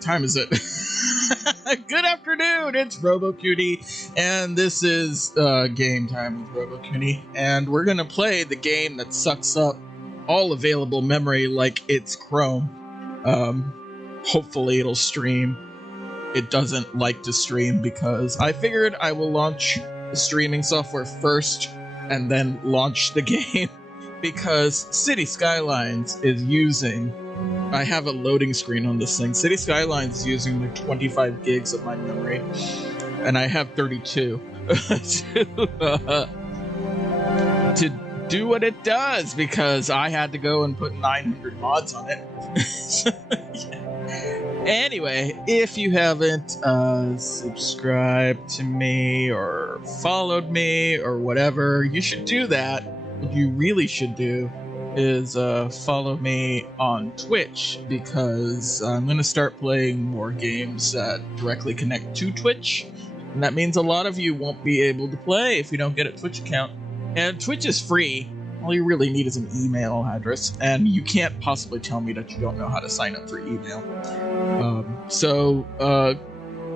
Time is it? Good afternoon, it's RoboCoonie, and this is game time with RoboCoonie, and we're gonna play the game that sucks up all available memory like it's Chrome. Hopefully it'll stream. It doesn't like to stream because I figured I will launch the streaming software first and then launch the game because City Skylines is using... I have a loading screen on this thing. City Skylines is using like 25 gigs of my memory, and I have 32 to do what it does because I had to go and put 900 mods on it. Anyway, if you haven't subscribed to me or followed me or whatever, you should do that. What you really should do is follow me on Twitch, because I'm going to start playing more games that directly connect to Twitch, and that means a lot of you won't be able to play if you don't get a Twitch account. And Twitch is free. All you really need is an email address, and you can't possibly tell me that you don't know how to sign up for email. So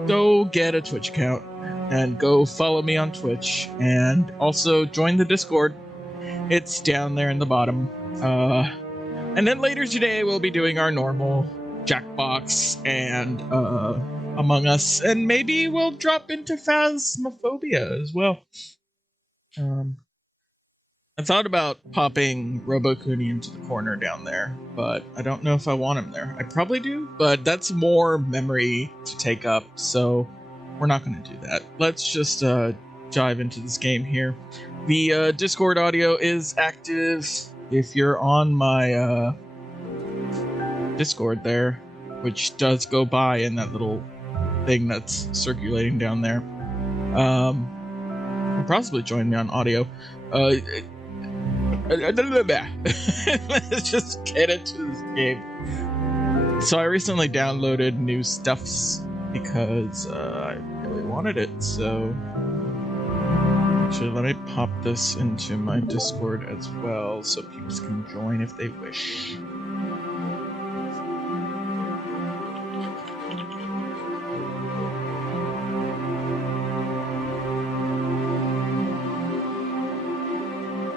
go get a Twitch account and go follow me on Twitch, and also join the Discord. It's down there in the bottom. And then later today we'll be doing our normal Jackbox and Among Us, and maybe we'll drop into Phasmophobia as well. I thought about popping RoboCoonie into the corner down there, but I don't know if I want him there. I probably do, but that's more memory to take up, so we're not going to do that. Let's just dive into this game here. The Discord audio is active. If you're on my Discord there, which does go by in that little thing that's circulating down there, you'll possibly join me on audio. Let's just get into this game. So I recently downloaded new stuffs because I really wanted it, so... Actually, let me pop this into my Discord as well, so people can join if they wish.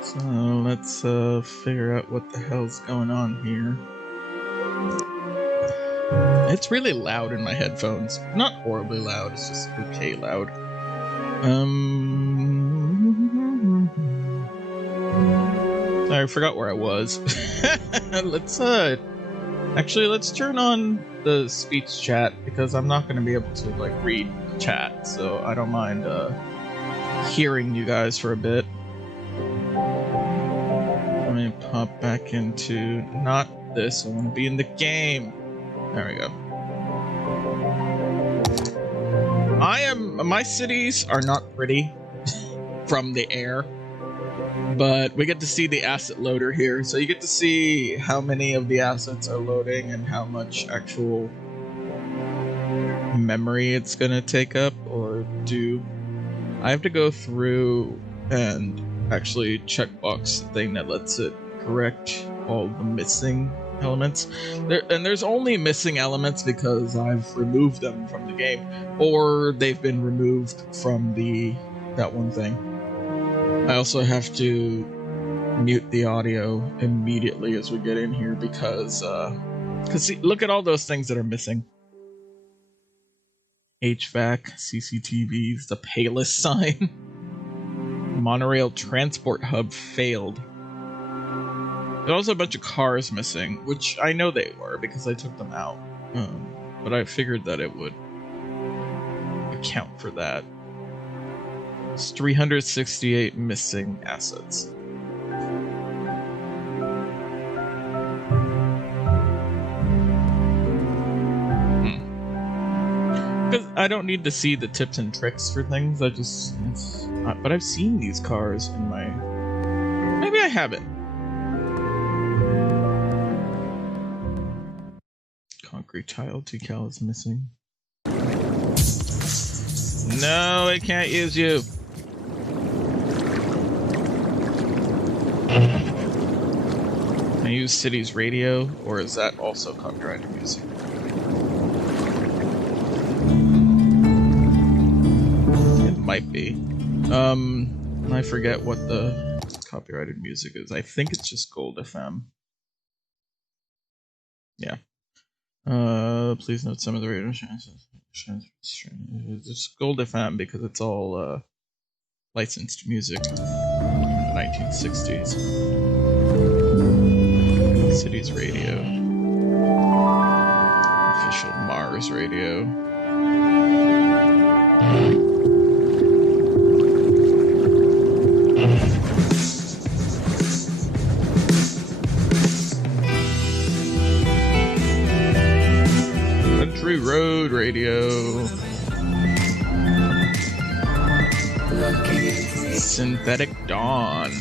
So let's figure out what the hell's going on here. It's really loud in my headphones. Not horribly loud, it's just okay loud. I forgot where I was. Let's turn on the speech chat, because I'm not going to be able to like read the chat, so I don't mind hearing you guys for a bit. Let me pop back into not this. I want to be in the game. There we go. My cities are not pretty from the air, but we get to see the asset loader here, so you get to see how many of the assets are loading and how much actual memory it's gonna take up or do. I have to go through and actually checkbox the thing that lets it correct all the missing elements. There's only missing elements because I've removed them from the game, or they've been removed from that one thing. I also have to mute the audio immediately as we get in here because see, look at all those things that are missing. HVAC, CCTVs, the Payless sign. Monorail transport hub failed. There's also a bunch of cars missing, which I know they were because I took them out. But I figured that it would account for that. It's 368 missing assets. Because I don't need to see the tips and tricks for things. But I've seen these cars in my... Maybe I haven't. Concrete tile decal is missing. No, I can't use you. Can I use City's radio, or is that also copyrighted music? It might be. I forget what the copyrighted music is. I think it's just Gold FM. Yeah. Please note some of the radio it's Gold FM because it's all licensed music from the 1960s. Cities Radio. Official Mars Radio. Country Road Radio. Synthetic Dawn.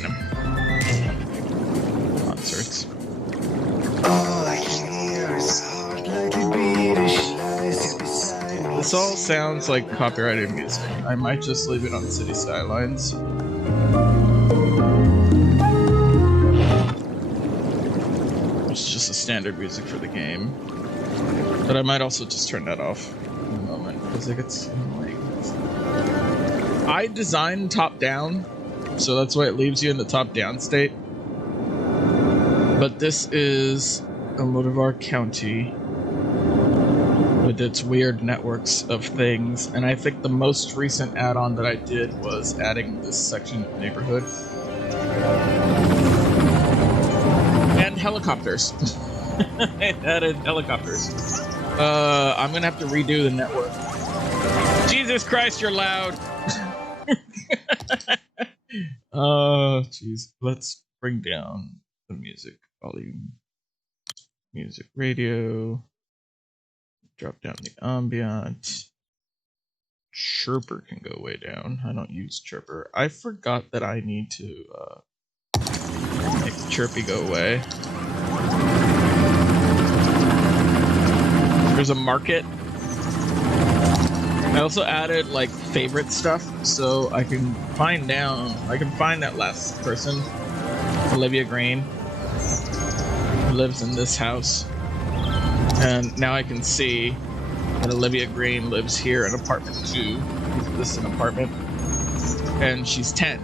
Concerts. This all sounds like copyrighted music. I might just leave it on City Skylines. It's just a standard music for the game. But I might also just turn that off in a moment because it gets annoying. I designed top-down, so that's why it leaves you in the top-down state. But this is Almodovar County with its weird networks of things, and I think the most recent add-on that I did was adding this section of neighborhood. And helicopters. I added helicopters. I'm gonna have to redo the network. Jesus Christ, you're loud! Oh, jeez. Let's bring down the music volume. Music radio. Drop down the ambient. Chirper can go way down. I don't use Chirper. I forgot that I need to make Chirpy go away. There's a market. I also added like favorite stuff, so I can find that last person, Olivia Green, who lives in this house, and now I can see that Olivia Green lives here in apartment 2. This is an apartment, and she's 10.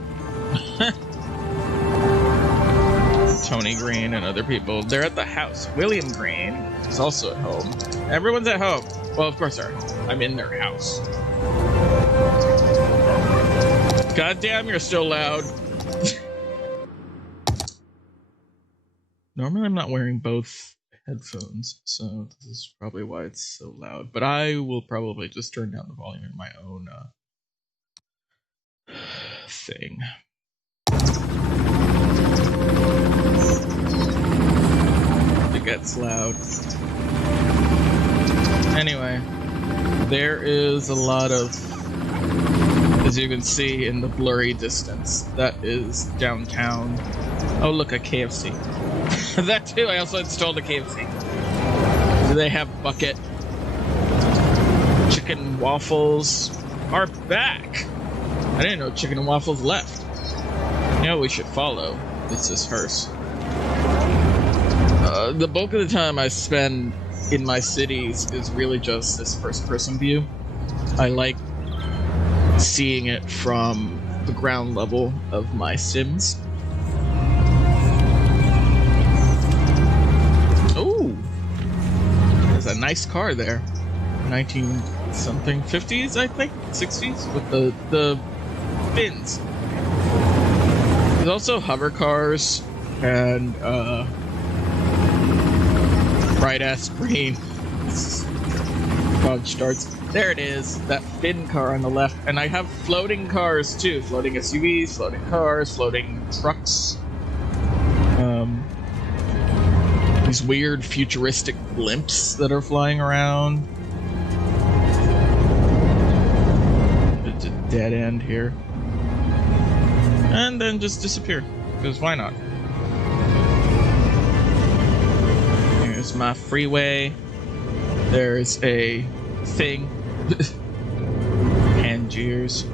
Tony Green and other people, they're at the house. William Green is also at home. Everyone's at home. Well, of course, I'm in their house. God damn, you're still loud. Normally, I'm not wearing both headphones, so this is probably why it's so loud. But I will probably just turn down the volume in my own thing. It gets loud. Anyway, there is a lot of, as you can see in the blurry distance, that is downtown. Oh look, a KFC. That too, I also installed a KFC. Do they have bucket? Chicken waffles are back! I didn't know Chicken and Waffles left. You know, we should follow. It's this hearse. The bulk of the time I spend in my cities is really just this first-person view. I like seeing it from the ground level of my Sims. Oh, there's a nice car there. 19-something 50s, I think, 60s, with the fins. There's also hover cars and bright-ass green. Dodge starts. There it is, that fin car on the left. And I have floating cars too. Floating SUVs, floating cars, floating trucks. These weird futuristic blimps that are flying around. It's a dead end here. And then just disappear, because why not? Here's my freeway. There's a thing. Tangiers.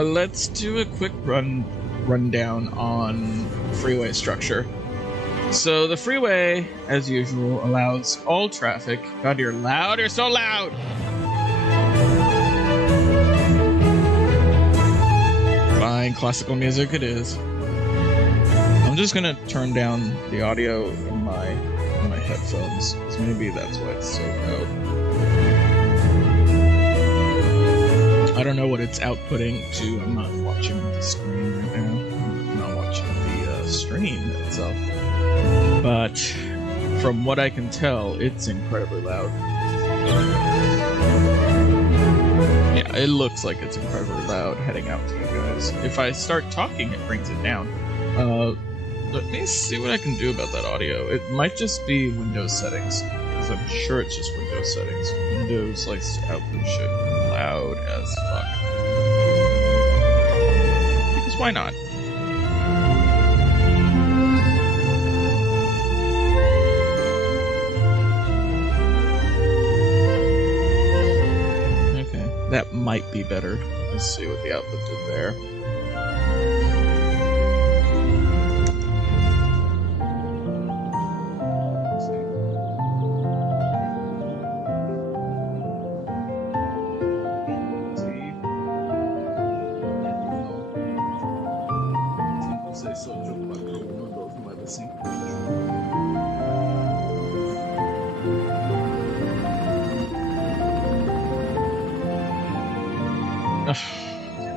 Let's do a quick rundown on freeway structure. So the freeway, as usual, allows all traffic. God, you're loud. You're so loud. Fine, classical music it is. I'm just gonna turn down the audio in my headphones, because maybe that's why it's so loud. I don't know what it's outputting to. I'm not watching the screen right now. I'm not watching the stream itself. But from what I can tell, it's incredibly loud. Yeah, it looks like it's incredibly loud heading out to you guys. If I start talking, it brings it down. Let me see what I can do about that audio. It might just be Windows settings, because I'm sure it's just Windows settings. Windows likes to output shit loud as fuck. Because why not? Okay, that might be better. Let's see what the output did there.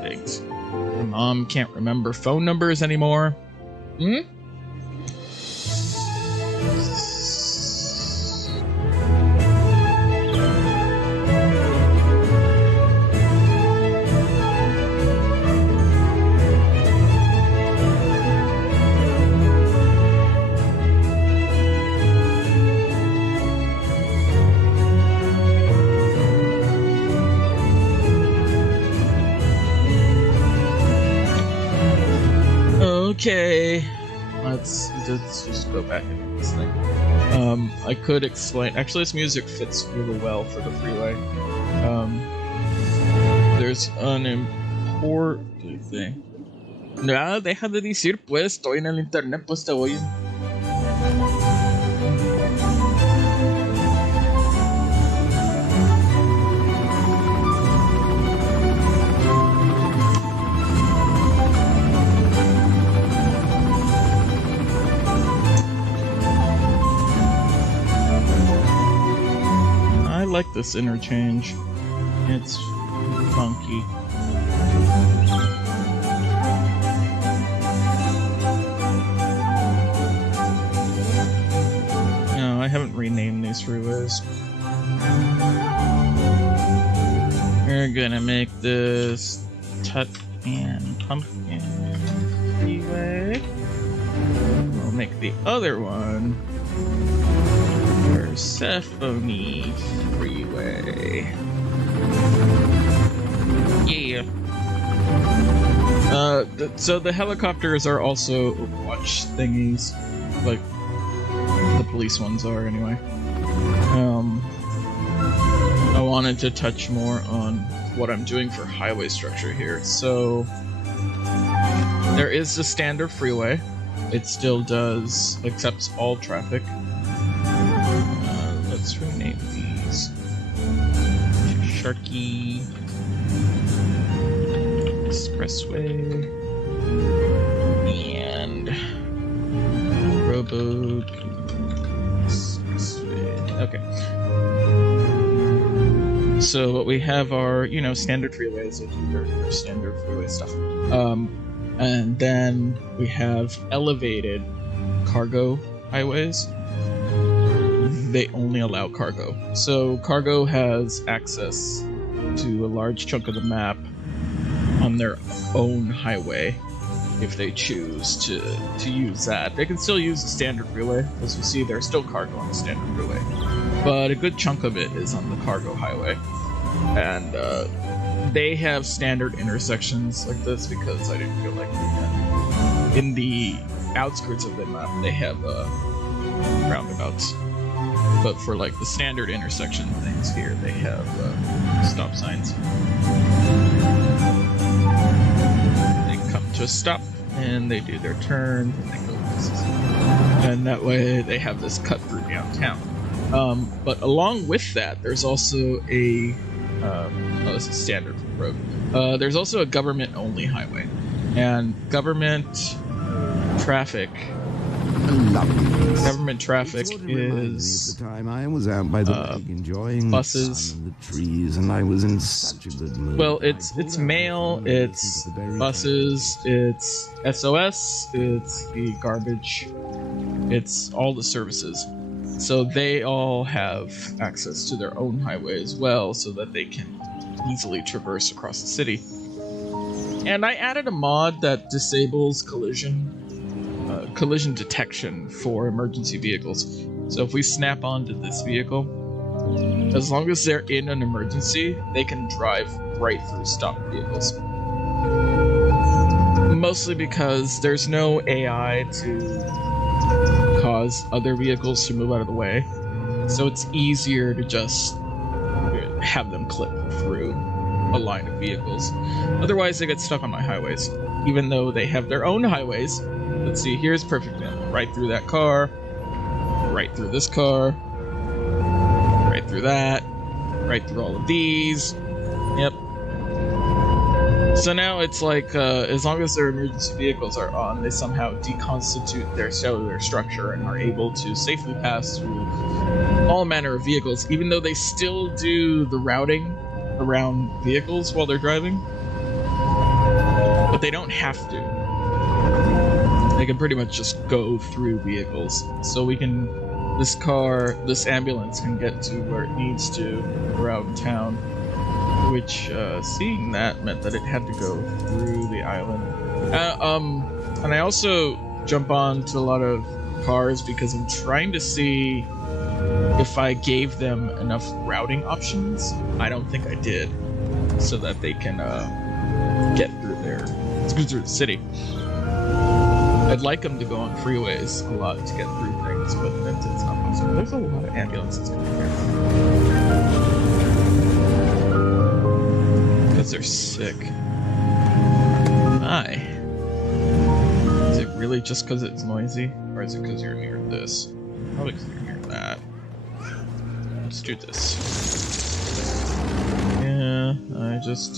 Thanks. My mom can't remember phone numbers anymore. Hmm? Okay, let's just go back into this thing. I could explain. Actually, this music fits really well for the freeway. There's an important thing. No, deja de decir pues, estoy en el internet, pues te oyen. I like this interchange. It's funky. No, I haven't renamed these freeways. We're gonna make this Tut and Pumpkin freeway. We'll make the other one Persephone Freeway. Yeah. So the helicopters are also Overwatch thingies, like the police ones are anyway. Oh, wanted to touch more on what I'm doing for highway structure here. So there is the standard freeway. It still accepts all traffic. Let's rename these. Sharky Expressway and RoboCoonie Expressway. Okay. So what we have are, standard freeways that do their standard freeway stuff. And then we have elevated cargo highways. They only allow cargo. So cargo has access to a large chunk of the map on their own highway if they choose to use that. They can still use the standard freeway. As you see, there's still cargo on the standard freeway. But a good chunk of it is on the cargo highway. And they have standard intersections like this because I didn't feel like doing that. In the outskirts of the map, they have roundabouts. But for like the standard intersection things here, they have stop signs. They come to a stop and they do their turn and they go places. And that way they have this cut through downtown. But along with that, there's also a this is standard road. There's also a government-only highway, and government traffic. Government traffic is the time I was out by the lake enjoying buses, the sun and the trees, and I was in such a good mood. Well, it's mail, it's buses, it's SOS, it's the garbage, it's all the services. So they all have access to their own highway as well, so that they can easily traverse across the city. And I added a mod that disables collision detection for emergency vehicles. So if we snap onto this vehicle, as long as they're in an emergency, they can drive right through stopped vehicles. Mostly because there's no AI to cause other vehicles to move out of the way, so it's easier to just have them clip through a line of vehicles. Otherwise they get stuck on my highways, even though they have their own highways. Let's see, here's perfect example. Right through that car, right through this car, right through that, right through all of these. Yep. So now it's like, as long as their emergency vehicles are on, they somehow deconstitute their cellular structure and are able to safely pass through all manner of vehicles, even though they still do the routing around vehicles while they're driving. But they don't have to. They can pretty much just go through vehicles. So we can, this ambulance can get to where it needs to around town. Which, seeing that meant that it had to go through the island. And I also jump on to a lot of cars because I'm trying to see if I gave them enough routing options. I don't think I did, so that they can get through through the city. I'd like them to go on freeways a lot to get through things, but it's not possible. There's a lot of ambulances coming here. They're sick. Hi. Is it really just because it's noisy? Or is it because you're near this? Probably because you're near that. Let's do this. Yeah, I just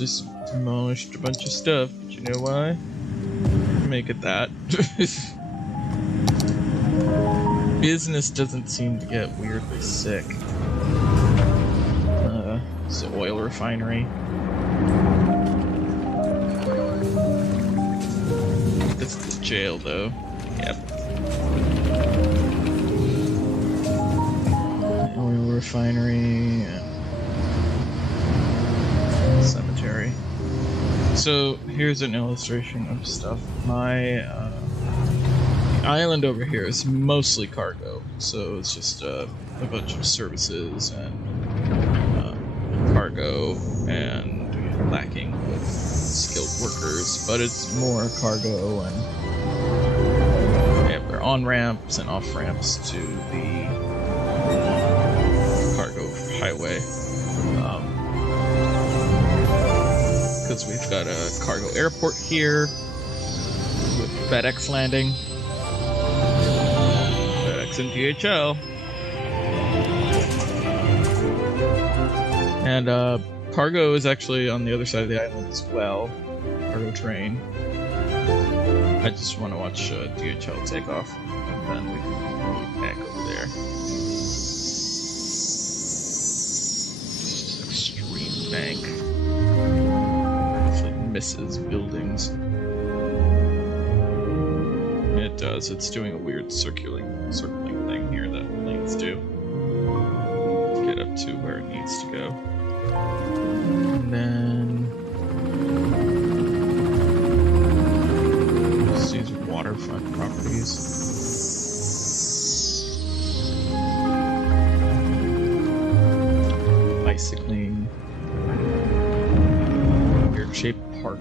demolished a bunch of stuff, but you know why? Make it that. Business doesn't seem to get weirdly sick. It's an oil refinery. This is the jail, though. Yep. Oil refinery and cemetery. So here's an illustration of stuff. My island over here is mostly cargo, so it's just a bunch of services and cargo and lacking with skilled workers, but it's more cargo, and they have their on-ramps and off-ramps to the cargo highway. got a cargo airport here with FedEx landing. FedEx and DHL. And cargo is actually on the other side of the island as well. Cargo train. I just want to watch DHL take off, and then we can move back over there. Extreme bank. Actually misses buildings. It does. It's doing a weird circling thing here that planes do. Get up to where it needs to go. And then these waterfront properties. Bicycling. Weird shaped park.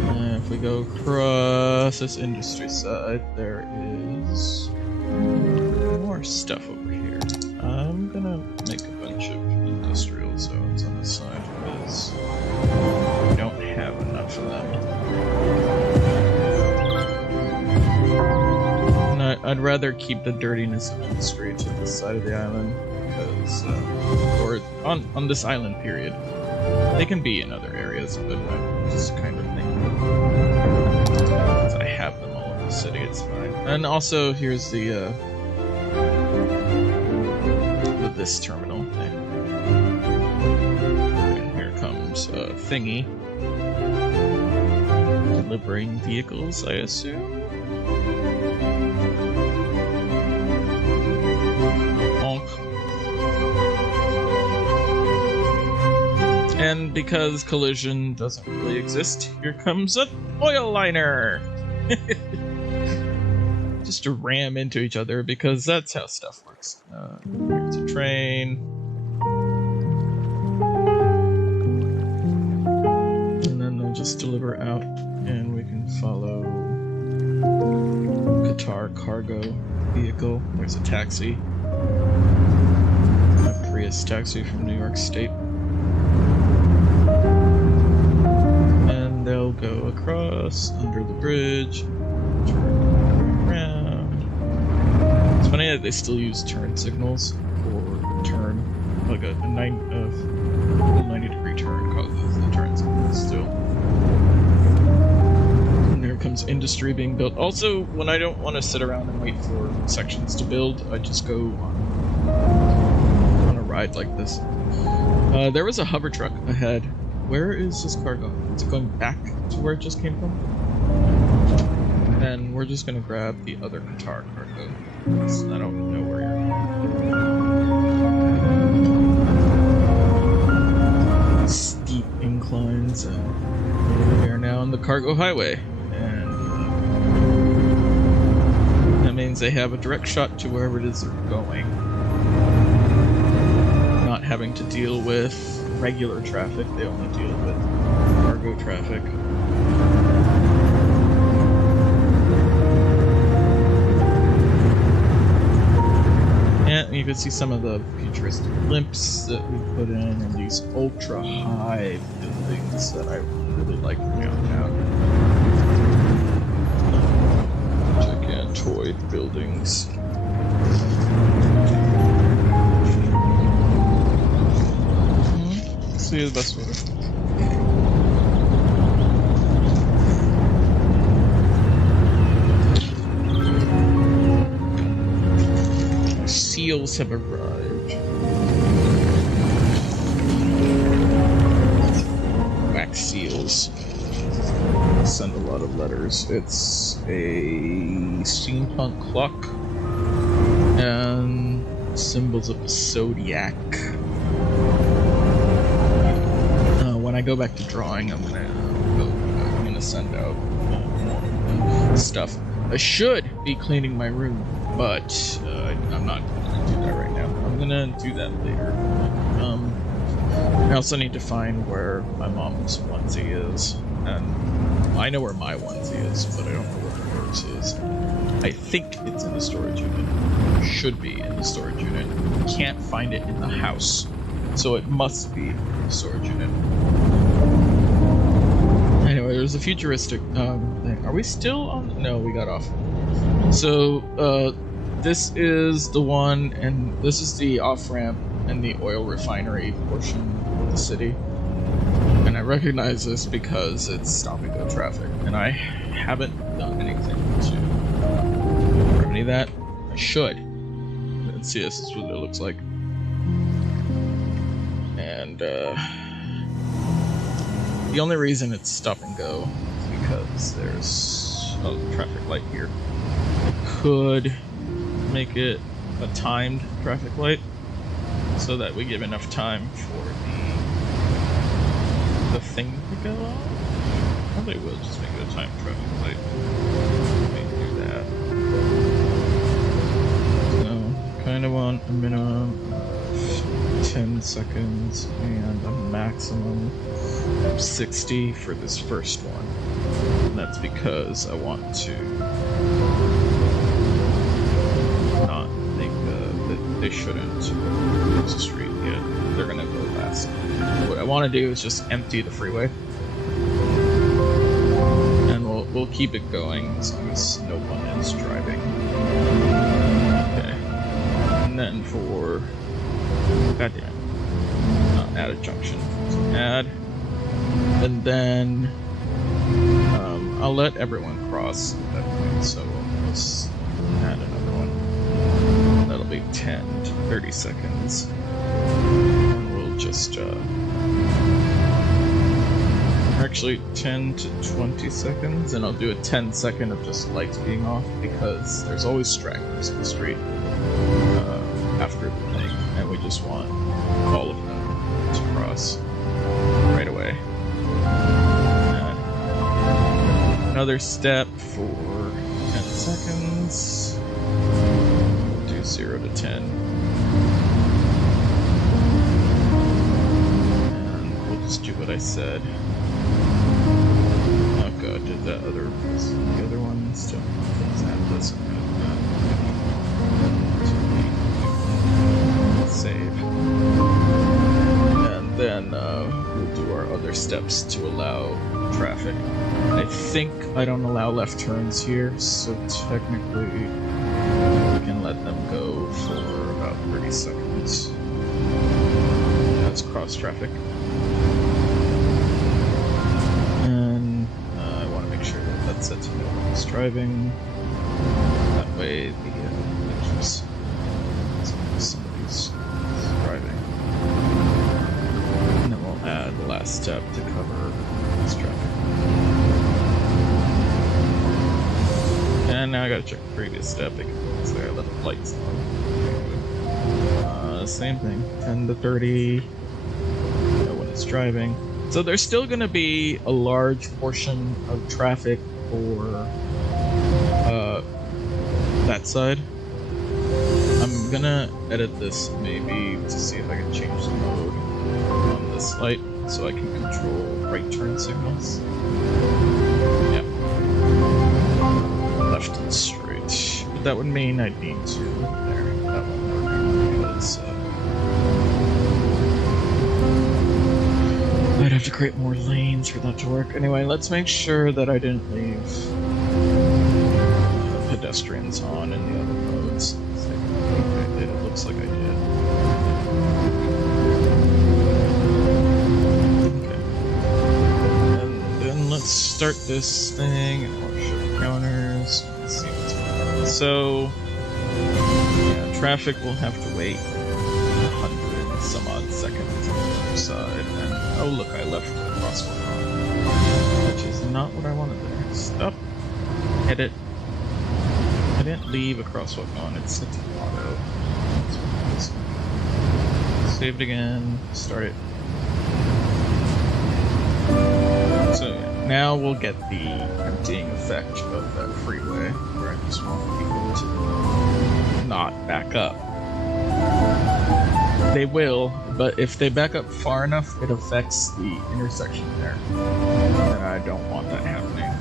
And if we go across this industry side, there is more stuff over here. I'm gonna make a bunch of industrial zones on this side because we don't have enough of them. And I'd rather keep the dirtiness of industry to this side of the island because, or on this island period. They can be in other areas, but I just kind of think since I have them all in the city, it's fine. And also, here's the this terminal thing. And here comes Thingy. Delivering vehicles, I assume? Honk. And because collision doesn't really exist, here comes an oil liner! Just to ram into each other because that's how stuff works. Here's a train. And then they'll just deliver out and we can follow Qatar cargo vehicle. There's a taxi. A Prius taxi from New York State. And they'll go across under the bridge. Turn around. It's funny that they still use turn signals for turn. Like a 90-degree turn causes the turn signals still. And there comes industry being built. Also, when I don't want to sit around and wait for sections to build, I just go on a ride like this. There was a hover truck ahead. Where is this car going? Is it going back to where it just came from? And then we're just gonna grab the other Qatar cargo. I don't know where you're. Steep inclines, and we are now on the cargo highway. And that means they have a direct shot to wherever it is they're going. Not having to deal with regular traffic, they only deal with cargo traffic. And you can see some of the futuristic blimps that we put in and these ultra high buildings that I really like downtown. Gigantoid buildings. See the best way. Seals have arrived. Wax seals. Send a lot of letters. It's a steampunk clock and symbols of the zodiac. When I go back to drawing, I'm gonna send out more stuff. I should be cleaning my room, but I'm not gonna do that right now. I'm gonna do that later. I also need to find where my mom's onesie is, and I know where my onesie is, but I don't know where hers is. I think it's in the storage unit. Should be in the storage unit. Can't find it in the house. So it must be in the storage unit. anyway, there's a futuristic thing. Are we still on? No, we got off. So, this is the one, and this is the off-ramp and the oil refinery portion of the city. And I recognize this because it's stop-and-go traffic, and I haven't done anything to remedy that. I should. Let's see, this is what it looks like. And, the only reason it's stop-and-go is because there's a traffic light here. I could make it a timed traffic light so that we give enough time for the thing to go off. Probably will just make it a timed traffic light. Maybe do that. So, kind of want a minimum of 10 seconds and a maximum of 60 for this first one. And that's because I want to not think that they shouldn't use the street yet. They're gonna go last. What I want to do is just empty the freeway, and we'll keep it going as long as no one is driving. Okay, and then for goddamn, add a junction. So add, and then I'll let everyone cross at that point. So we'll just add another one. That'll be 10 to 30 seconds. Just actually 10 to 20 seconds, and I'll do a 10-second of just lights being off because there's always stragglers in the street after the thing, and we just want all of them to cross right away. Another step for 10 seconds. We'll do 0 to 10. Just do what I said. Oh god, did that other one still? Let's add this and save. And then we'll do our other steps to allow traffic. I think I don't allow left turns here, so technically we can let them go for about 30 seconds. That's cross traffic. Set to no one is driving. That way, it keeps somebody's driving. And then we'll add the last step to cover this traffic. And now I gotta check the previous step because I left the lights on. Same thing, 10 to 30. No one is driving. So there's still gonna be a large portion of traffic for that side. I'm gonna edit this maybe to see if I can change the mode on this light so I can control right turn signals. Yeah. Left and straight. But that would mean I'd need to. There, that won't work because I'd have to create more lanes for that to work. Anyway, let's make sure that I didn't leave pedestrians on in the other modes. I think I did. It looks like I did. Okay. And then let's start this thing and we'll show counters. Let's see what's going on. So, yeah, traffic will have to wait 100 some odd seconds on the other side. And oh look, I left the crosswalk on, which is not what I wanted there. Stop. Edit. I didn't leave a crosswalk on, it's set to auto. Save it again, start it. So yeah, now we'll get the emptying effect of that freeway, where I just want people to not back up. They will, but if they back up far enough, it affects the intersection there. And I don't want that happening.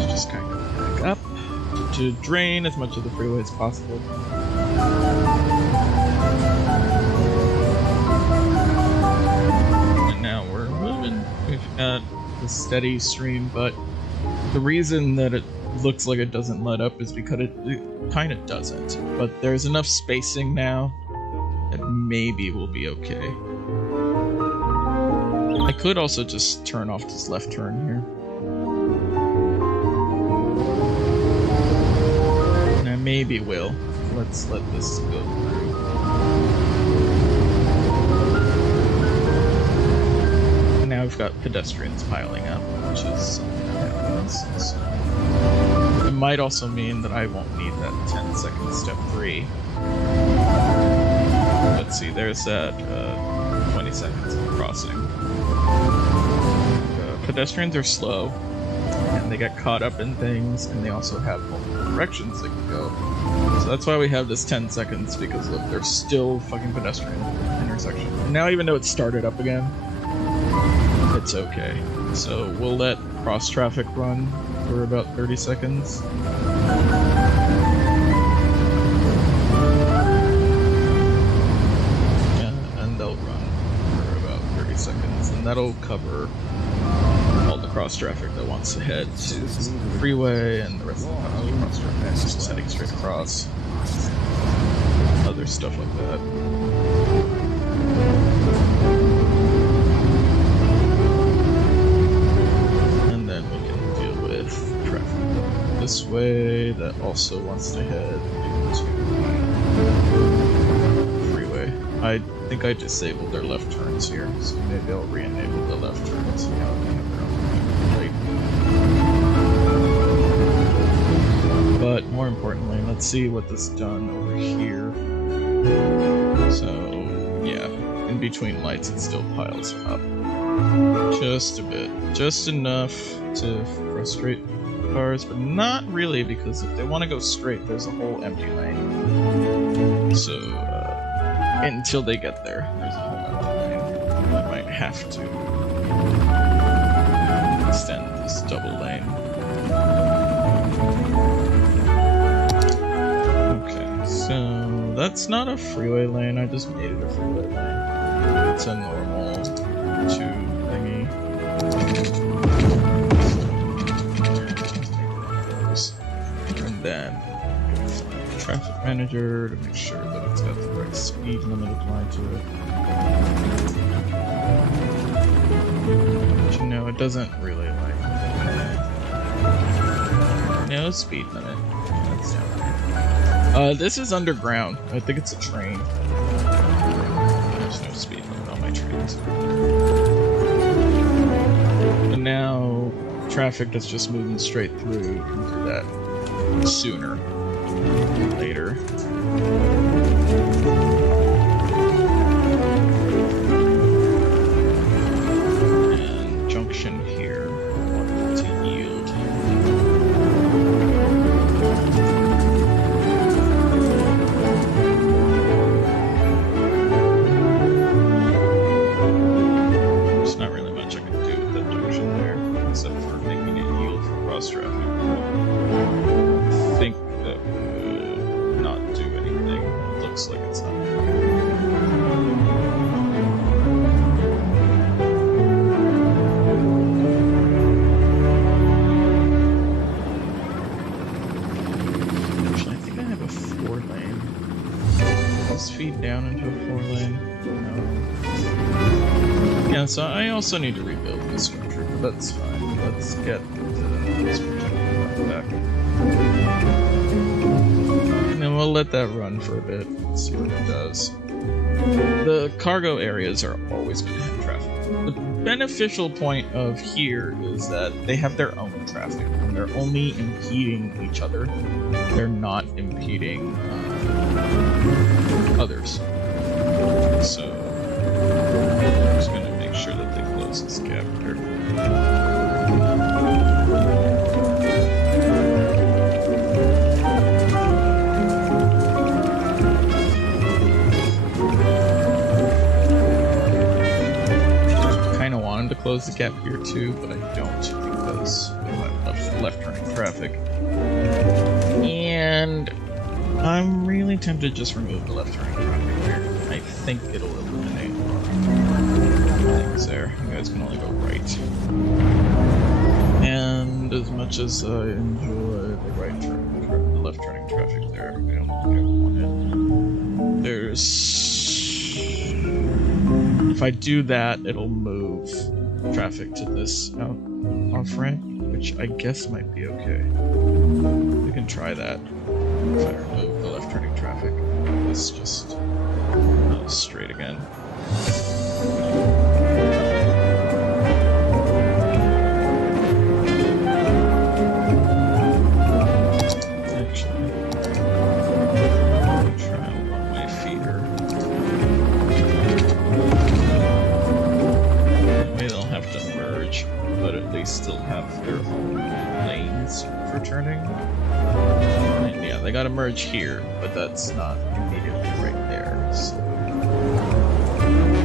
Let's just kind of back up to drain as much of the freeway as possible. And now we're moving. We've got the steady stream, but the reason that it looks like it doesn't let up is because it kind of doesn't. But there's enough spacing now that maybe we'll be okay. I could also just turn off this left turn here. And I maybe will. Let's let this go through. And now we've got pedestrians piling up, which is something that happens. So it might also mean that I won't need that 10-second step 3. Let's see, there's that 20 seconds of crossing. Pedestrians are slow, and they get caught up in things, and they also have multiple directions they can go. So that's why we have this 10 seconds, because look, there's still fucking pedestrian intersection. And now even though it started up again, it's okay. So we'll let cross traffic run for about 30 seconds. And they'll run for about 30 seconds, and that'll cover all the cross traffic that wants to head to the freeway, and the rest of the cross traffic is just heading straight across. Other stuff like that. And then we can deal with traffic this way that also wants to head into the freeway. I think I disabled their left turns here, so maybe I'll re-enable the left turns. Now they have their own right. But more importantly, let's see what this done over here. So yeah, in between lights it still piles up. Just a bit. Just enough to frustrate cars, but not really, because if they want to go straight, there's a whole empty lane. So until they get there, there's a whole empty lane. I might have to extend this double lane. Okay, so that's not a freeway lane, I just made it a freeway lane. It's a normal 2 thingy. And then traffic manager to make sure that it's got the right speed limit applied to it. But you know, it doesn't really like no speed limit. That's down there. This is underground. I think it's a train. There's no speed limit on my trains. And now traffic that's just moving straight through can do that sooner than later. And junction here, I want it to yield. There's not really much I can do with that junction there, except for making it yield for cross traffic. I think that would not do anything. It looks like it's not. Actually, I think I have a 4-lane. Let's feed down into a 4-lane. No. Yeah, so I also need to rebuild this structure, but that's fine. Let's get this projector back. And then we'll let that run for a bit, see what it does. The cargo areas are always going to have traffic. The beneficial point of here is that they have their own traffic, and they're only impeding each other. They're not impeding others. So I'm just going to make sure that they close this gap here. To close the gap here too, but I don't because we have left turning traffic. And I'm really tempted to just remove the left turning traffic here. I think it'll eliminate things there. You guys can only go right. as much as I enjoy the the left turning traffic there, I don't want it. There's... If I do that, it'll move traffic to this off ramp, which I guess might be okay. We can try that. If I remove the left turning traffic, it's just straight again. Still have their own lanes for turning. And yeah, they gotta merge here, but that's not immediately right there, so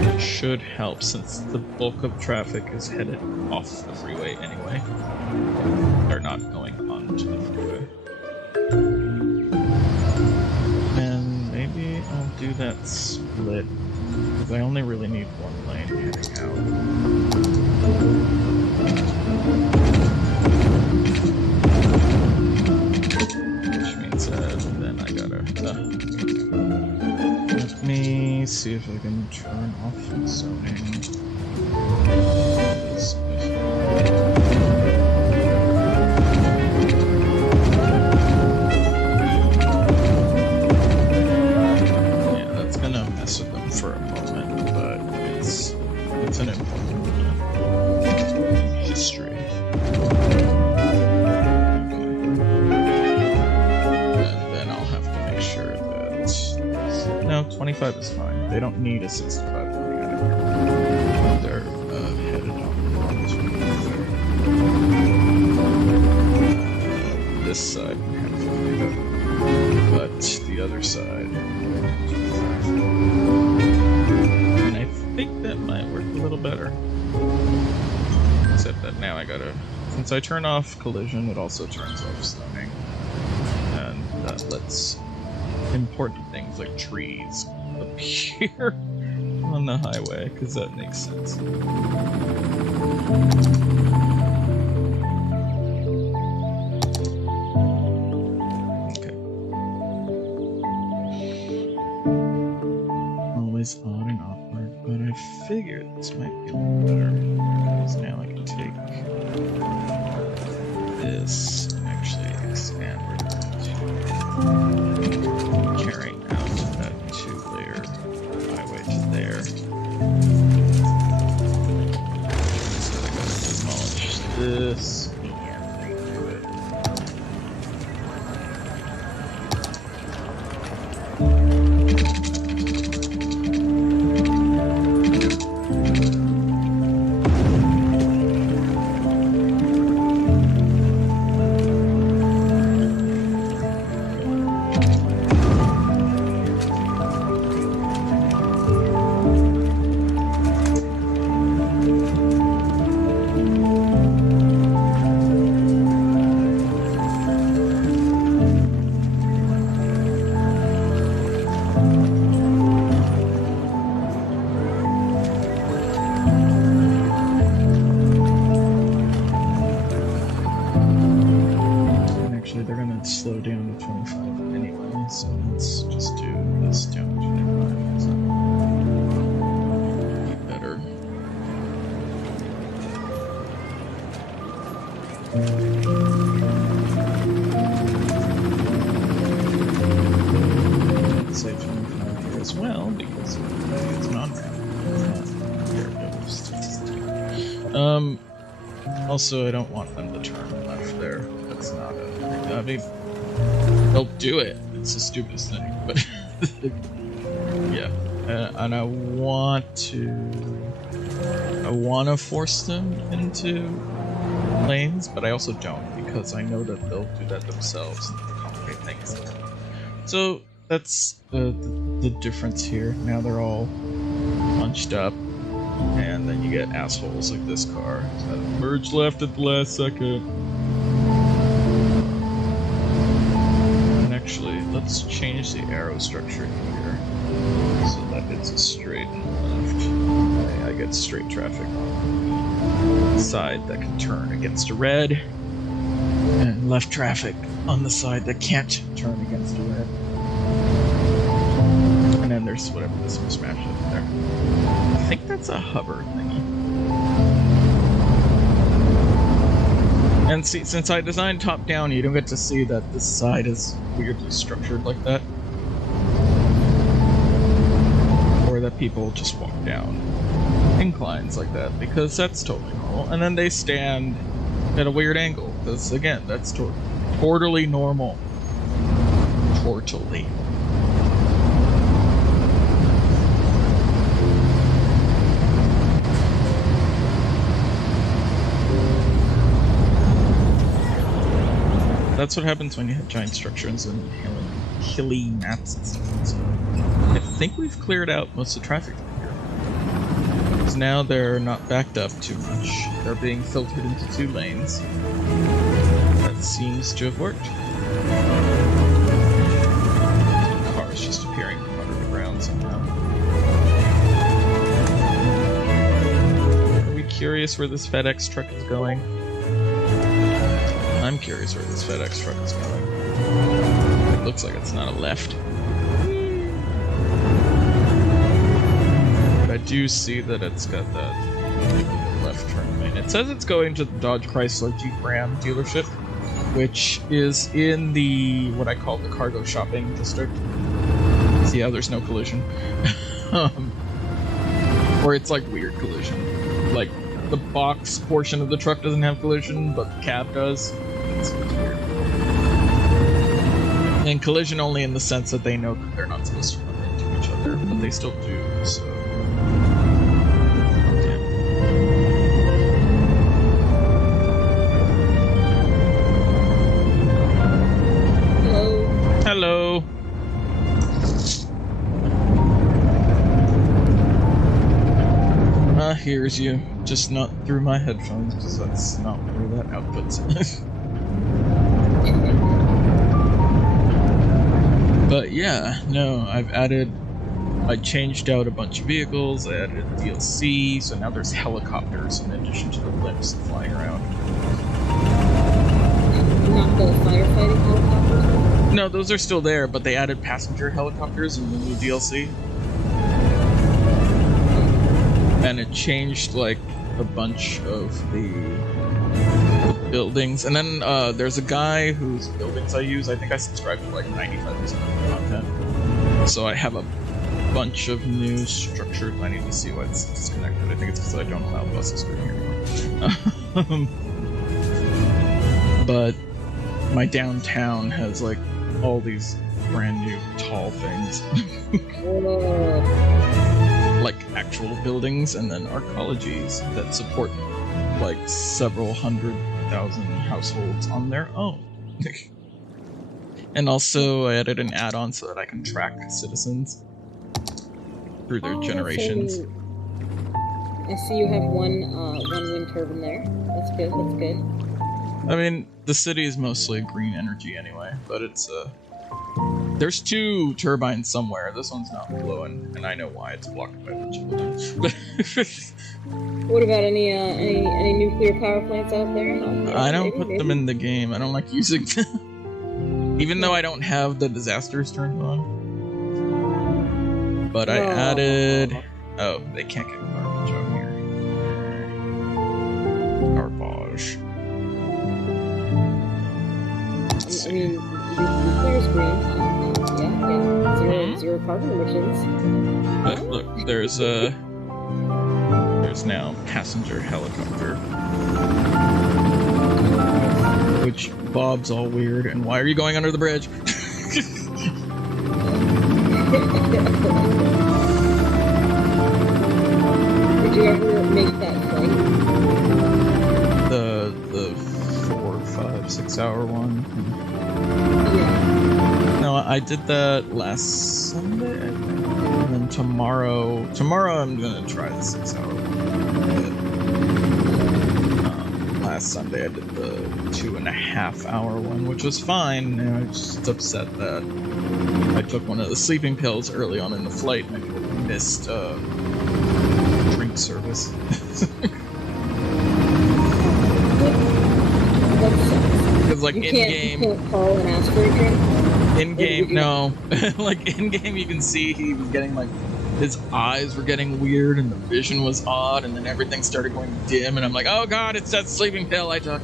it should help since the bulk of traffic is headed off the freeway anyway. They're not going onto the freeway. And maybe I'll do that split, because I only really need one lane heading out. Which means then I gotta let me see if I can turn off zoning. Yeah, that's gonna mess with them for a moment, but it's an important history. No, 25 is fine. They don't need a 65 coming out of here. They're headed on this side we have to leave it, but the other side. And I think that might work a little better. Except that now I gotta, since I turn off collision, it also turns off zoning, and that lets important things like trees appear on the highway, because that makes sense. Okay. Always odd and awkward, but I figured this might be a little better, because now I can take this and actually expand it. Carrying out that 2-layer highway to there. So I gotta demolish this and redo it. Slow down to 25 anyway, so let's just do this down to 25. So be better. Let's say 25 here as well, because it's an on-ramp. Also, I don't want them to turn left there. That's not a... I mean, they'll do it. It's the stupidest thing, but yeah. And I want to force them into lanes, but I also don't, because I know that they'll do that themselves and complicate things. So that's the difference here. Now they're all bunched up, and then you get assholes like this car that merge left at the last second. Actually, let's change the arrow structure here so that it's a straight and left. I get straight traffic on the side that can turn against a red. And left traffic on the side that can't turn against the red. And then there's whatever this mismatch is there. I think that's a hover thingy. And see, since I designed top down, you don't get to see that this side is weirdly structured like that. Or that people just walk down inclines like that, because that's totally normal. And then they stand at a weird angle, because again, that's totally normal. Totally. That's what happens when you have giant structures and hilly maps and stuff. So I think we've cleared out most of the traffic here. Because now they're not backed up too much. They're being filtered into 2 lanes. That seems to have worked. Cars just appearing from under the ground somehow. Are we curious where this FedEx truck is going? I'm curious where this FedEx truck is going. It looks like it's not a left. But I do see that it's got that left turn lane. It says it's going to the Dodge Chrysler Jeep Ram dealership, which is in the, what I call the cargo shopping district. See how there's no collision? Or it's like weird collision. Like, the box portion of the truck doesn't have collision, but the cab does. It's weird. And collision only in the sense that they know that they're not supposed to run into each other, but they still do, so... Yeah. Hello. Hello. Here's you. Just not through my headphones, because that's not where that outputs. But yeah, no, I changed out a bunch of vehicles, I added DLC, so now there's helicopters in addition to the blimps flying around. Not the firefighting helicopters? No, those are still there, but they added passenger helicopters in the new DLC. And it changed, like, a bunch of the buildings. And then there's a guy whose buildings I use. I think I subscribe to, like, 95% of the content. So I have a bunch of new structures. I need to see why it's disconnected. I think it's because I don't allow buses through here anymore. But my downtown has, like, all these brand new tall things. Like actual buildings, and then arcologies that support like several 100,000 households on their own. And also I added an add-on so that I can track citizens through their generations. So I see you have one wind turbine there. That's good, that's good. I mean, the city is mostly green energy anyway, but it's there's 2 turbines somewhere. This one's not blowing, and I know why. It's blocked by a bunch of them. What about any nuclear power plants out there? I don't put them in the game. I don't like using them. Even though I don't have the disasters turned on. But I added... Oh, they can't get garbage out here. Garbage. I mean, nuclear is green. Yeah. Zero carbon emissions. But look, there's now passenger helicopter, which bobs all weird. And why are you going under the bridge? Did you ever make that flight? The 4, 5, 6 hour one. Yeah. No, I did that last Sunday, I think. And then tomorrow I'm gonna try the 6 hour one. Last Sunday I did the 2.5 hour one, which was fine. And I was just upset that I took one of the sleeping pills early on in the flight and I missed drink service. Because like like You in can't game. call and ask for a drink? In game, no. Like in game, you can see he was getting like his eyes were getting weird and the vision was odd, and then everything started going dim, and I'm like, oh god, it's that sleeping pill I took.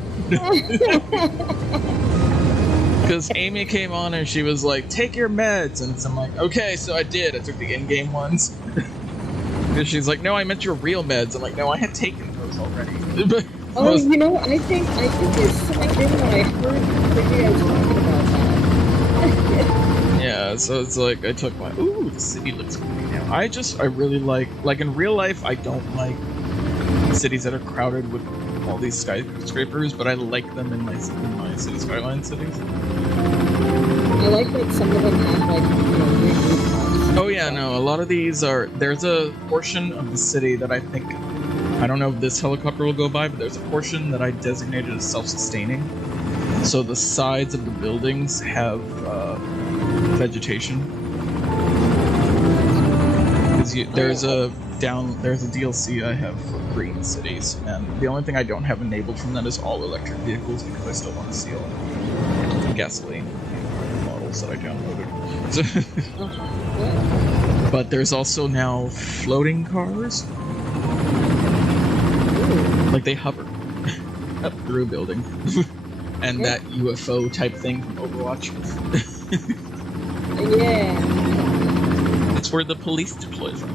Because Amy came on and she was like, take your meds, and I'm like, okay, so I did. I took the in-game ones. Because she's like, no, I meant your real meds. I'm like, no, I had taken those already. Oh, you know, I think there's something that I heard you guys talking about that. Yeah, so it's like, I took my, ooh, the city looks pretty now. I really like in real life, I don't like cities that are crowded with all these skyscrapers, but I like them in my City Skylines cities. I like that some of them have, like, you know, weird rooftops. Oh yeah, no, a lot of these are, there's a portion of the city that I think, I don't know if this helicopter will go by, but there's a portion that I designated as self-sustaining. So the sides of the buildings have vegetation. There's a DLC I have for green cities, and the only thing I don't have enabled from that is all electric vehicles, because I still want to see all the gasoline models that I downloaded. But there's also now floating cars. Like they hover up through a building. And that UFO type thing from Overwatch. Yeah. It's where the police deploy from.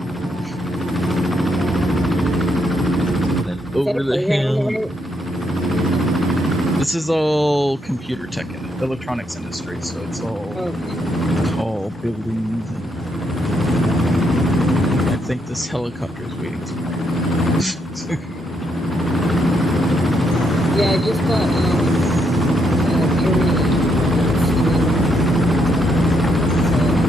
And then over the hill. This is all computer tech and electronics industry, so it's all tall buildings. And I think this helicopter is waiting to land. Yeah, I just got Journey.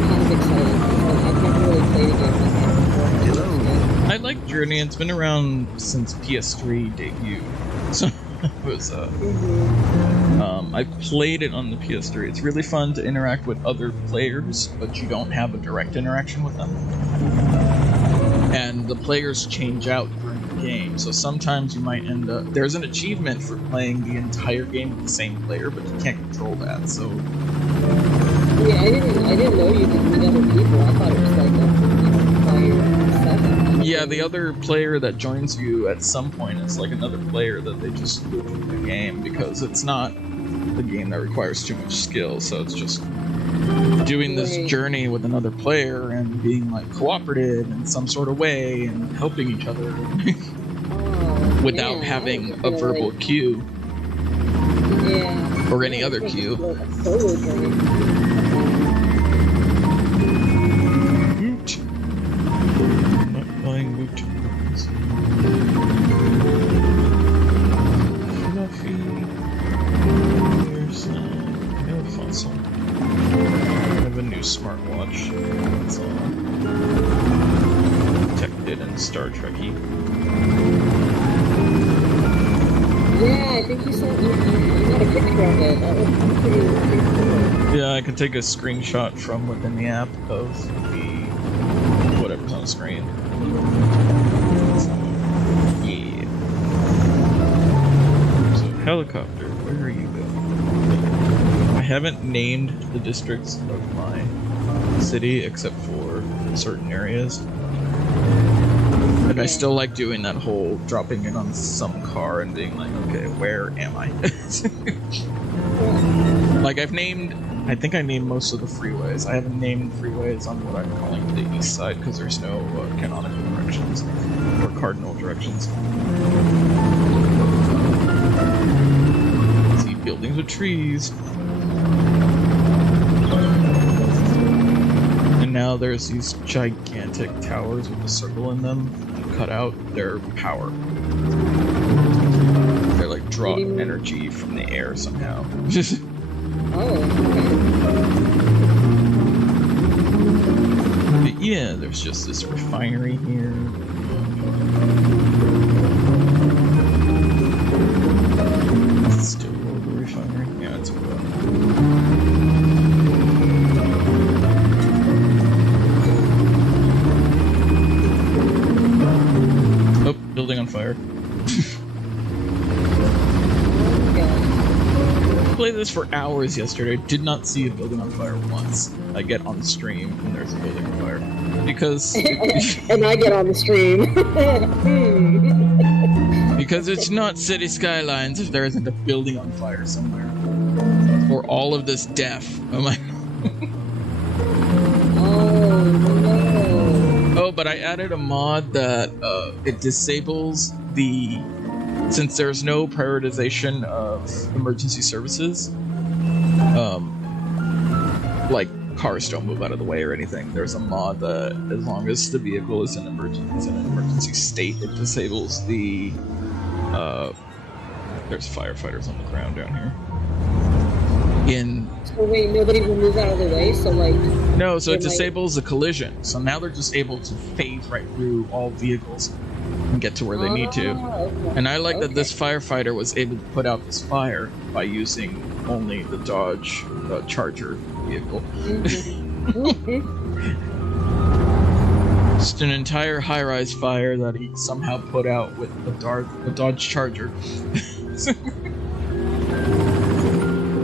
Kind of excited. I've never really played a game like that before. I like Journey. It's been around since PS3 debut, so it was. I played it on the PS3. It's really fun to interact with other players, but you don't have a direct interaction with them. And the players change out during the game, so sometimes you might end up... There's an achievement for playing the entire game with the same player, but you can't control that, so... Yeah, I didn't know you could meet other people. I thought it was like a player stuff. Yeah, the other player that joins you at some point is like another player that they just do in the game, because it's not the game that requires too much skill, so it's just doing this journey with another player and being like cooperative in some sort of way and helping each other without having a verbal cue or any other cue. Woot. I'm not buying woot. Fluffy. There's no fossil. I have a new smartwatch. It's all protected and Star Trek-y. Yeah, I think you got a picture of it. That was pretty cool. Yeah, I can take a screenshot from within the app of the whatever's on the screen. Yeah. So, helicopter, where are you going? I haven't named the districts of my city except for certain areas. And I still like doing that whole dropping in on some car and being like, okay, where am I? Like I think I named most of the freeways. I haven't named freeways on what I'm calling the east side because there's no canonical directions or cardinal directions. See buildings with trees. And now there's these gigantic towers with a circle in them. Cut out their power. They're like draw energy from the air somehow. But yeah, there's just this refinery here. It's still a refinery? Yeah, it's a building on fire. played this for hours yesterday. Did not see a building on fire once. I get on stream and there's a building on fire. Because... and I get on the stream. Because it's not City Skylines if there isn't a building on fire somewhere. Or all of this death. Oh my... Oh, no. Oh, but I added a mod that it disables the... Since there's no prioritization of emergency services, like cars don't move out of the way or anything, there's a mod that as long as the vehicle is in an emergency state, it disables the... there's firefighters on the ground down here. So wait, nobody will move out of the way, so like... No, so it disables the collision. So now they're just able to phase right through all vehicles and get to where they need to. Okay. And I like that this firefighter was able to put out this fire by using only the Dodge Charger vehicle. Just an entire high-rise fire that he somehow put out with the Dodge Charger.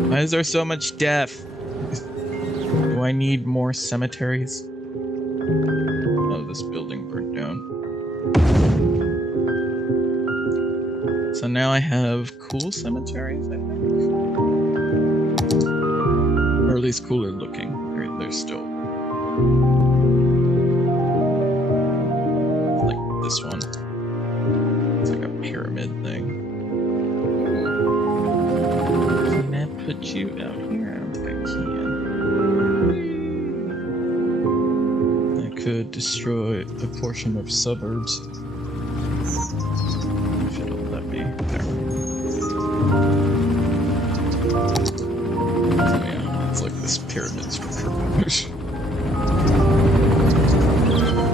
Why is there so much death? Do I need more cemeteries? Oh, this building burnt down. So now I have cool cemeteries, I think. Or at least cooler looking. They're still... like this one. It's like a pyramid thing. Can I put you out here? I don't think I can. I could destroy a portion of suburbs. If it'll let me. There. Oh yeah, it's like this pyramid structure.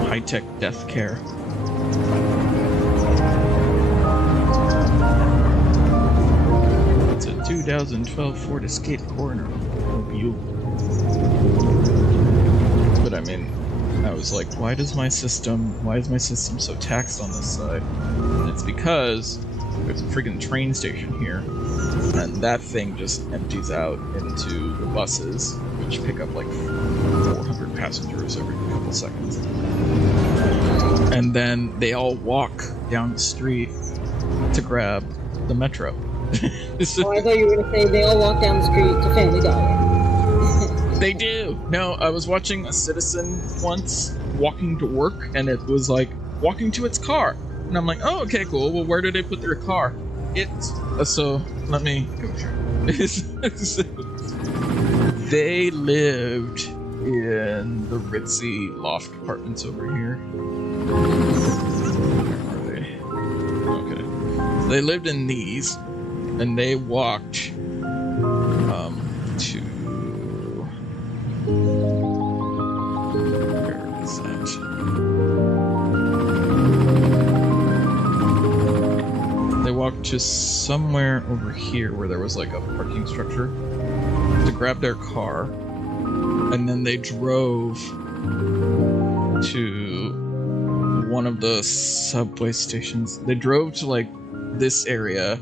High-tech death care. It's a 2012 Ford Escape Coroner Mobile. But I mean, I was like, why is my system so taxed on this side? And it's because there's a friggin' train station here, and that thing just empties out into the buses, which pick up like 400 passengers every couple seconds. And then they all walk down the street to grab the metro. Oh, I thought you were going to say they all walk down the street to Family Dollar. They do! No, I was watching a citizen once walking to work, and it was like, walking to its car. And I'm like, oh, okay, cool. Well, where did they put their car? So, let me go here. They lived in the ritzy loft apartments over here. Where are they? Okay. They lived in these, and they walked to... Where is that? They walked to somewhere over here where there was like a parking structure to grab their car, and then they drove to one of the subway stations. They drove to like this area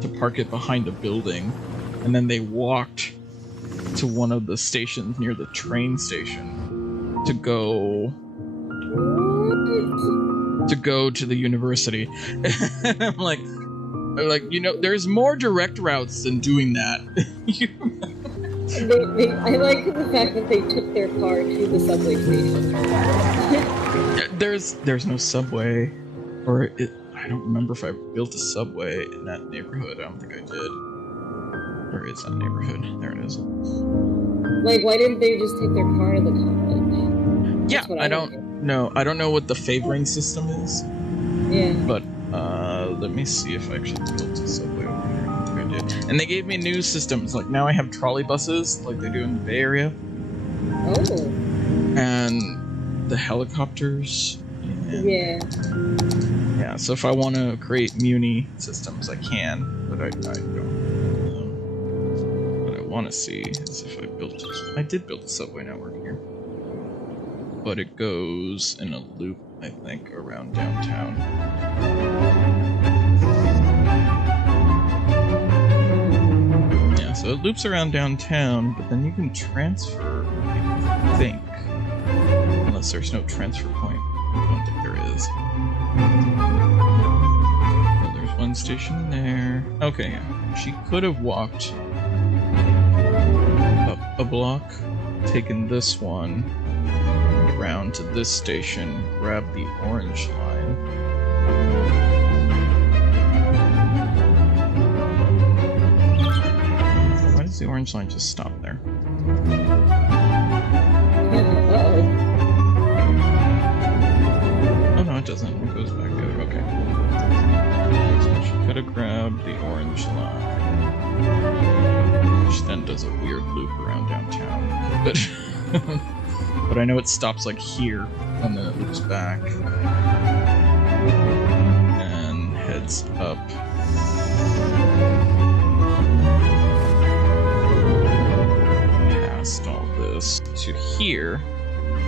to park it behind a building, and then they walked to one of the stations near the train station to go to the university. I'm like, you know, there's more direct routes than doing that. I like the fact that they took their car to the subway station. There's no subway, or I don't remember if I built a subway in that neighborhood. I don't think I did. Where is that neighborhood? There it is. Like, why didn't they just take their car to the college? Yeah, I don't know. I don't know what the favoring system is. Yeah. But let me see if I actually built a subway over here. I don't think I did. And they gave me new systems. Like now I have trolley buses, like they do in the Bay Area. Oh. And the helicopters. Yeah. Yeah. So if I want to create Muni systems, I can, but I don't. What I want to see is if I built. I did build a subway network here, but it goes in a loop, I think, around downtown. Yeah, so it loops around downtown, but then you can transfer, I think. Unless there's no transfer point. I don't think there is. Oh, there's one station there. Okay, yeah. She could have walked up a block, taken this one, around to this station, grab the orange line. Why does the orange line just stop there? Oh no, it doesn't. It goes back there. Okay. So she could have grabbed the orange line, which then does a weird loop around downtown. But I know it stops like here, and then it loops back and heads up. Past all this to here,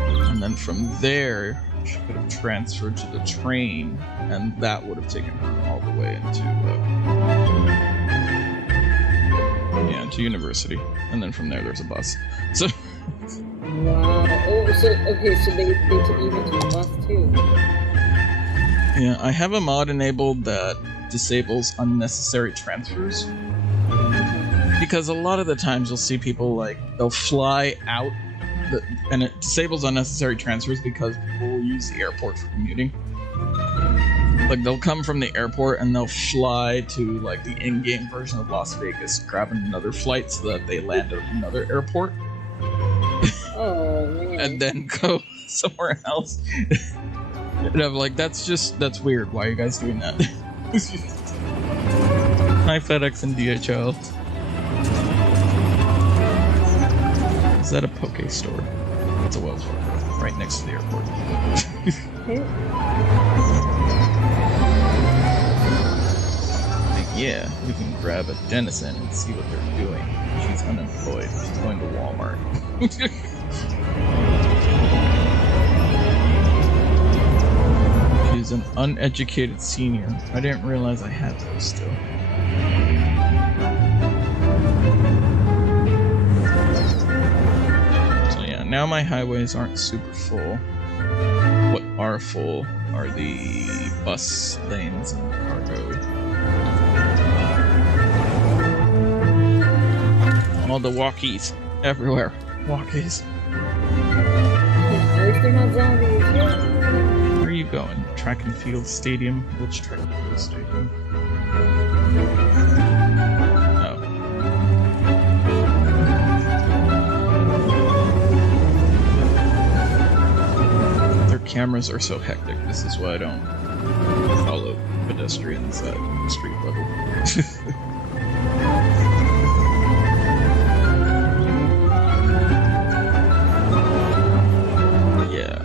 and then from there she could have transferred to the train, and that would have taken her all the way into into university, and then from there there's a bus. So. Wow. Oh, so okay, so they took you into the bus too. Yeah, I have a mod enabled that disables unnecessary transfers. Because a lot of the times you'll see people like they'll fly out, and it disables unnecessary transfers because people will use the airport for commuting. Like they'll come from the airport and they'll fly to like the in-game version of Las Vegas, grab another flight so that they land at another airport. Oh man. And then go somewhere else. And I'm like, that's weird. Why are you guys doing that? Hi, FedEx and DHL. Is that a Poke store? It's a Wells Fargo, right next to the airport. Yeah, we can grab a Denizen and see what they're doing. She's unemployed. She's going to Walmart. She's an uneducated senior. I didn't realize I had those still. So yeah, now my highways aren't super full. What are full are the bus lanes and cargo. All the walkies everywhere. Walkies. At least they're not zombies. Where are you going? Track and field stadium? Which track and field stadium? Oh. Their cameras are so hectic. This is why I don't follow pedestrians at street level.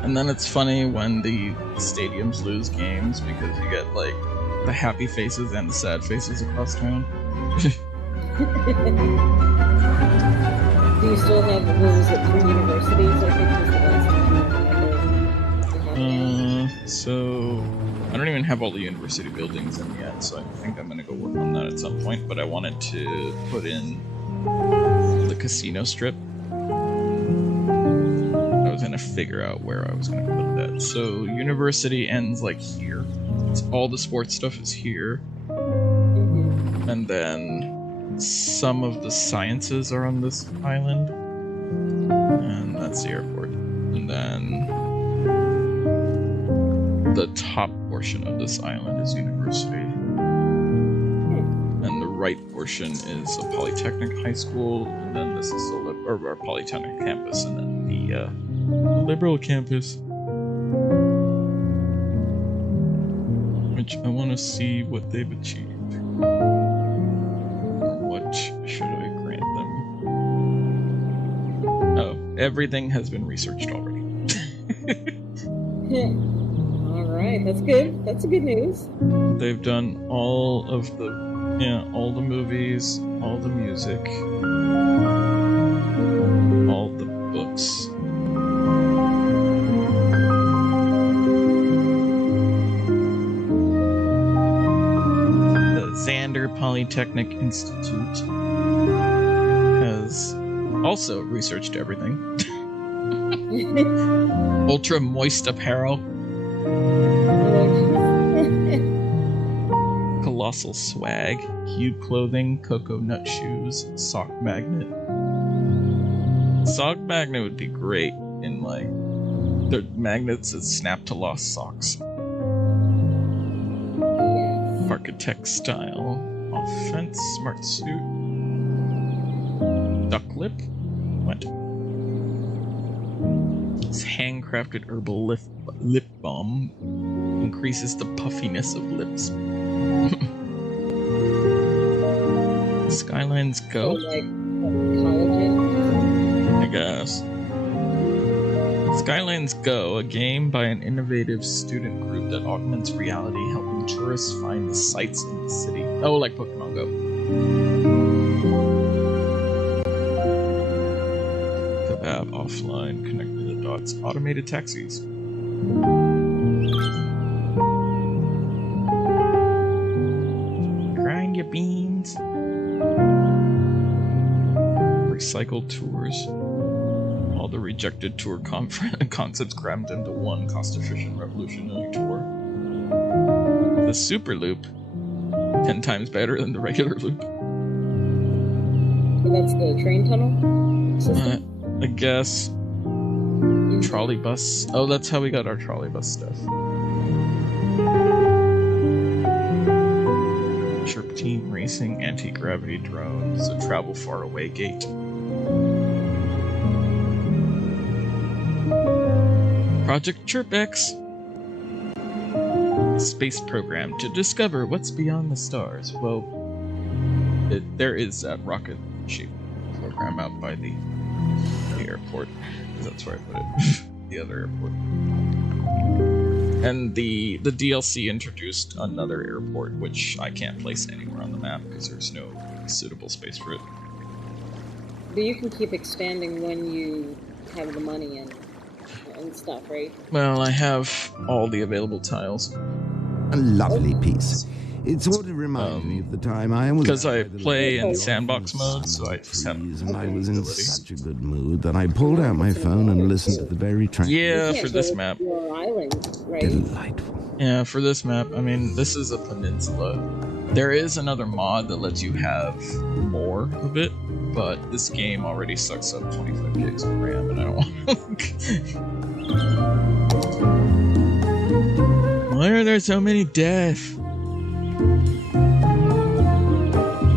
And then it's funny when the stadiums lose games because you get like the happy faces and the sad faces across town. Do you still have, what was it, 3 universities? I think was the last time I remember. So I don't even have all the university buildings in yet, so I think I'm gonna go work on that at some point, but I wanted to put in the casino strip. I was gonna figure out where I was gonna put that. So university ends like here. All the sports stuff is here. And then some of the sciences are on this island. And that's the airport. And then the top portion of this island is university. And the right portion is a polytechnic high school. And then this is our polytechnic campus. And then the liberal campus. Which I want to see what they've achieved. Or what should I grant them? Oh, everything has been researched already. Alright, that's good. That's good news. They've done all of the, all the movies, all the music, all the books. Polytechnic Institute. Also researched everything. Ultra moist apparel. Colossal swag. Hued clothing. Cocoa nut shoes. Sock magnet. Sock magnet would be great in like the magnets that snap to lost socks. Architect style. Offense. Smart suit. Duck lip? What? This handcrafted herbal lip balm increases the puffiness of lips. Skylines Go? So, like, collagen? I guess. Skylines Go, a game by an innovative student group that augments reality, helping tourists find the sights in the city. Oh, like Pokemon Go. Kebab offline, connected the dots, automated taxis. Grind your beans. Recycled tours. All the rejected tour concepts crammed into one cost-efficient revolutionary tour. The Super Loop, 10 times better than the regular loop. So that's the train tunnel system? I guess. Trolley bus. Oh, that's how we got our trolley bus stuff. Chirp team racing, anti-gravity drones, a travel far away gate. Project ChirpX. Space program to discover what's beyond the stars. Well, there is that rocket ship program out by the airport. That's where I put it. The other airport. And the DLC introduced another airport, which I can't place anywhere on the map because there's no suitable space for it. But you can keep expanding when you have the money and stuff, right? Well, I have all the available tiles. A lovely piece. It sort of reminds me of the time I was... Because I play in sandbox mode, so I just have... And I was in such a good mood that I pulled out my phone and listened to the very track. Yeah, for this map. Your island, right? Delightful. Yeah, for this map, I mean, this is a peninsula. There is another mod that lets you have more of it, but this game already sucks up 25 gigs of RAM, and I don't want to... Why are there so many dead?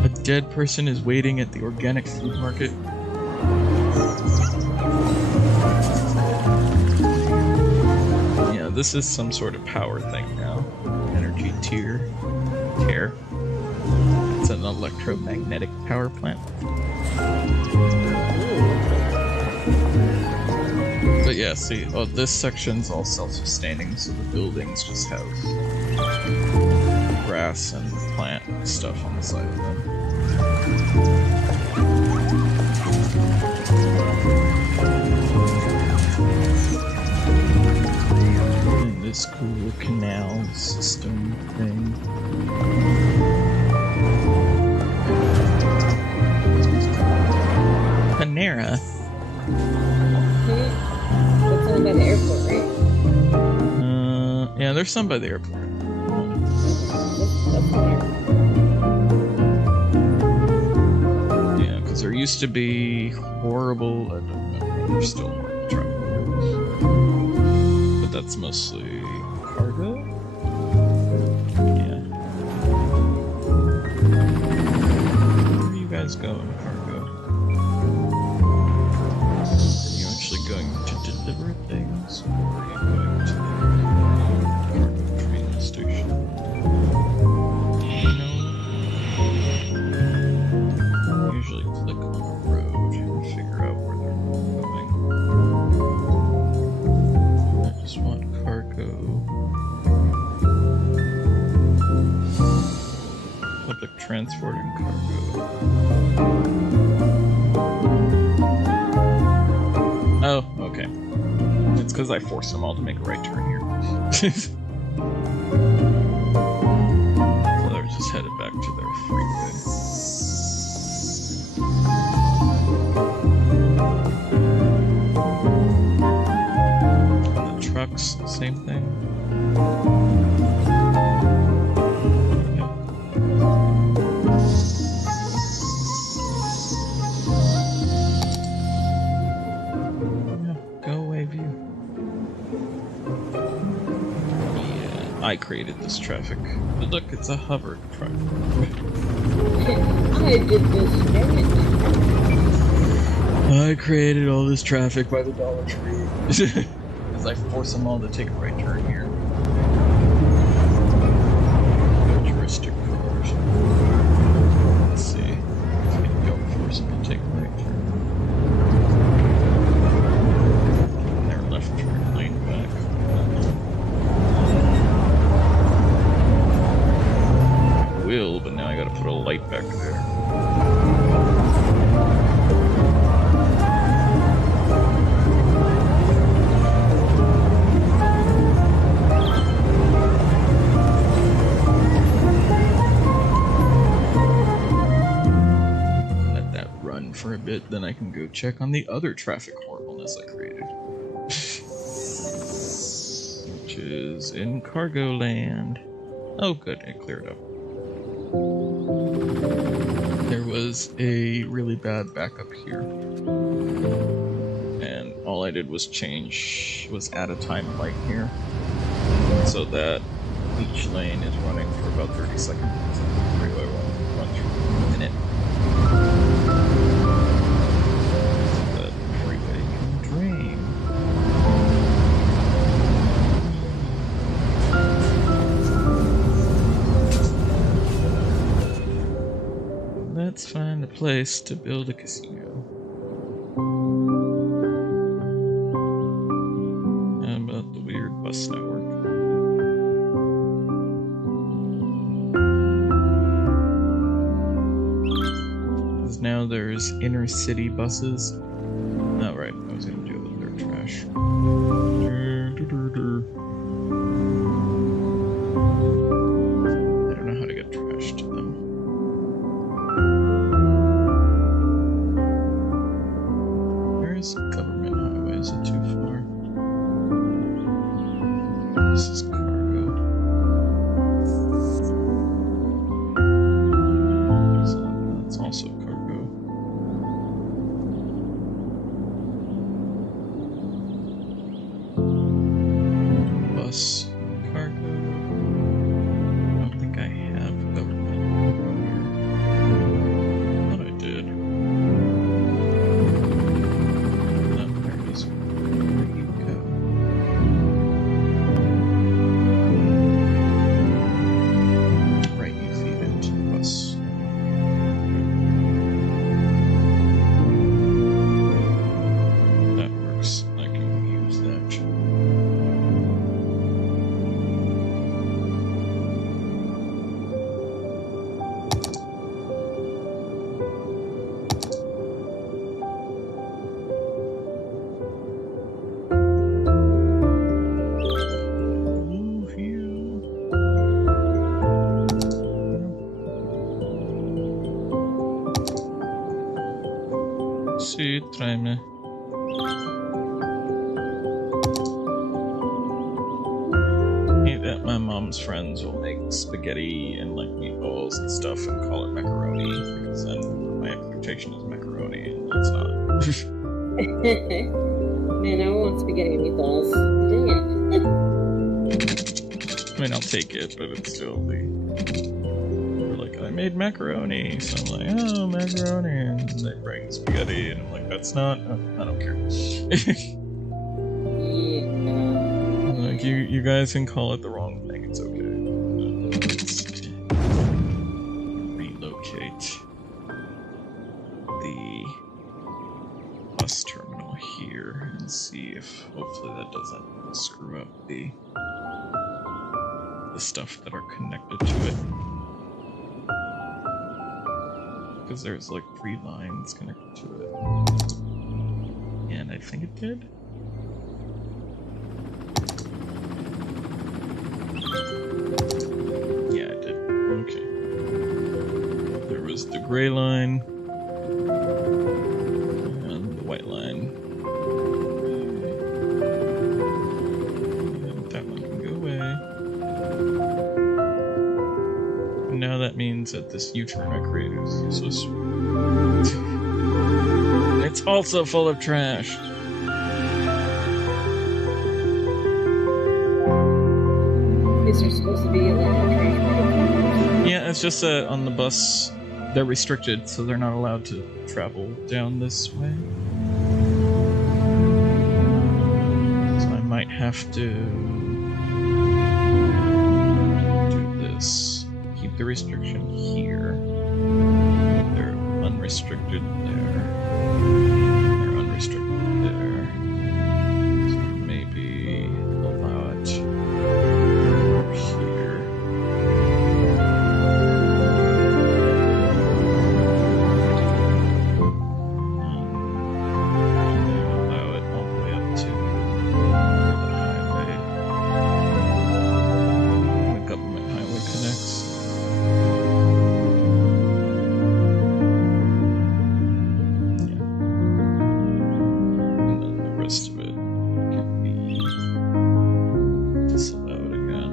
A dead person is waiting at the organic food market. Yeah, this is some sort of power thing now. Energy tier. It's an electromagnetic power plant. But yeah, see, this section's all self-sustaining, so the buildings just have grass and plant stuff on the side of them. And this cool canal system thing. Panera. That's only by the airport, right? Yeah, there's some by the airport. Yeah, because there used to be horrible. I don't know. There's still more truck. But that's mostly cargo. Yeah. Where are you guys going, cargo? Are you actually going to deliver things, or are you going to the train station? I usually click on a road and figure out where they're going. I just want cargo. Public transport and cargo. Oh, okay. It's because I forced them all to make a right turn here. So they're just headed back to their freeway. I created this traffic. But look, it's a hover truck. I did this very I created all this traffic by the Dollar Tree. Because I force them all to take a right turn here. Futuristic cars. Let's see if I don't force them to take a right turn. Their left turn lane back. I will, but now I gotta put a light back there. For a bit, then I can go check on the other traffic horribleness I created. Which is in cargo land. Oh good, it cleared up. There was a really bad backup here. And all I did was add a time light here. So that each lane is running for about 30 seconds. The freeway will run through a minute. Let's find a place to build a casino. How about the weird bus network? Because now there's inner city buses. Oh right, I was gonna deal with their trash. I don't know how to get trash to them. Government highway, is it too far? This is cargo. So that's also cargo. Bus, cargo. I don't think I have government here. I thought I did. Sí, tráeme. My mom's friends will make spaghetti and like meatballs and stuff and call it macaroni because then my expectation is macaroni and it's not. Man, I want spaghetti and meatballs. Dang it. I mean, I'll take it, but it's still the... Like, I made macaroni, so I'm like, oh, macaroni, and they bring spaghetti, and I'm like, that's not... Oh, I don't care. Yeah. Like, you guys can call it the wrong thing, it's okay. Let's relocate the bus terminal here and see if hopefully that doesn't screw up the stuff that are connected to it. Because there's like 3 lines connected to it. And I think it did. Yeah, it did. Okay. There was the gray line and the white line. And that one can go away. And now that means that this U-turn I created is useless. It's also full of trash. Is there supposed be like transported. Yeah, it's just on the bus, they're restricted, so they're not allowed to travel down this way. So I might have to do this. Keep the restriction here. They're unrestricted there. They're unrestricted there. So maybe allow it here. Allow it all the way up to the highway. The government highway connects. Rest of it can be disallowed again.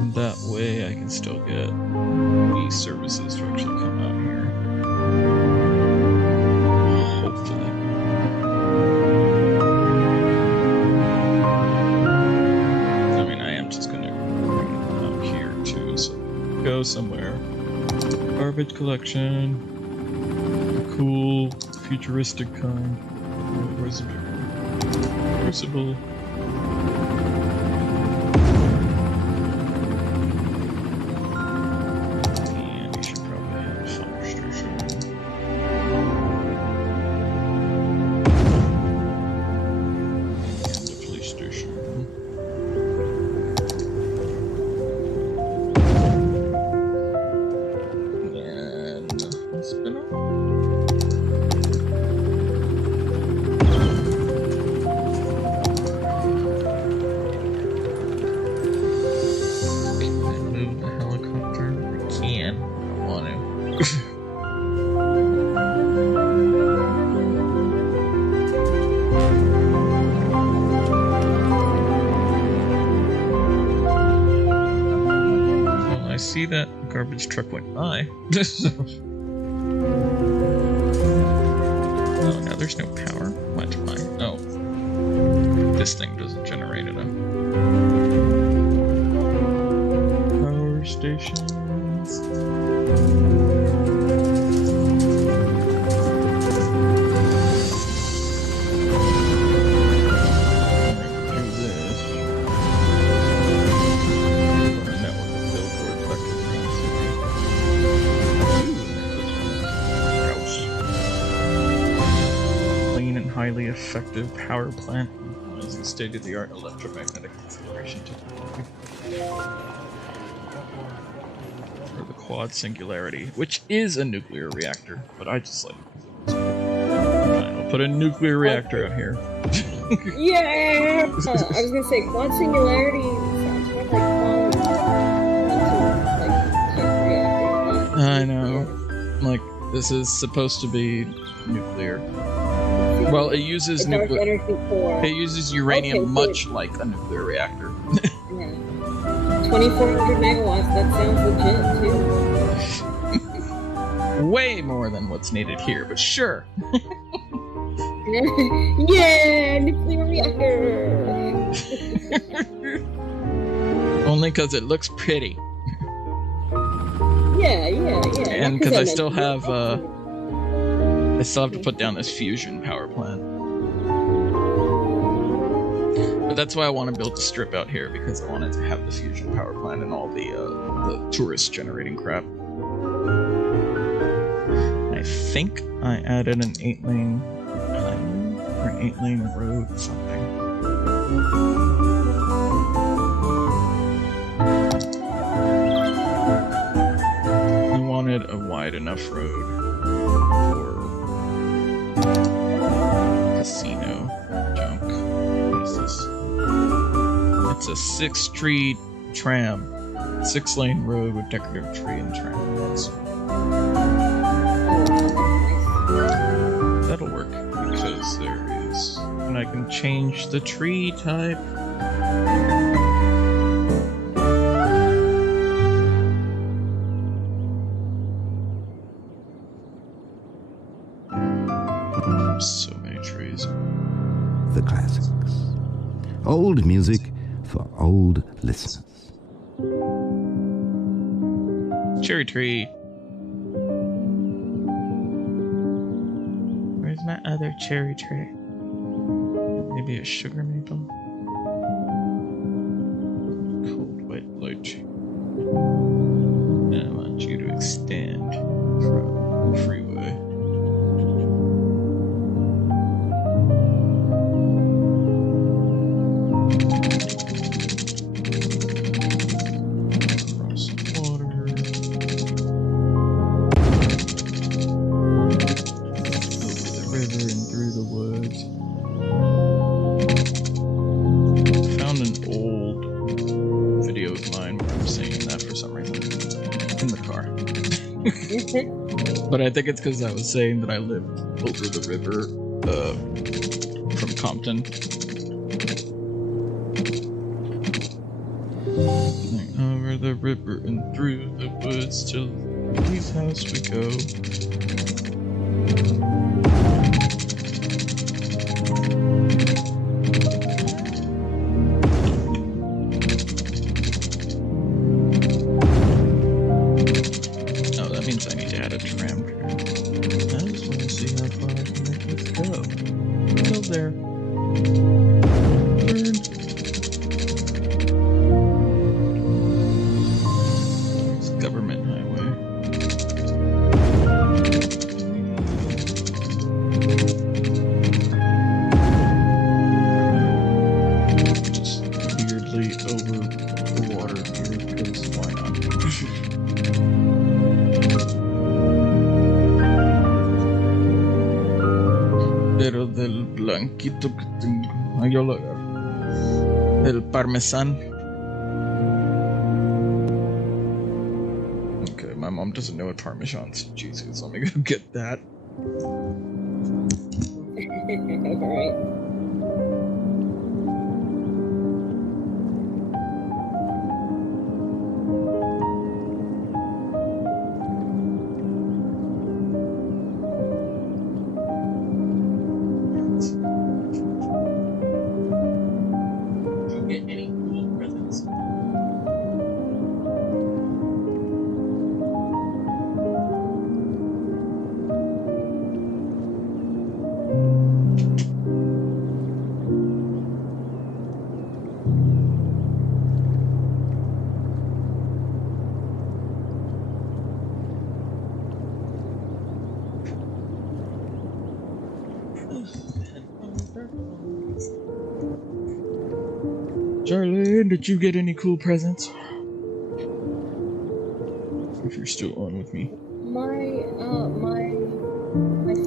And that way I can still get these services to actually come out here. Hopefully. I mean, I am just gonna bring it out here too, so go somewhere. Garbage collection. Cool, futuristic kind. Where's the crucible? And you should probably have fire station. And the police station. And spin off. See that garbage truck went by. Oh, now there's no power. What? Why? Oh, this thing doesn't generate enough. Power stations. Highly effective power plant using state-of-the-art electromagnetic acceleration technology. Or the quad singularity, which is a nuclear reactor, but I just like it. Fine, I'll put a nuclear reactor out here. Yeah! I was gonna say, quad singularity sounds more like reactor. I know. Like, this is supposed to be nuclear. Well, it uses nuclear. It uses uranium much like a nuclear reactor. Yeah. 2,400 megawatts, that sounds legit too. Way more than what's needed here, but sure. Yeah, nuclear reactor! Only because it looks pretty. Yeah. And because I still have to put down this fusion power plant. But that's why I want to build the strip out here, because I wanted to have the fusion power plant and all the tourist generating crap. I think I added an 8-lane highway or an 8-lane road something. I wanted a wide enough road for casino junk. What is this? It's a 6-tree tram. 6-lane road with decorative tree and tram. That'll work because there is. And I can change the tree type. So many trees. The classics. Old music for old listeners. Cherry tree. Where's my other cherry tree? Maybe a sugar maple? Cold white light. And I want you to extend from the freeway. Across the water. Over the river and through the woods. Found an old video of mine where I'm saying that for some reason in the car. But I think it's because I was saying that I lived over the river from Compton. Over the river and through the woods till Lee's house we go. I need to add a tram. I just want to see how far I can make this go. Go there. Turn. There's government highway. Just weirdly over the water here, because why not? Pero del blanquito que tengo. Ahí yo lo agarro. El parmesan. Okay, my mom doesn't know what parmesan's. Jesus, let me go get that. Alright. Charlene, did you get any cool presents? If you're still on with me. My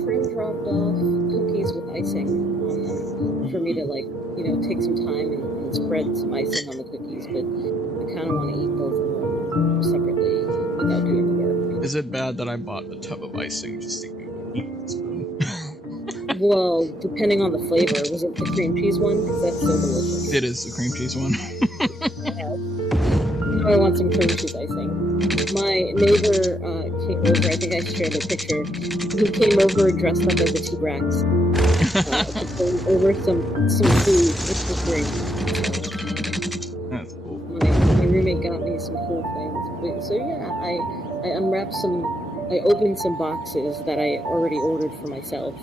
friend dropped off cookies with icing on them for me to, like, you know, take some time and spread some icing on the cookies, but I kind of want to eat both of them separately without doing the work. Is it bad that I bought a tub of icing just to eat with a spoon? Well, depending on the flavor. Was it the cream cheese one? Because that's so delicious. It is the cream cheese one. I want some cream cheese icing. My neighbor came over, I think I shared a picture. He came over dressed up as a T-Rex. To bring over some food, which was great. That's cool. My roommate got me some cool things. So yeah, I unwrapped I opened some boxes that I already ordered for myself.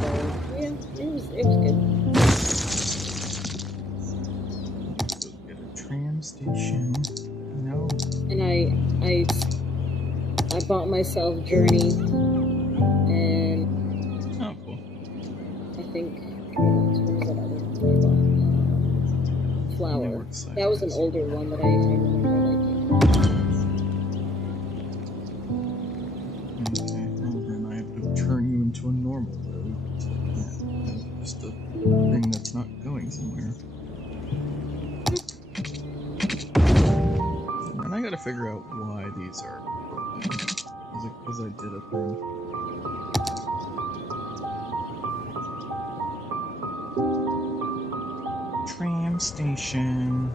So yeah, it was good. Get a tram station. No. And I bought myself Journey, and Oh, cool. I think what was that other one? Flower. That was an older one that I remember liking. Okay, well then I have to turn you into a normal road. Just a thing that's not going somewhere. And I gotta figure out why these are broken. Is it because I did a thing? Tram station.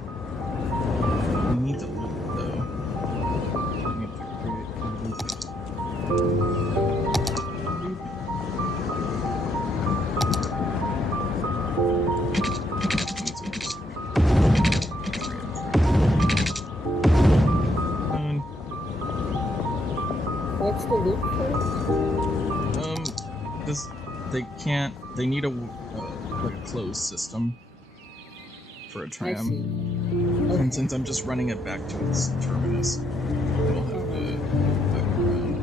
We need to look though. We have to create a loop. the loop for? They need a like a closed system for a tram. I see. Okay. And since I'm just running it back to its terminus, it'll have to back around.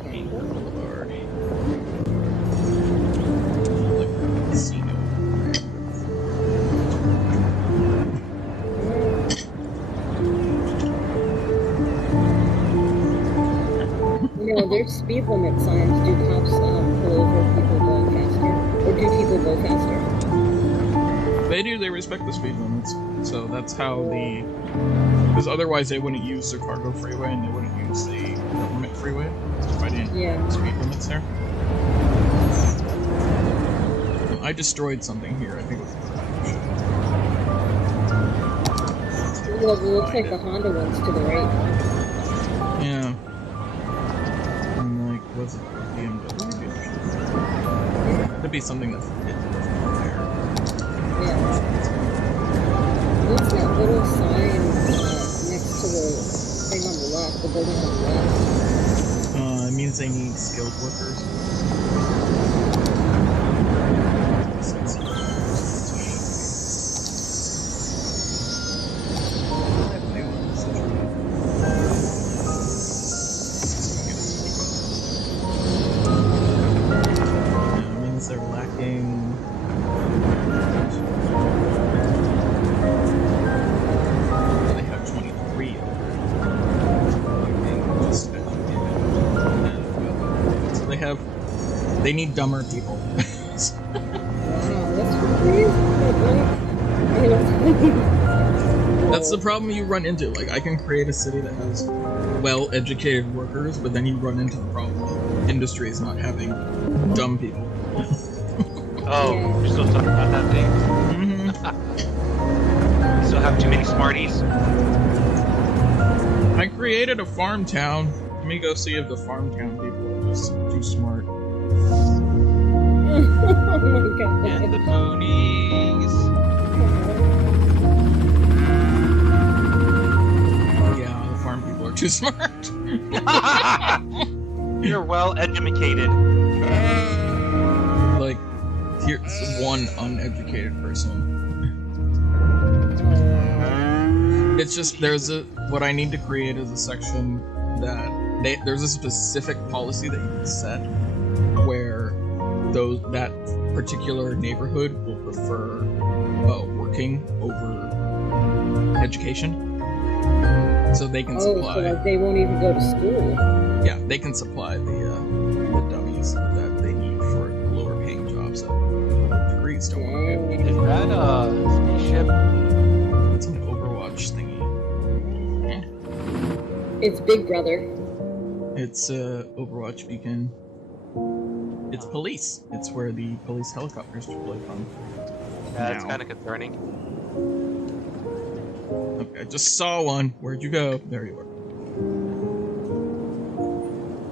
Okay. Boulevard. Like the casino. You know, there's speed limit signs. Do cops pull over people going faster? Or do people go faster? They do, they respect the speed limits. So that's how because otherwise they wouldn't use the cargo freeway and they wouldn't use the government freeway if I didn't have speed limits there. I destroyed something here, I think it was a Well, it looks like the Honda one's to the right. Yeah. And like, was it BMW dealership? That'd be something that's there. Yeah. What's that little sign next to the thing on the left, the building on the left? It means they need skilled workers. It means they're lacking. They have 23 of them. So they need dumber people. That's the problem you run into. Like, I can create a city that has well-educated workers, but then you run into the problem of industries not having dumb people. Oh, you're still talking about that thing? Mm-hmm. You still have too many smarties. I created a farm town. Let me go see if the farm town people are just too smart. Oh my god. And the ponies. Yeah, the farm people are too smart. You're well educated. Like, here's one uneducated person. It's just, what I need to create is a section that, there's a specific policy that you can set where that particular neighborhood will prefer working over education. So they can supply. So like they won't even go to school. Yeah, they can supply the dummies that they need for lower paying jobs that degrees don't want to do. Is that a spaceship? It's an Overwatch thingy. It's Big Brother. It's a Overwatch beacon. It's police. It's where the police helicopters deploy from. That's kind of concerning. Okay, I just saw one. Where'd you go? There you are.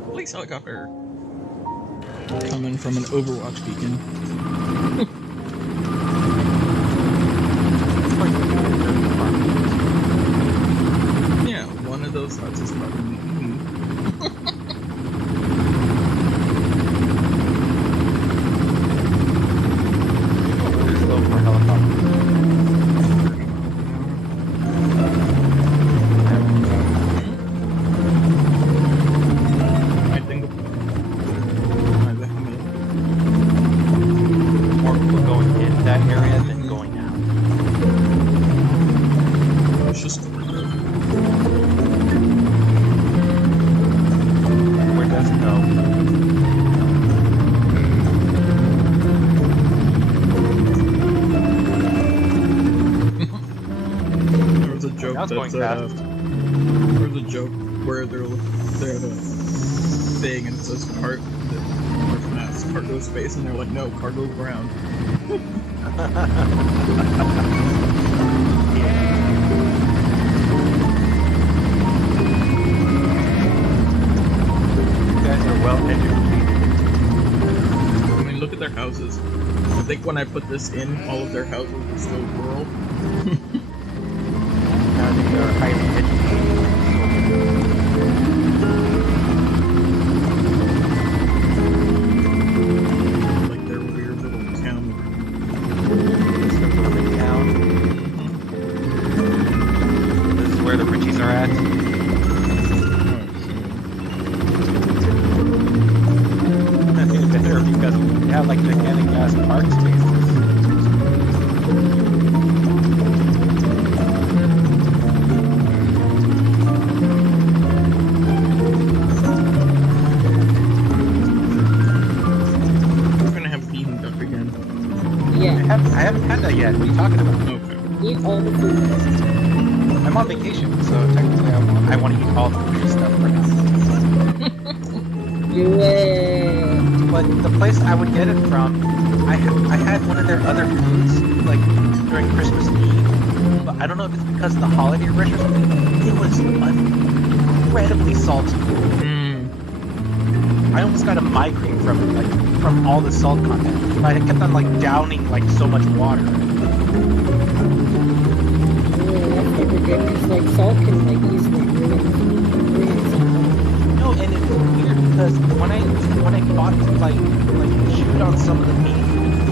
Police helicopter. Coming from an Overwatch beacon. Yeah, one of those huts is probably me. There's a joke where they're the thing and it says cargo space and they're like, no, cargo ground. You guys are well educated. I mean, look at their houses. I think when I put this in, all of their houses were still rural. Now they are highly educated. are at. Better because they have like gigantic ass park spaces. We're gonna have bean duck again. Yeah. I haven't had that yet. What are you talking about? Okay. Eat all the food. I'm on vacation, so technically I want to eat all the free stuff right now. Do it. But the place I would get it from, I had one of their other foods like during Christmas Eve, but I don't know if it's because of the holiday rush or something. It was incredibly salty. I almost got a migraine from it, like from all the salt content. I kept on like downing like so much water. That's never good because like salt can like easily ruin something. No, and it was weird because when I bought like chewed on some of the meat,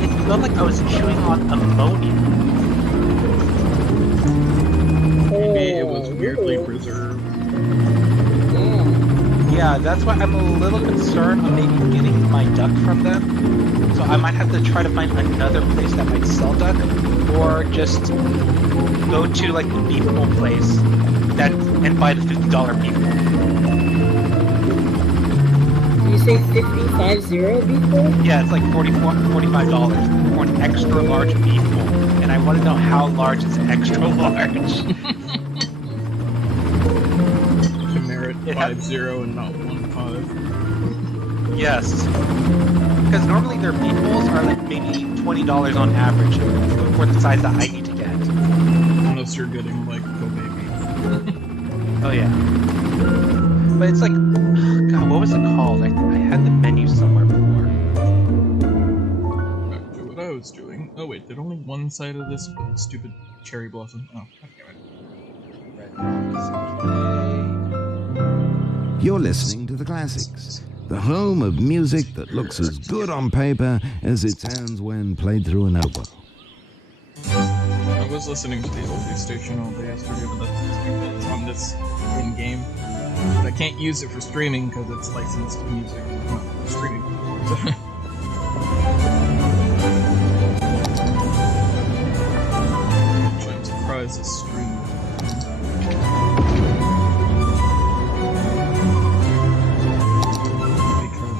it felt like I was chewing on ammonia. Maybe it was weirdly preserved. Yeah, that's why I'm a little concerned on maybe getting my duck from them. So I might have to try to find another place that might sell duck, or just go to like the beef bowl place and buy the $50 beef bowl. Did you say 50 beef bowl? Yeah, it's like $45 for an extra large beef bowl, and I want to know how large is extra large. To merit 50 and not 15. Yes, because normally their beef bowls are like maybe $20 on average for the size that I need to get. Unless you're getting like Kobe beef. Oh yeah. But it's like, God, what was it called? I had the menu somewhere before. Back to what I was doing. Oh wait, did only one side of this stupid cherry blossom? Oh, okay. You're listening to the classics, the home of music that looks as good on paper as it sounds when played through an oboe. I was listening to the oldie station all day yesterday, but that's because it's on this in-game. But I can't use it for streaming because it's licensed music, not for streaming. Which I'm surprised is streaming.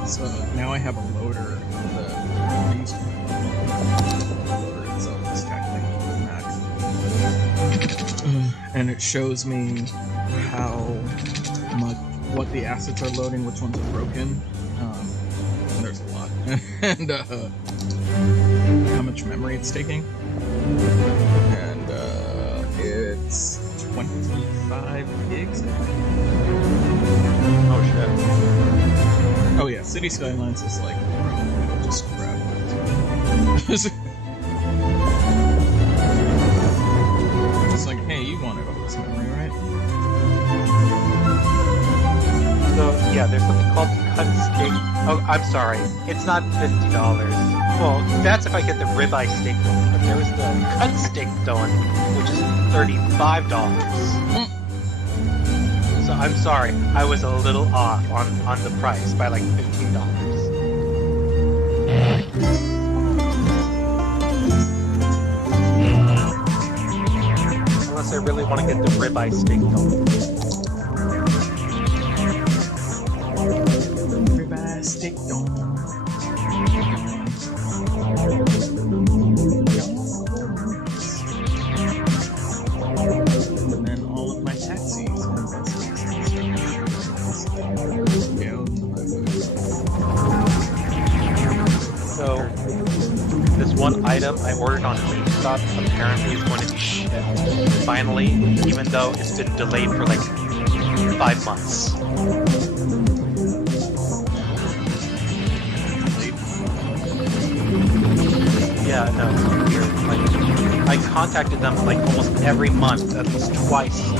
Because now I have a loader that I used to loader itself, this calculating Mac. And it shows me how much, what the assets are loading, which ones are broken. And there's a lot. And how much memory it's taking. And it's 25 gigs. Oh shit. Oh yeah, City Skylines is like, just grab it. It's like, hey, you wanted all this memory, right? So yeah, there's something called cut steak. Oh, I'm sorry, it's not $50. Well, that's if I get the ribeye steak one. But there was the cut steak one, which is $35. So I'm sorry, I was a little off on the price by like $15. Unless I really want to get the ribeye steak going. Ribeye steak dome. And then all of my taxis and buses and stuff. So this one item I ordered on GameStop apparently is going to be shipped finally, even though it's been delayed for like 5 months. Yeah, no, it's weird. Like, I contacted them like almost every month, at least twice, 2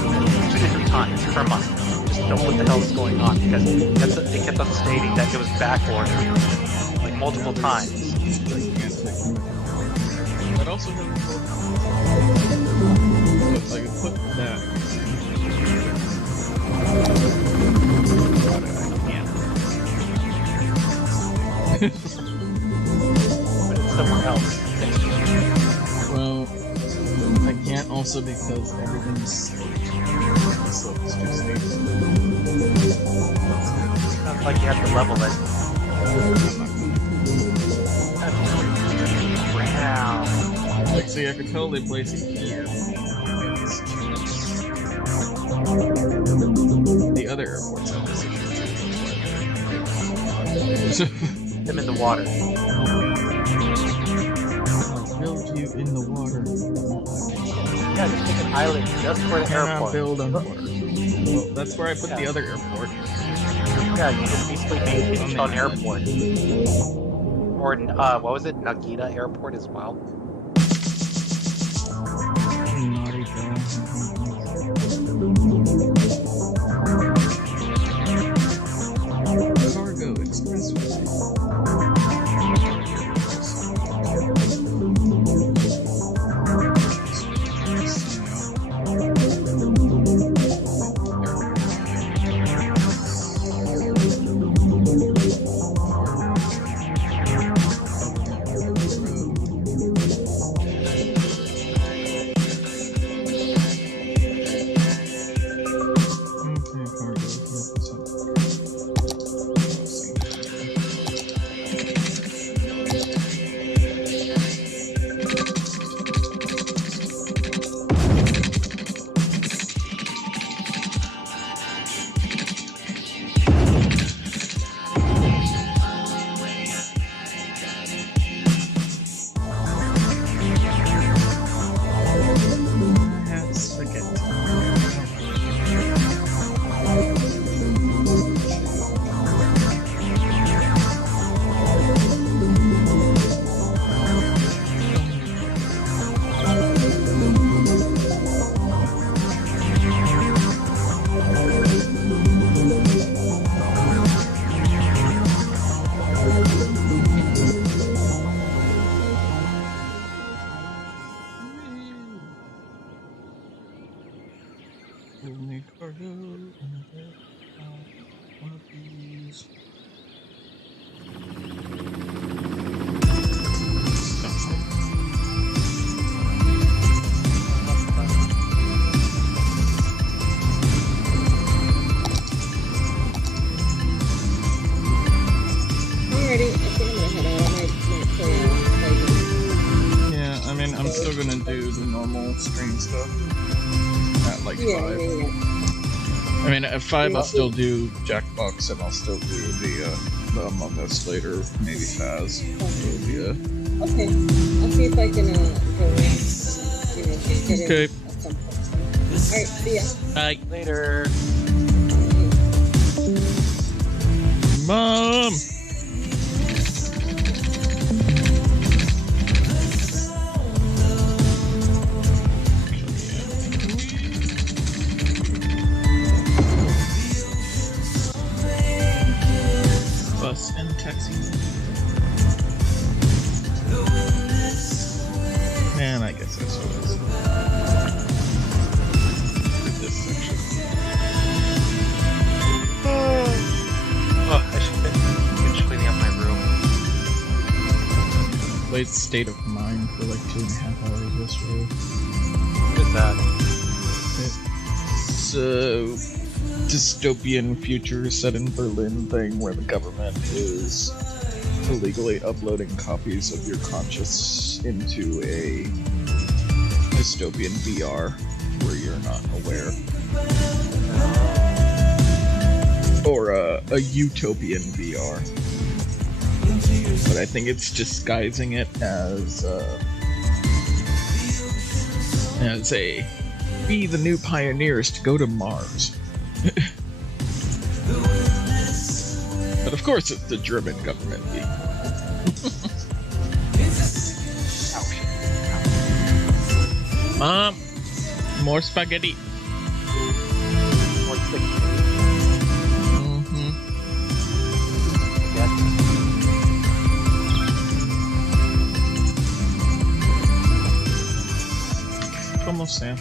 different times per month, just to know what the hell is going on, because they kept on stating that it was back ordered, like multiple times. But also, so if I could put that And also because everything's sloped. It's too steep. Sounds like you have to level it. Wow. Like, see, I could totally place it here. The other airports have this issue. Them in the water. I'll build you in the water. Yeah, just take an island just for the Cannot airport. build on water. Well, that's where I put the other airport. Yeah, you just basically made Incheon Airport. Or, what was it? Nagita Airport as well? Cargo Expressway. Only cargo and one of these. Alrighty, I think I'm gonna head out. I might play out. Yeah, I mean, I'm still gonna do the normal stream stuff at like 5. Yeah. I mean, at 5 I'll still do Jackbox and I'll still do the Among Us later, maybe Faz. Yeah. Okay, I'll see if I can go in, get Okay. in at some point. Alright, see ya. Bye. Later. Mom! Bus and taxi. Man, I guess that's what it is. This section. Oh, I should finish cleaning up my room. Played State of Mind for like 2.5 hours yesterday. What is that? It's a dystopian future set in Berlin thing where the government is illegally uploading copies of your conscious into a dystopian VR where you're not aware. Or a utopian VR. But I think it's disguising it as a be the new pioneers to go to Mars. But of course it's the German government. Mom, more spaghetti. More spaghetti. Mm-hmm. ¿Cómo sea?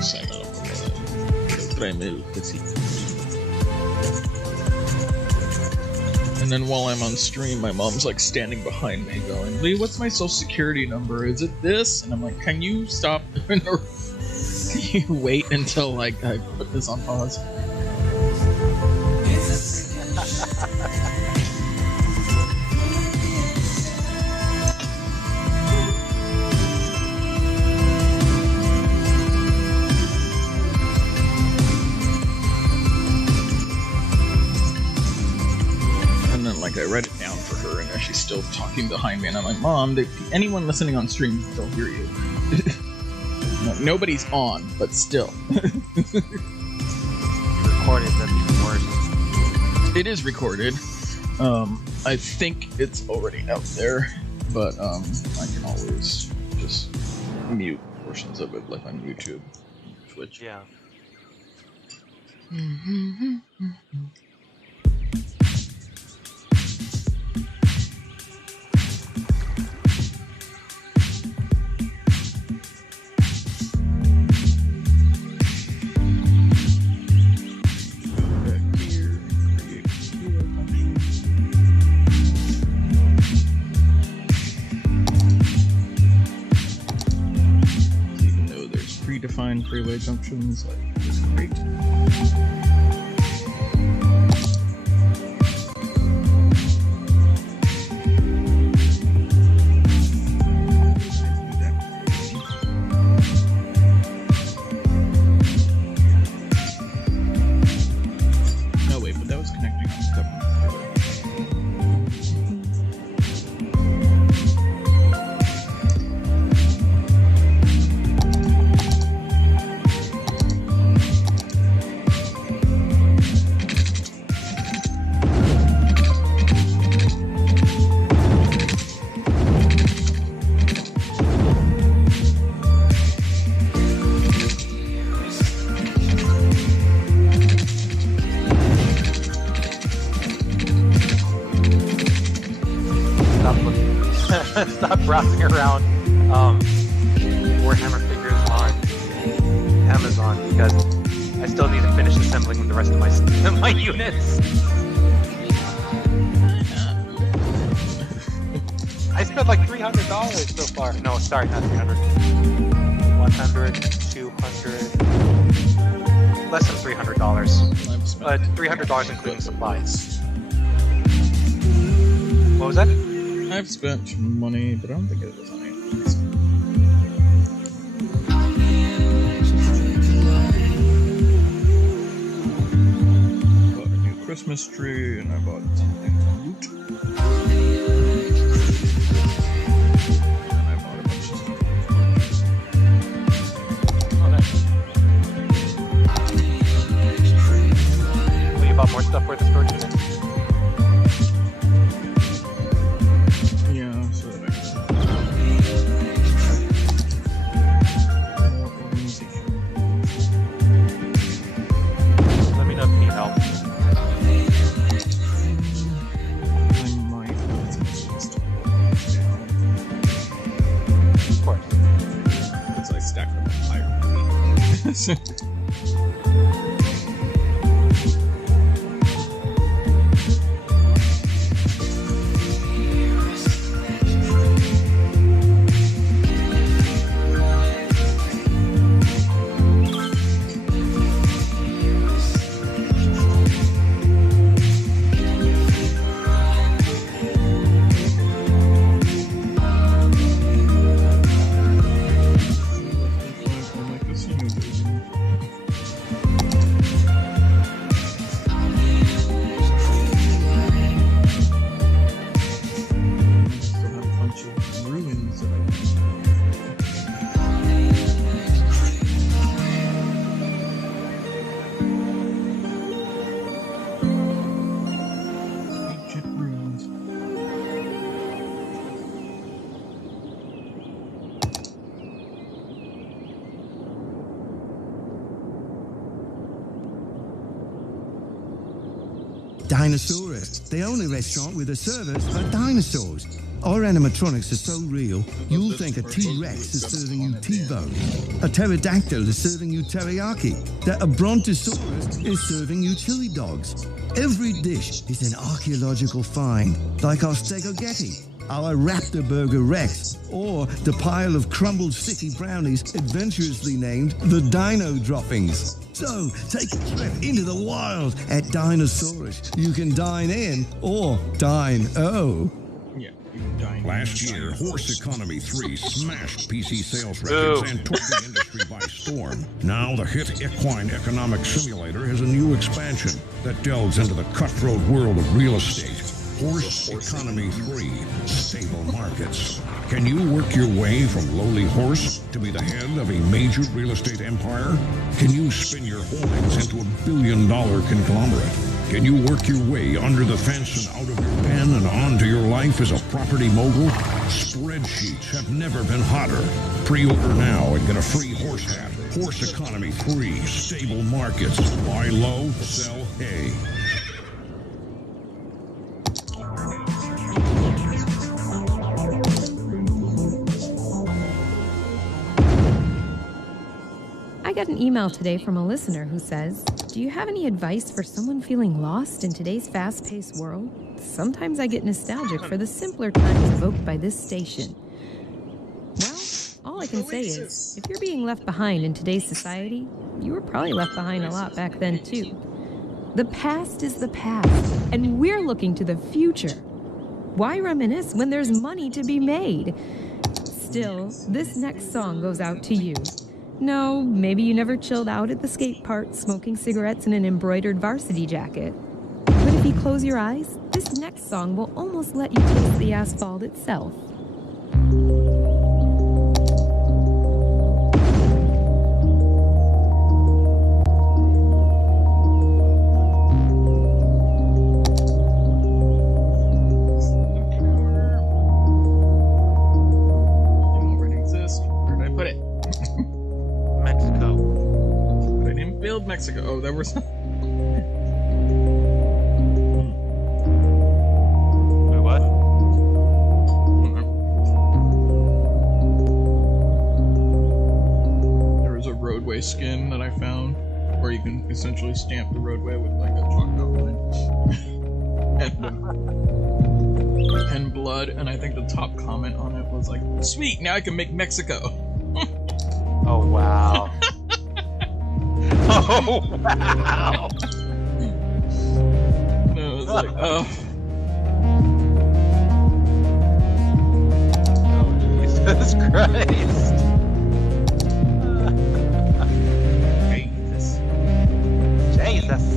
Sácalo por favor. Tráeme el tecito. And then while I'm on stream, my mom's like standing behind me going, Lee, what's my social security number? Is it this? And I'm like, can you stop? Or can you wait until like I put this on pause? Like I read it down for her, and she's still talking behind me, and I'm like, Mom, anyone listening on stream can still hear you. No, nobody's on, but still. You recorded, that's even worse. It is recorded. I think it's already out there, but I can always just mute portions of it, like on YouTube, Twitch. Yeah. Predefined freeway junctions, like, it's great. No, wait, but that was connecting on the government. Stop browsing around Warhammer figures on Amazon because I still need to finish assembling the rest of my units. I spent like $300 so far. No, sorry, not 300. 100, 200, less than $300. $300 including supplies. What was that? I've spent money, but I don't think it was on anything. I bought a new Christmas tree, and I bought something to loot. And I bought a bunch of stuff. Oh, nice. Well, you bought more stuff for the storage unit? Dinosaurus, the only restaurant with a service for dinosaurs. Our animatronics are so real, you'll think a T-Rex is serving you T-bone, a pterodactyl is serving you teriyaki, that a brontosaurus is serving you chili dogs. Every dish is an archaeological find, like our stegogetti, our Raptor Burger Rex, or the pile of crumbled sticky brownies adventurously named the Dino Droppings. So, take a trip into the wild at Dinosaurus. You can dine in or dine-o. Yeah, you can dine. Last year, Horse Economy 3 smashed PC sales records and took the industry by storm. Now, the hit Equine Economic Simulator has a new expansion that delves into the cutthroat world of real estate. Horse Economy 3, Stable Markets. Can you work your way from lowly horse to be the head of a major real estate empire? Can you spin your holdings into a billion-dollar conglomerate? Can you work your way under the fence and out of your pen and onto your life as a property mogul? Spreadsheets have never been hotter. Pre-order now and get a free horse hat. Horse Economy 3, Stable Markets. Buy low, sell hay. I got an email today from a listener who says, "Do you have any advice for someone feeling lost in today's fast-paced world? Sometimes I get nostalgic for the simpler times evoked by this station." Well, all I can say is, if you're being left behind in today's society, you were probably left behind a lot back then too. The past is the past, and we're looking to the future. Why reminisce when there's money to be made? Still, this next song goes out to you. No, maybe you never chilled out at the skate park smoking cigarettes in an embroidered varsity jacket. But if you close your eyes, this next song will almost let you taste the asphalt itself. Mexico. Oh, there was. Wait, what? There was a roadway skin that I found where you can essentially stamp the roadway with like a chalk outline and blood. And I think the top comment on it was like, "Sweet, now I can make Mexico." Oh wow. Oh, wow! No, it was like, oh. Oh, Jesus Christ! Jesus!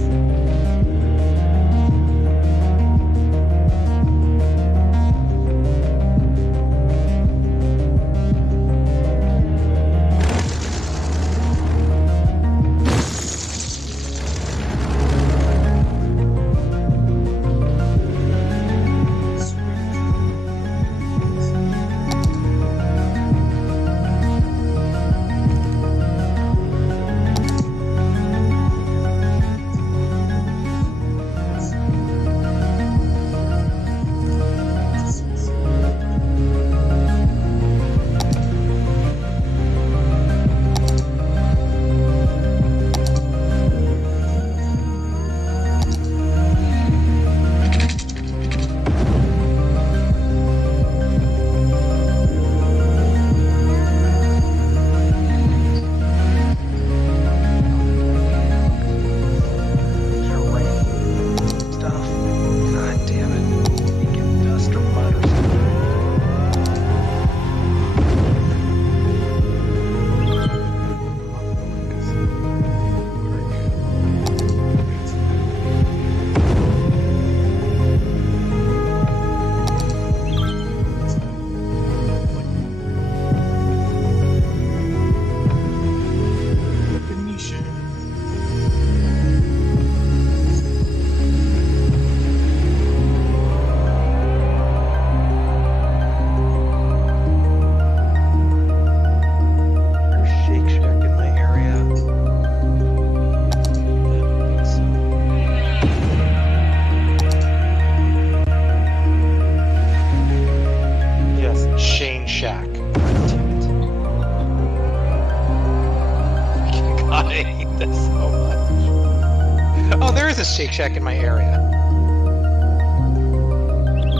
closest Shake Shack in my area.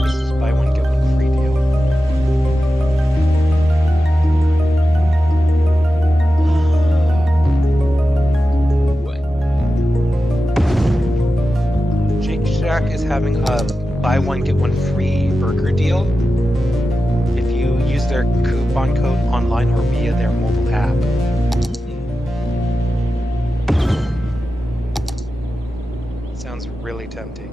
This is buy one get one free deal. What? Shake Shack is having a buy one get one free burger deal if you use their coupon code online or via their mobile app. Sounds really tempting.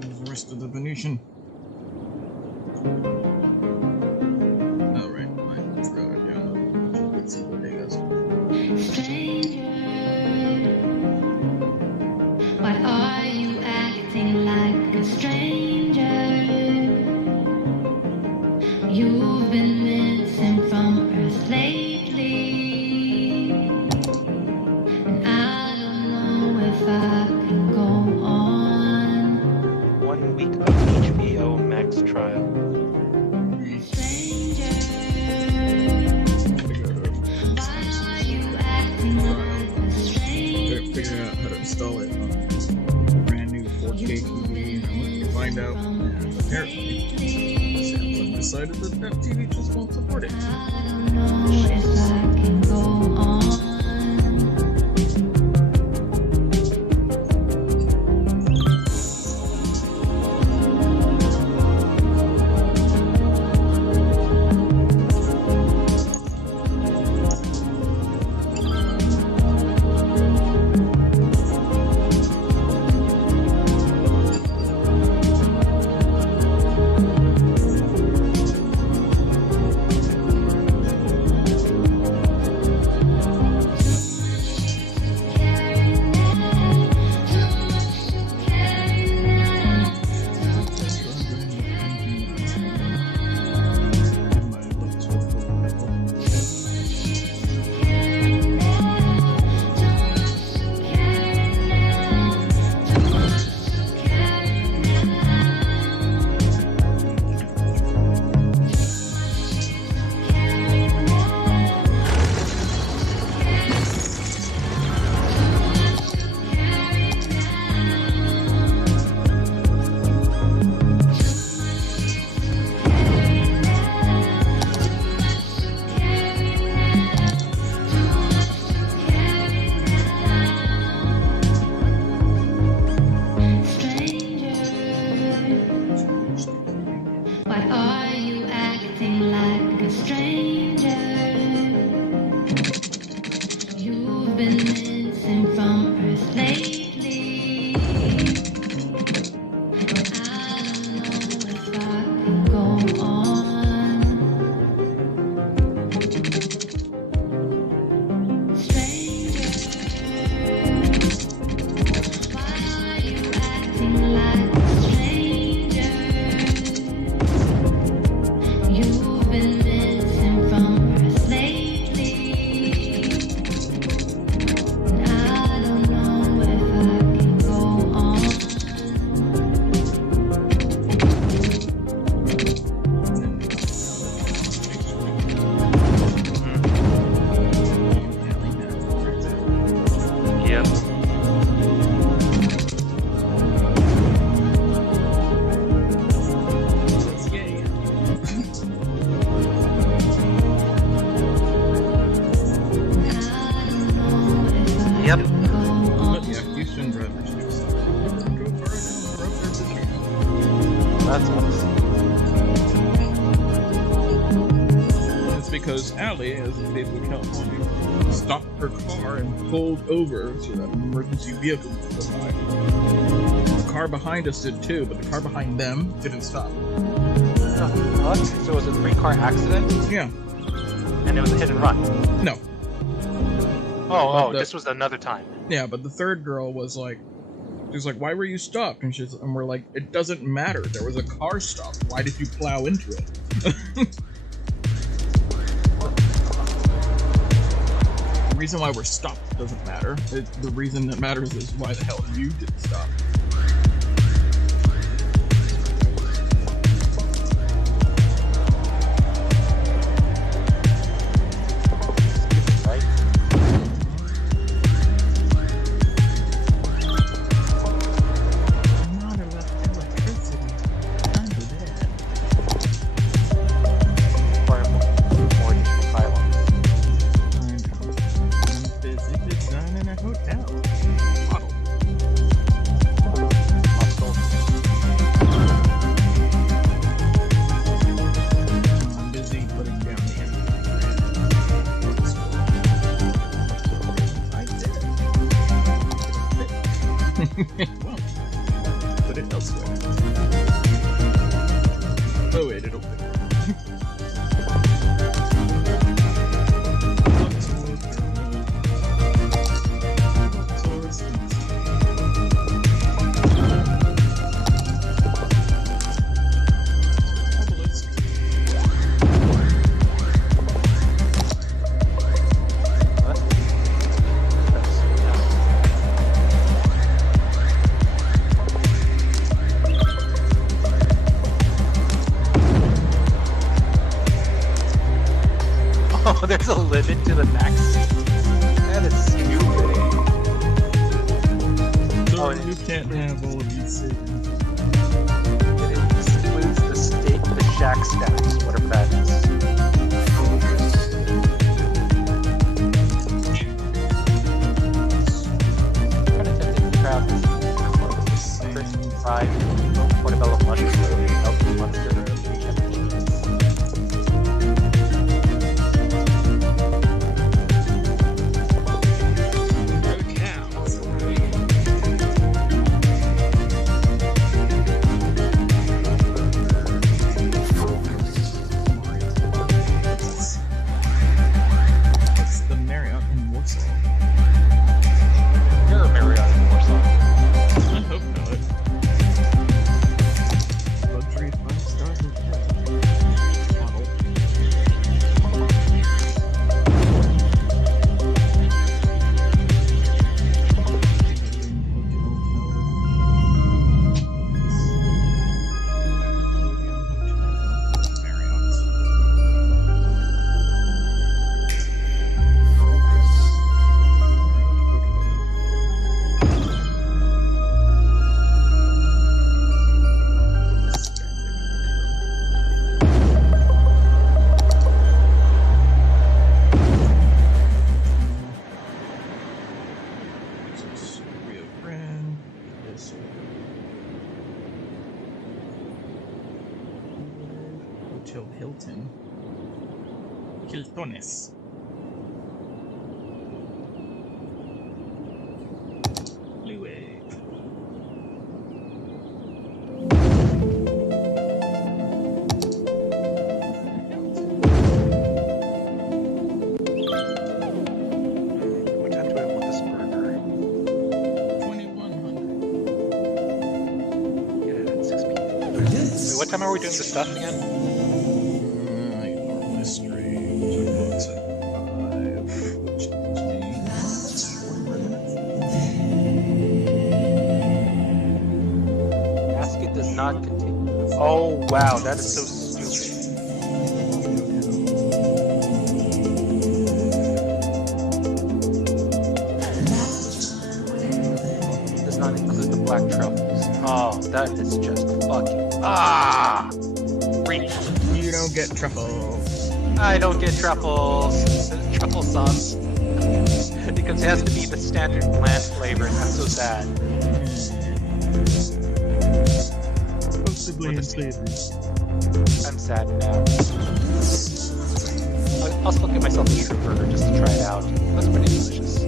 There's the rest of the Venetian. Why are you acting like a stranger? You've been missing from Earth lately, and I don't know if I can go on. 1 week of HBO Max trial. Stranger, why are you acting like a stranger? Figure out how to install it on a brand new 4K TV, and I went to find out, and apparently Samsung decided that that TV just won't support it. I don't know if I can go on. Why are you acting like a stranger? You've been missing from Earth lately. I don't know if I can go on. Stranger, why are you acting like a stranger? You've been missing from Earth lately. I don't know if I can go on. Yep. Yay. I don't know if I Yep. can go on. But yeah, Houston drivers do stuff. Go far down the road, That's awesome. It's because Allie, as a native of California, stopped her car and pulled over so that an emergency vehicle could go by. The car behind us did too, but the car behind them didn't stop. What? So it was a 3-car accident, Yeah, and it was a hit and run. no. Oh, The- this was another time. Yeah, but the third girl was like, why were you stopped? And we're like, it doesn't matter. There was a car stopped. Why did you plow into it? The reason why we're stopped doesn't matter. The reason that matters is why the hell you didn't stop. a hotel. Model. Hostel. I'm busy putting down the end. Well, put it elsewhere. Oh wait, it'll fit. Oh, there's a limit to the max. That is stupid. So you can't have all of these savings. It excludes the state, the shack stats, whatever that is. Kind of tempted to crowd this first 5 Portobello Monster, Healthy Monster. Hiltones. Freeway. What time do I want this burger? 2100. Get it at 6 p.m. Wait, what time are we doing the stuff again? Not continue. Oh wow, that is so stupid. Does not include the black truffles. Oh, that is just fucking freak. You don't get truffles. I don't get truffles. Truffle sauce. Because it has to be the standard bland flavor, and that's so sad. I'm sad now. I'll still get myself a shrimp burger just to try it out. That's pretty delicious.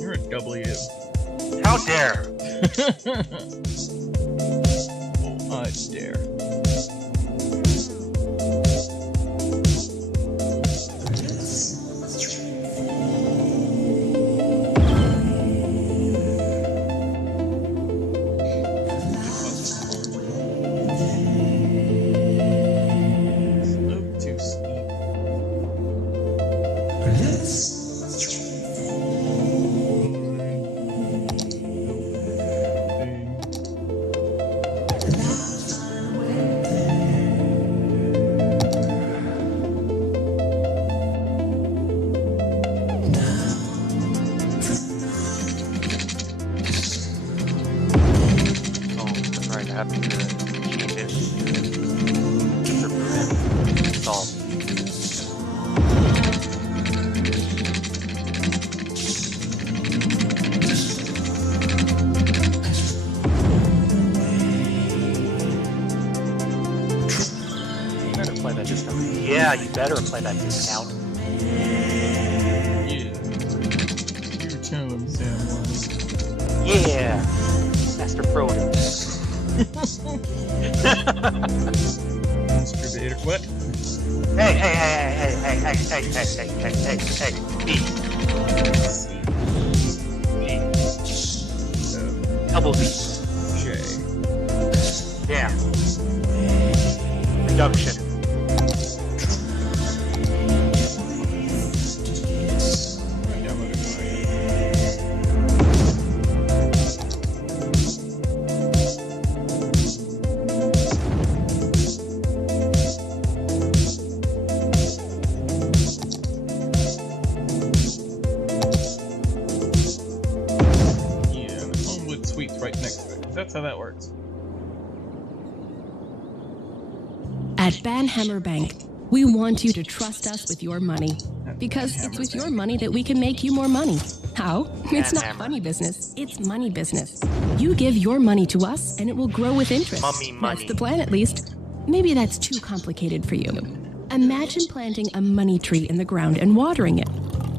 You're a W. How dare! I dare. have to change it. Install. You better apply that discount. Yeah, you better apply that discount. Yeah. Your tone, Sam. Yeah! Master Frodo. Masturbator. What? Hey, B. Double B. J. Yeah. Reduction. That's how that works. At Banhammer Bank, we want you to trust us with your money. Because it's with your money that we can make you more money. How? It's not funny business, it's money business. You give your money to us and it will grow with interest. Mummy money. That's the plan at least. Maybe that's too complicated for you. Imagine planting a money tree in the ground and watering it.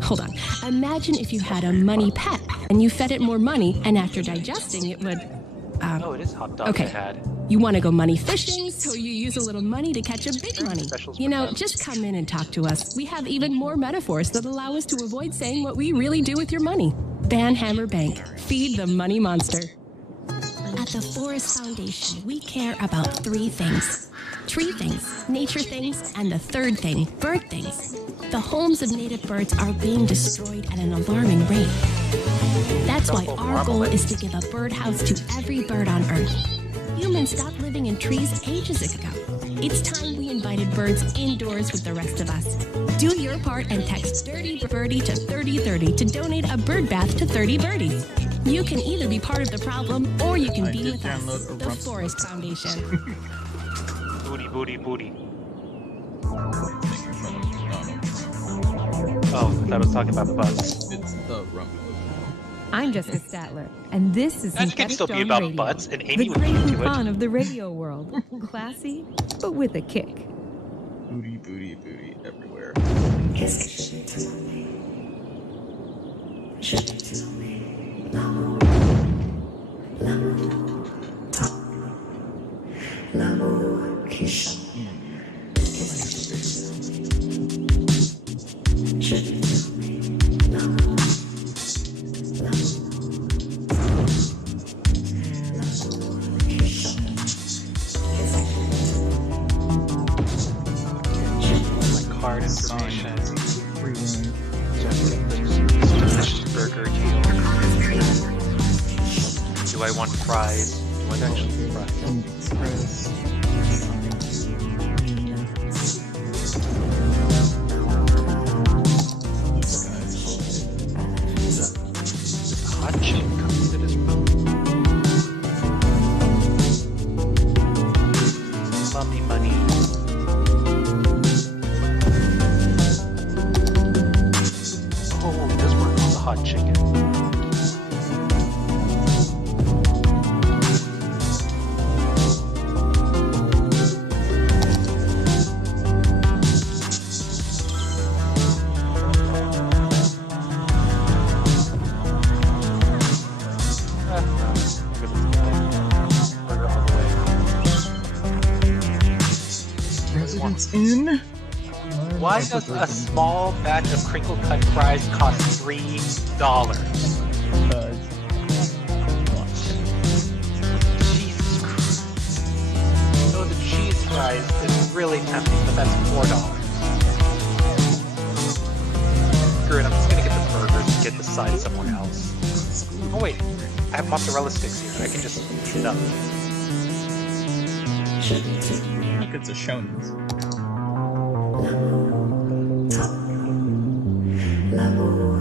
Hold on. Imagine if you had a money pet and you fed it more money and after digesting it would... oh, it is hot dog okay. I had. You want to go money fishing, so you use a little money to catch a big money. You know, just come in and talk to us. We have even more metaphors that allow us to avoid saying what we really do with your money. Banhammer Bank. Feed the money monster. At the Forest Foundation, we care about 3 things. Tree things, nature things, and the third thing, bird things. The homes of native birds are being destroyed at an alarming rate. That's why our goal is to give a birdhouse to every bird on Earth. Humans stopped living in trees ages ago. It's time we invited birds indoors with the rest of us. Do your part and text Dirty Birdie to 3030 to donate a bird bath to 30 birdies. You can either be part of the problem or you can be with us, the Forest Foundation. Booty, booty, booty. Oh, I thought I was talking about the butts. It's the rumble. I'm Jessica Statler, and this is That could still be about Radio, butts, and the Amy would great be into fun it. of the radio world. Classy, but with a kick. Booty, booty, booty everywhere. Card information. Freeway. Delicious burger deal. Do I want fries? Do I actually want fries? Express. Hot chicken comes to this boat. Mummy money. Oh, it does work on the hot chicken. Residents in. Why does a small batch of crinkle cut fries cost $3? Jesus Christ. So the cheese fries is really tempting, but that's $4. Screw it, I'm just gonna get the burgers and get the side somewhere else. Oh wait, I have mozzarella sticks here. I can just heat it up. Look, it's a Shoney's.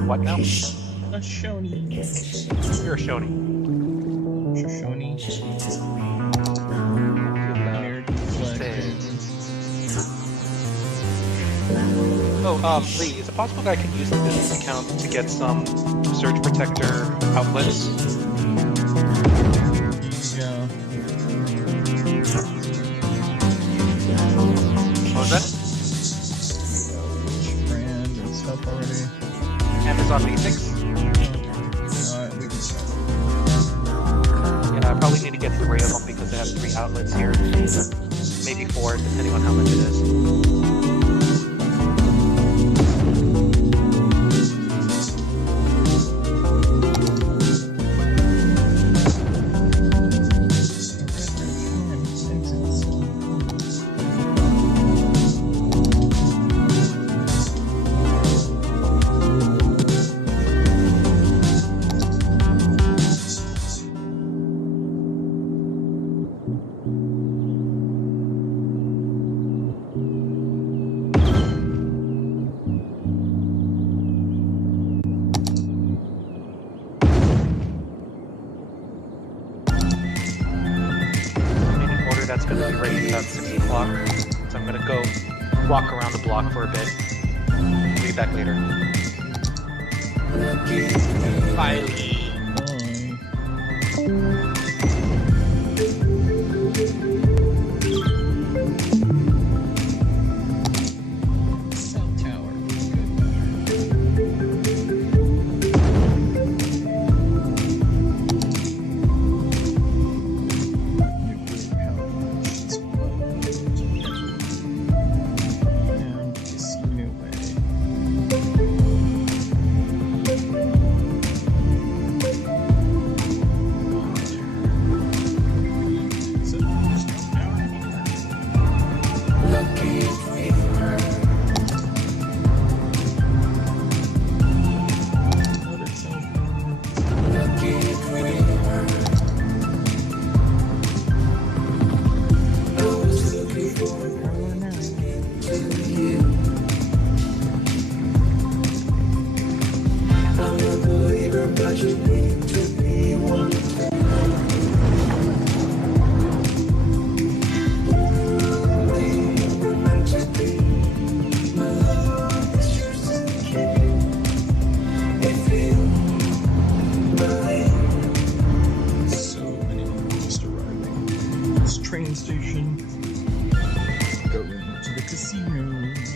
What now? A Shoney's. You're a Shoney. Shoshone. Lee, is it possible that I can use the business account to get some surge protector outlets? Yeah. What was that? Brand and stuff already. Amazon Basics? We can start. Yeah, I probably need to get 3 of them because they have 3 outlets here. Maybe 4, depending on how much it is. That's going to be ready about 6 o'clock, so I'm going to go walk around the block for a bit. I'll be back later. Bye, Lee. Train station. Go into the casinos.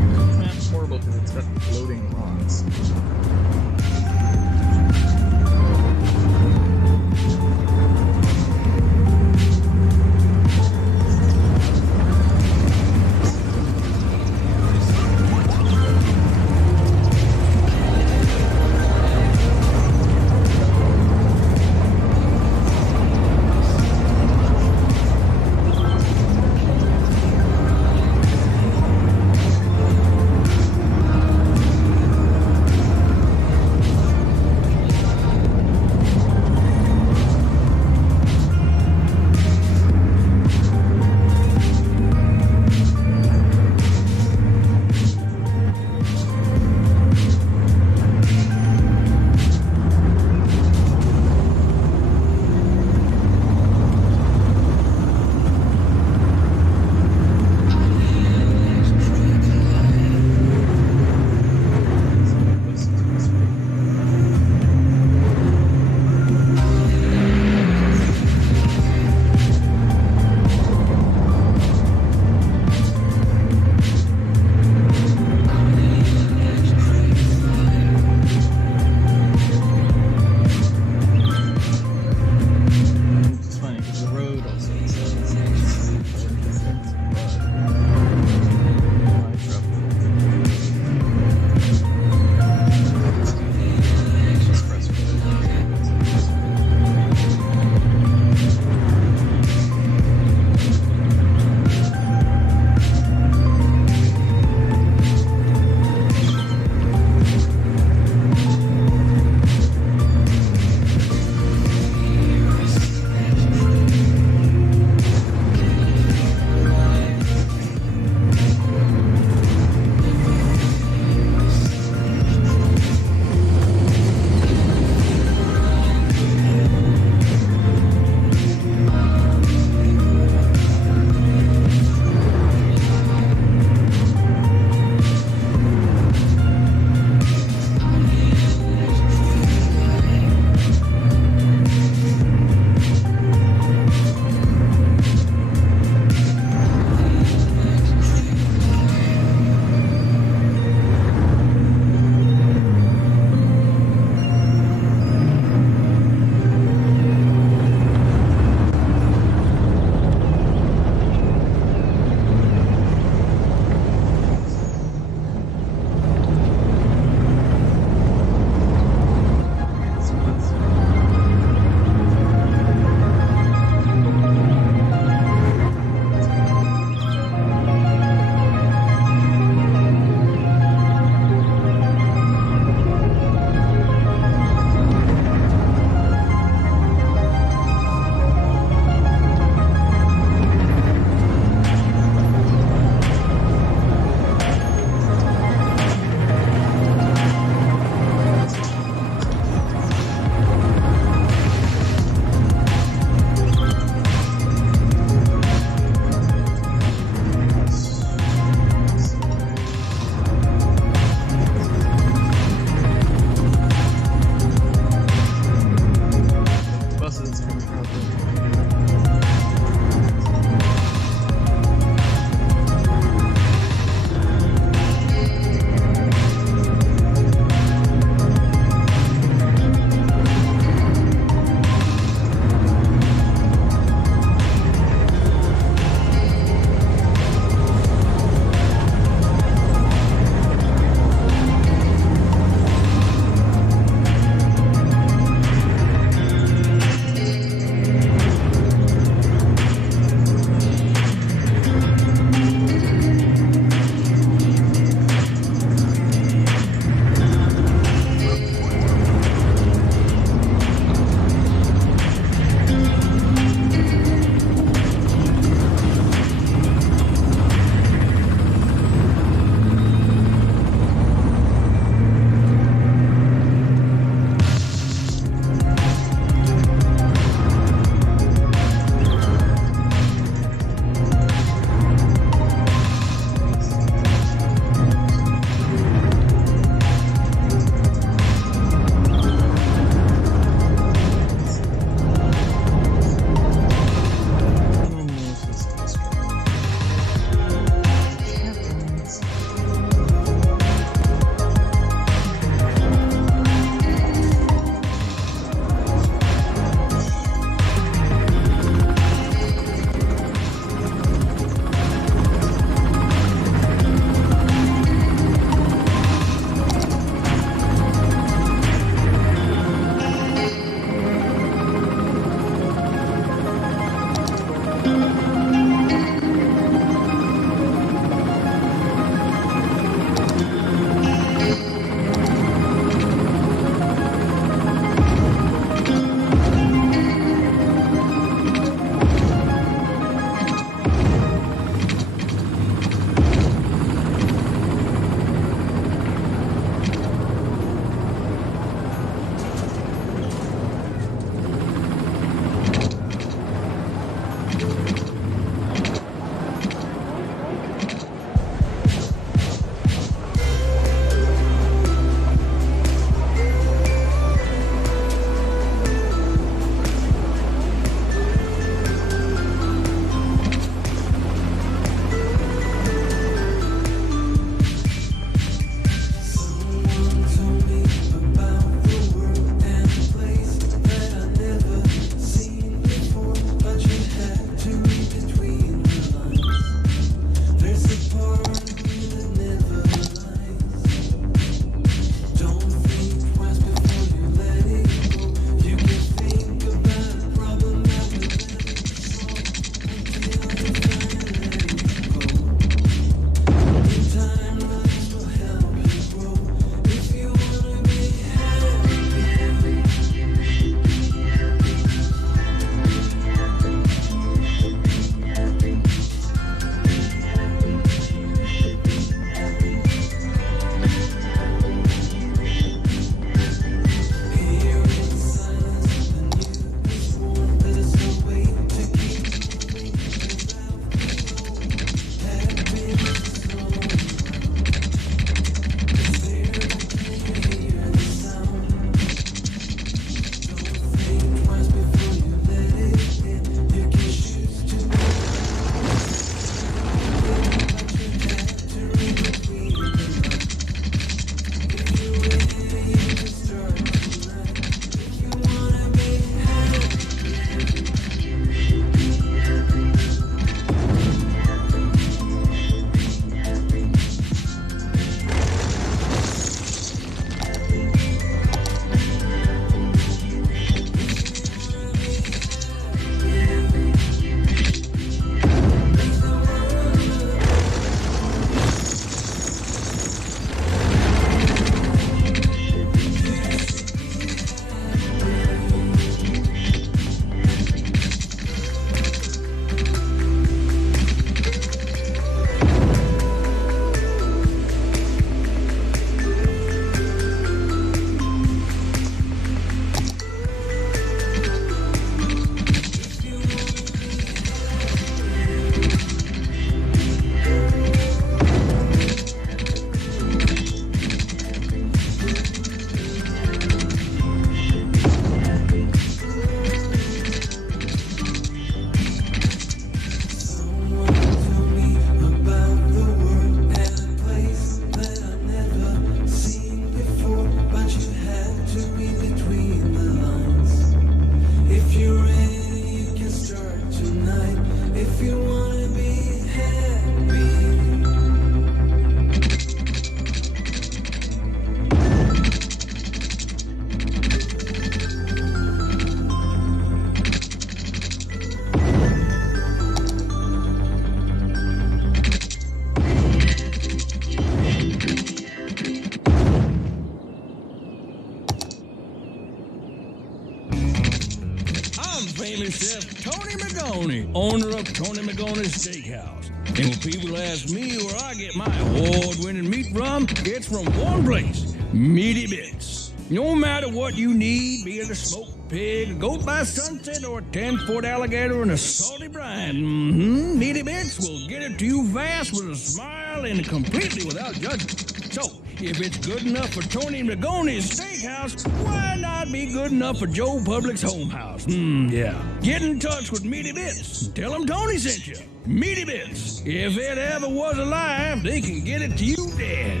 owner of Tony Magone's Steakhouse. And when people ask me where I get my award-winning meat from, it's from one place, Meaty Bits. No matter what you need, be it a smoked pig, a goat by sunset, or a 10-foot alligator in a salty brine, Meaty Bits will get it to you fast with a smile and completely without judgment. So, if it's good enough for Tony Magone's Steakhouse, why not be good enough for Joe Public's Home House? Yeah. Get in touch with Meaty Bits. Tell them Tony sent you. Meaty Bits. If it ever was alive, they can get it to you dead.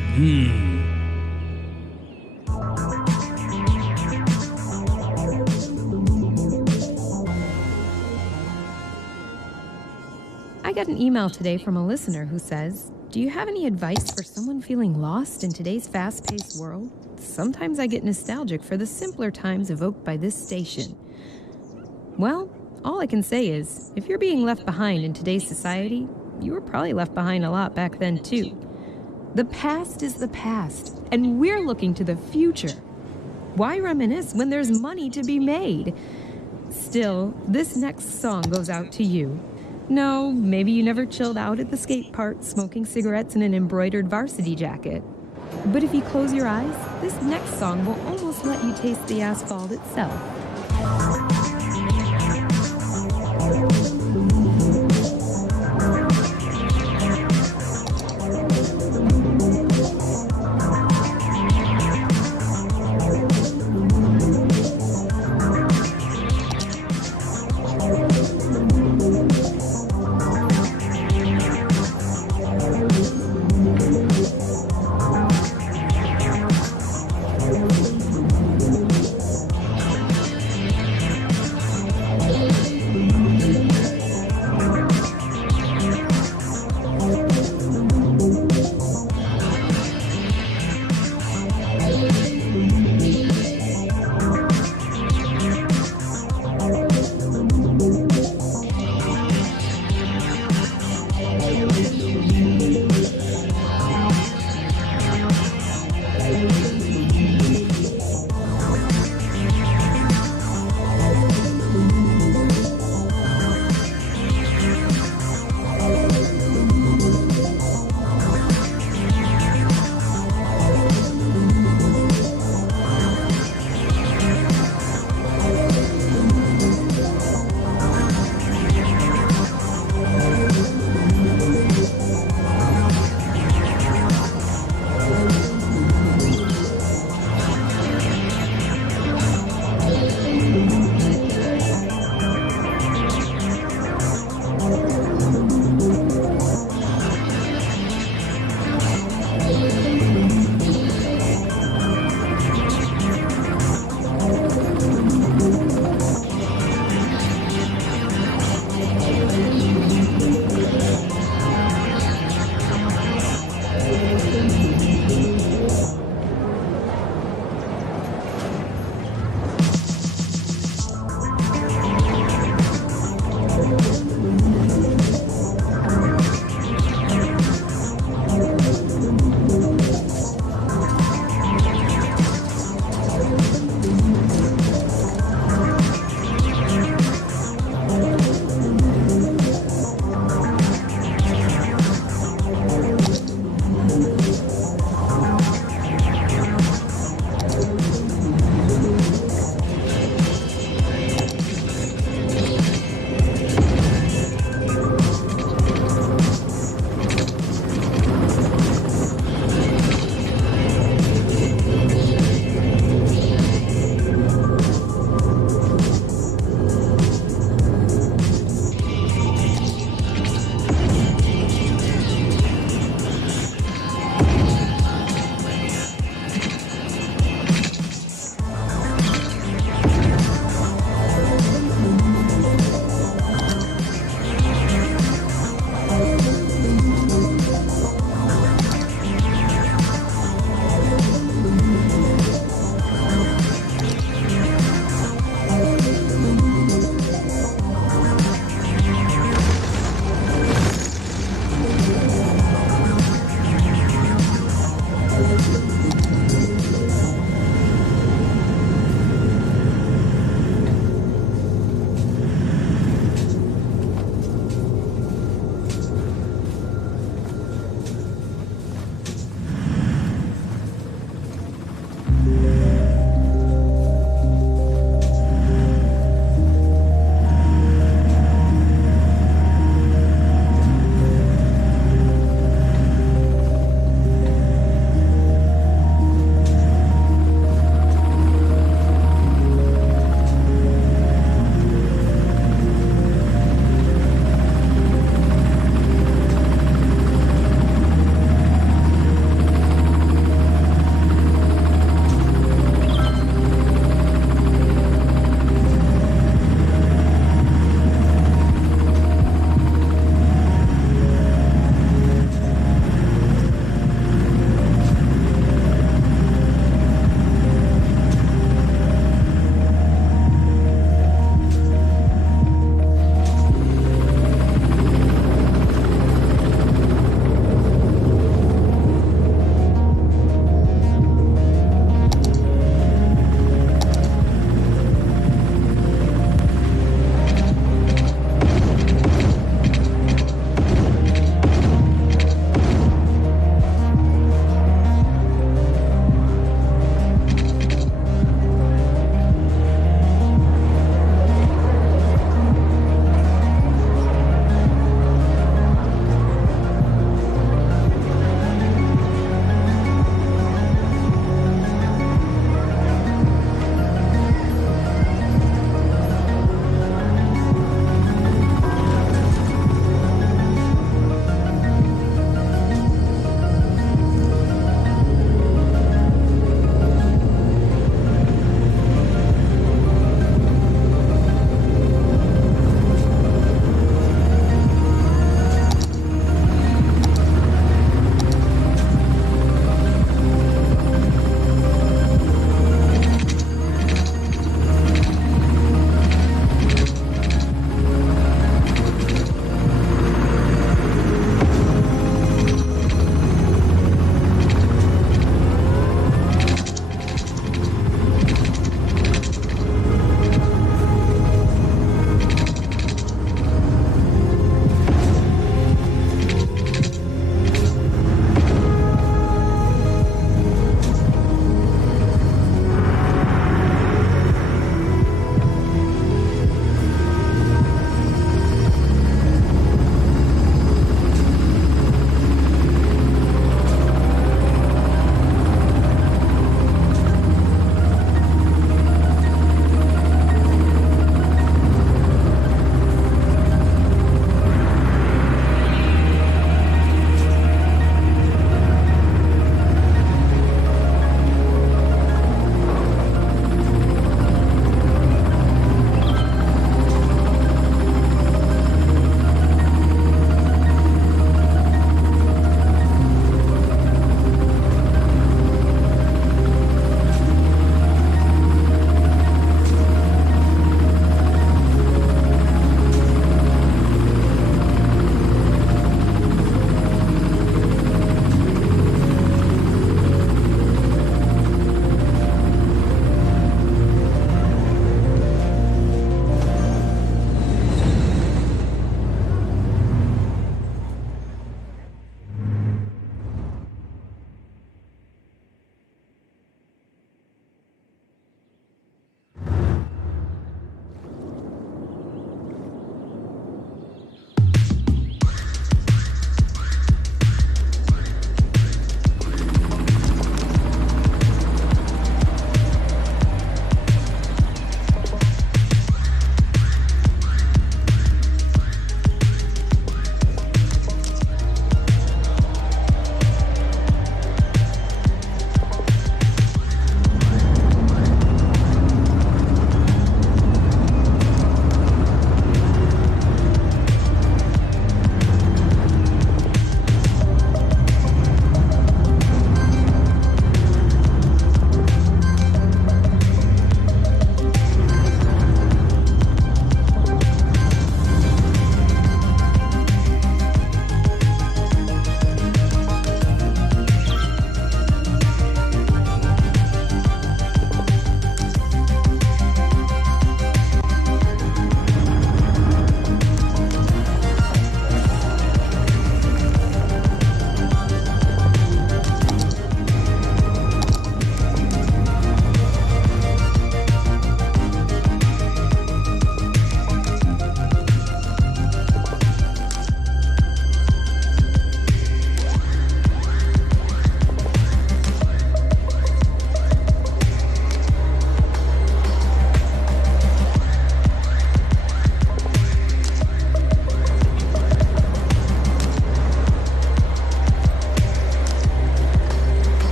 I got an email today from a listener who says, do you have any advice for someone feeling lost in today's fast-paced world? Sometimes I get nostalgic for the simpler times evoked by this station. Well, all I can say is, if you're being left behind in today's society, you were probably left behind a lot back then too. The past is the past, and we're looking to the future. Why reminisce when there's money to be made? Still, this next song goes out to you. No, maybe you never chilled out at the skate park smoking cigarettes in an embroidered varsity jacket. But if you close your eyes, this next song will almost let you taste the asphalt itself.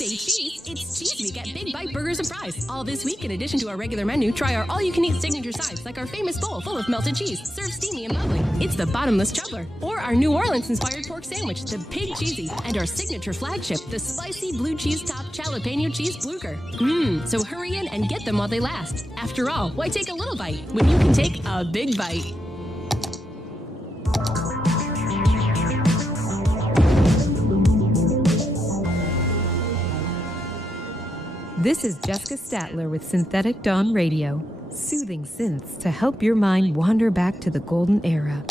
Say cheese, it's Cheese Week at Big Bite Burgers and Fries. All this week, in addition to our regular menu, try our all-you-can-eat signature sides, like our famous bowl full of melted cheese, served steamy and bubbling. It's the Bottomless Chubbler. Or our New Orleans-inspired pork sandwich, the Pig Cheesy. And our signature flagship, the spicy blue cheese-topped jalapeno cheese blucher. So hurry in and get them while they last. After all, why take a little bite when you can take a big bite? This is Jessica Statler with Synthetic Dawn Radio, soothing synths to help your mind wander back to the golden era.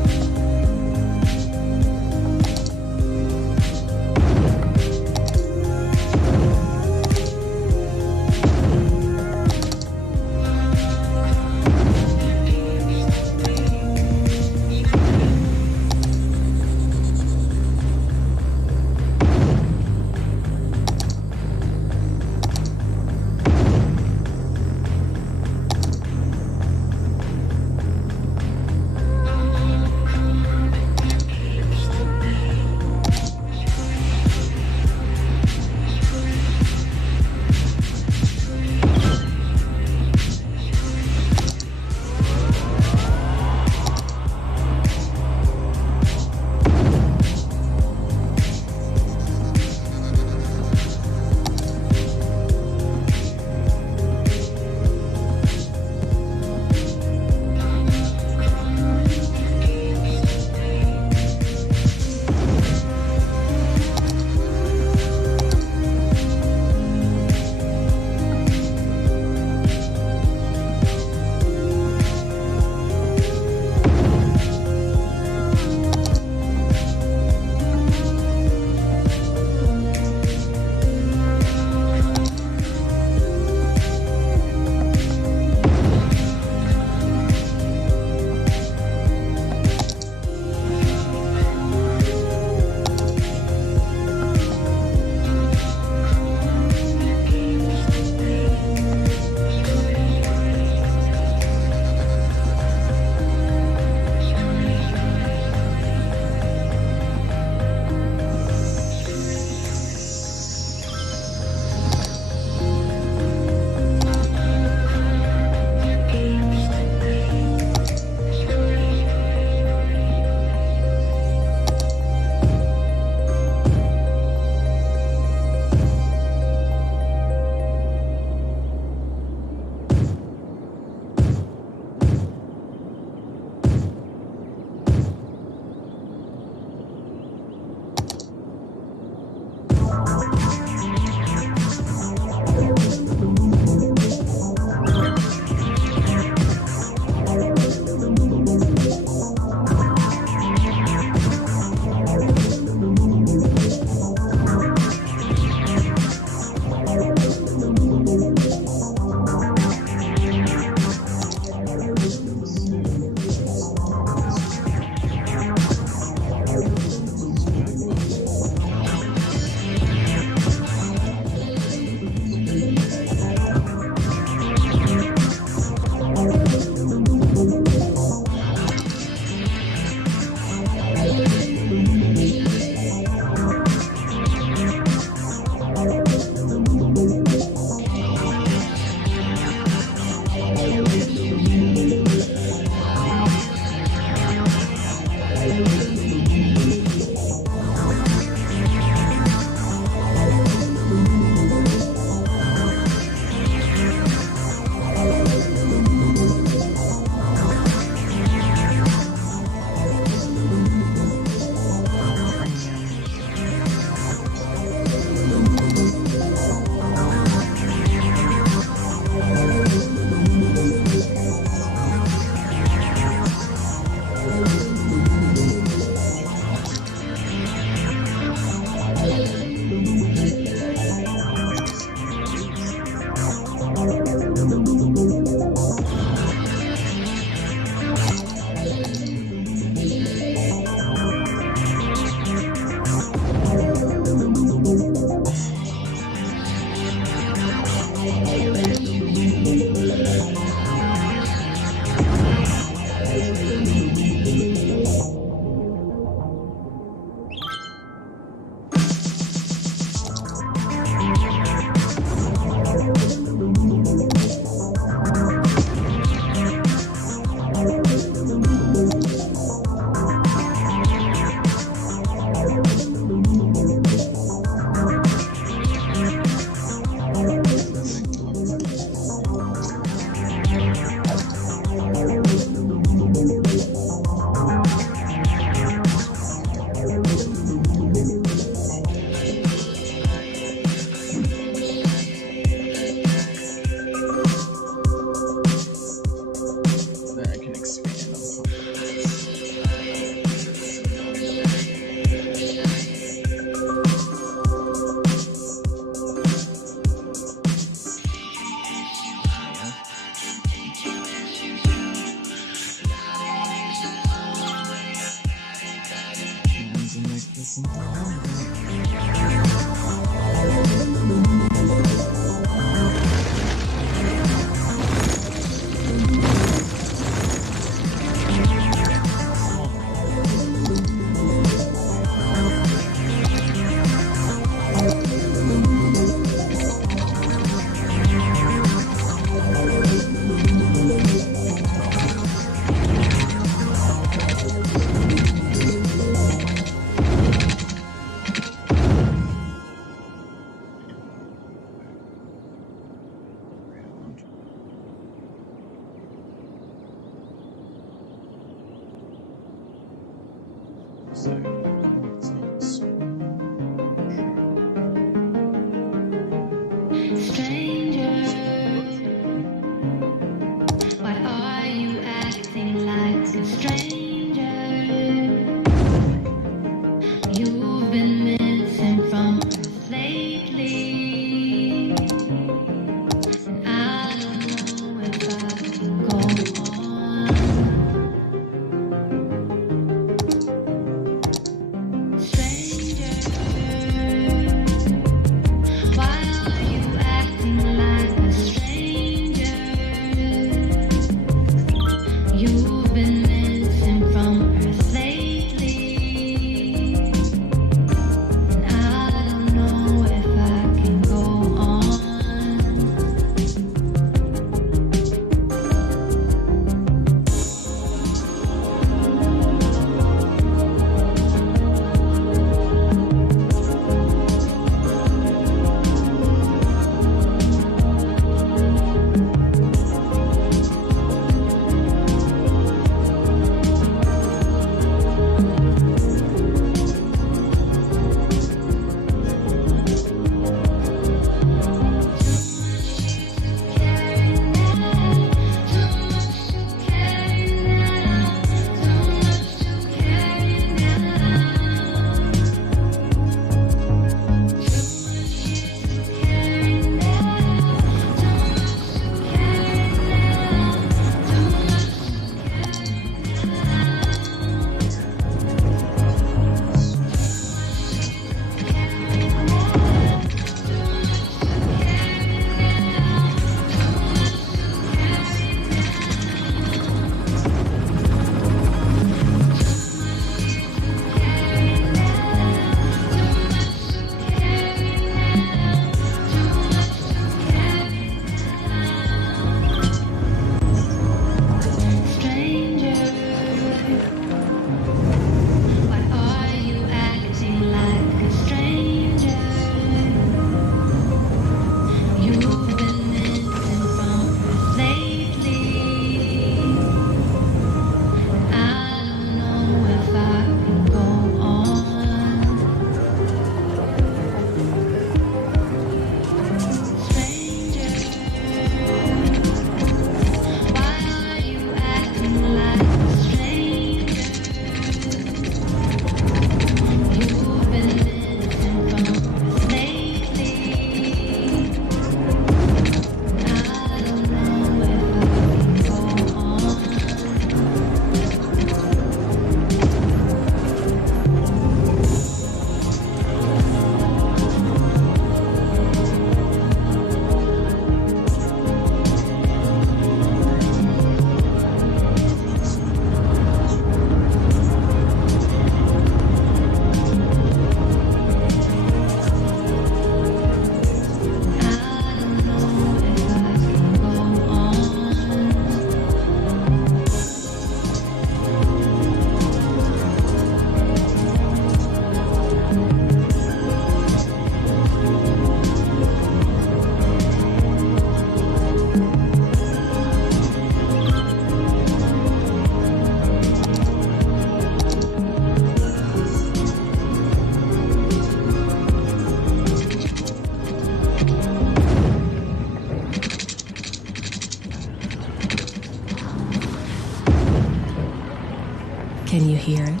Can you hear it?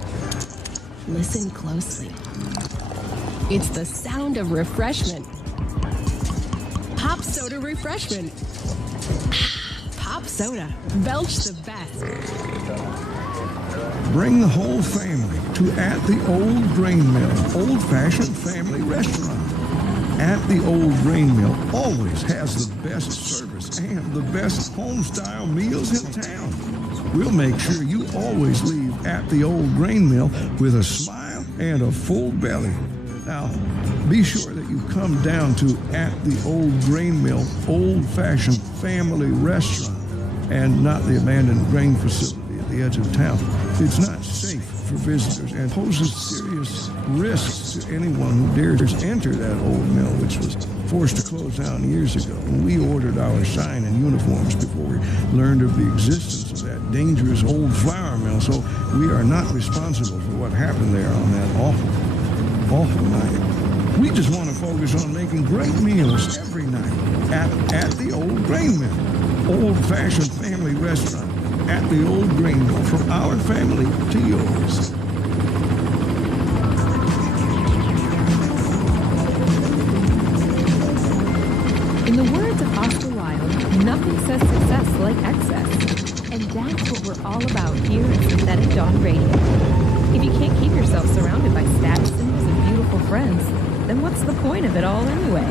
Listen closely. It's the sound of refreshment. Pop soda refreshment. Pop soda. Belch the best. Bring the whole family to At the Old Grain Mill, old-fashioned family restaurant. At the Old Grain Mill always has the best service and the best home-style meals in town. We'll make sure you always leave At the Old Grain Mill with a smile and a full belly. Now, be sure that you come down to At the Old Grain Mill, old-fashioned family restaurant, and not the abandoned grain facility at the edge of town. It's not safe for visitors and poses serious risks to anyone who dares enter that old mill, which was forced to close down years ago. And we ordered our sign and uniforms before we learned of the existence of that dangerous old flour mill, so we are not responsible for what happened there on that awful night. We just want to focus on making great meals every night at the Old Grain Mill, old-fashioned family restaurant. At the Old Grain Mill, from our family to yours. In the words of Oscar Wilde, nothing says success like excess. And that's what we're all about here at Synthetic Dawn Radio. If you can't keep yourself surrounded by status symbols and beautiful friends, then what's the point of it all anyway?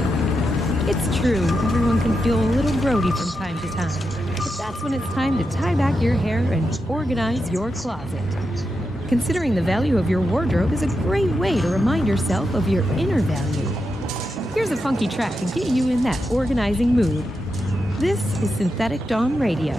It's true, everyone can feel a little grody from time to time. But that's when it's time to tie back your hair and organize your closet. Considering the value of your wardrobe is a great way to remind yourself of your inner value. Here's a funky track to get you in that organizing mood. This is Synthetic Dawn Radio.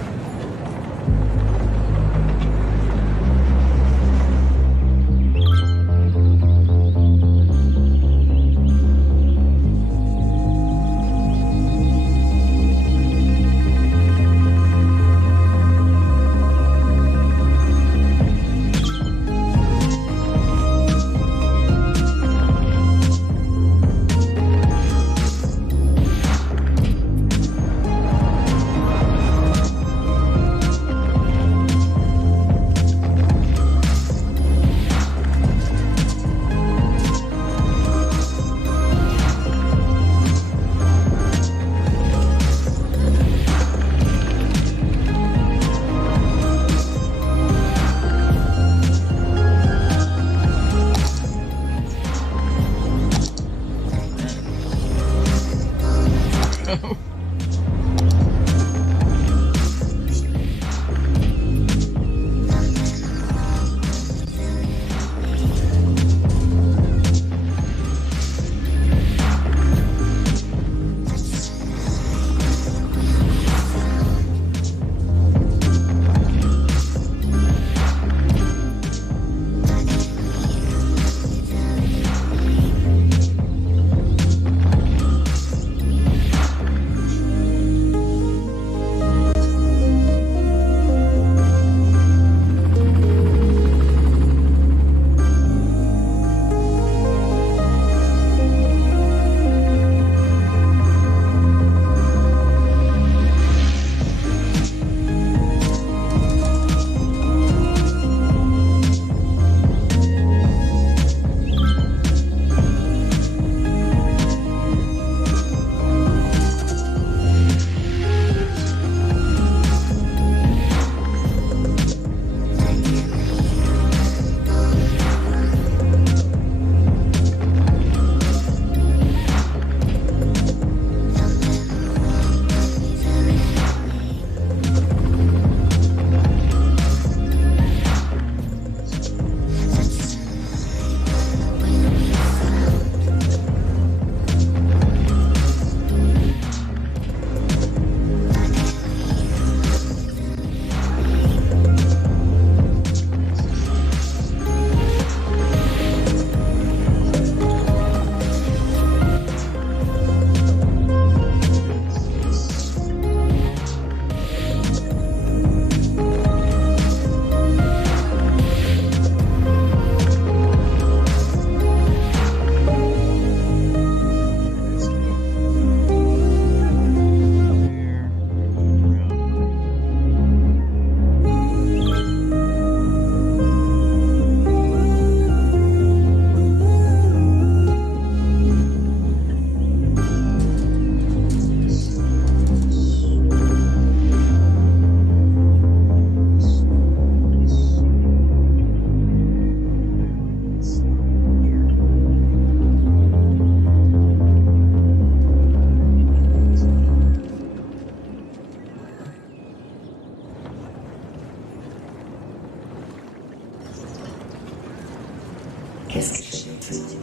Let's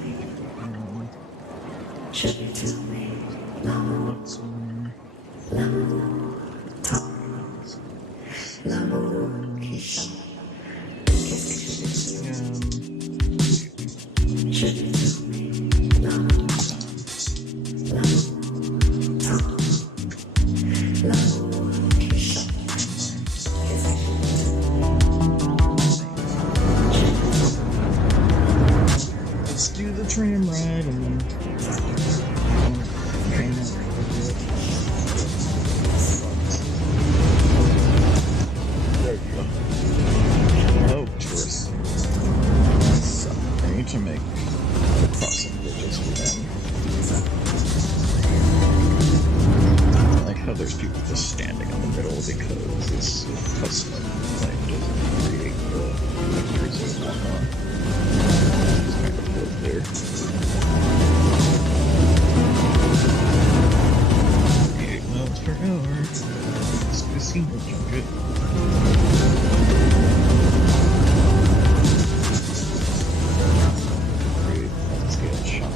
do the tram ride and then there you go. Oh, tourists. So, I need to make the crossing bridges for them. I like how there's people just standing in the middle because this custom thing doesn't create the pictures and whatnot. Just kind of float there. 8 miles per hour. This casino junket. Great, let's get shot.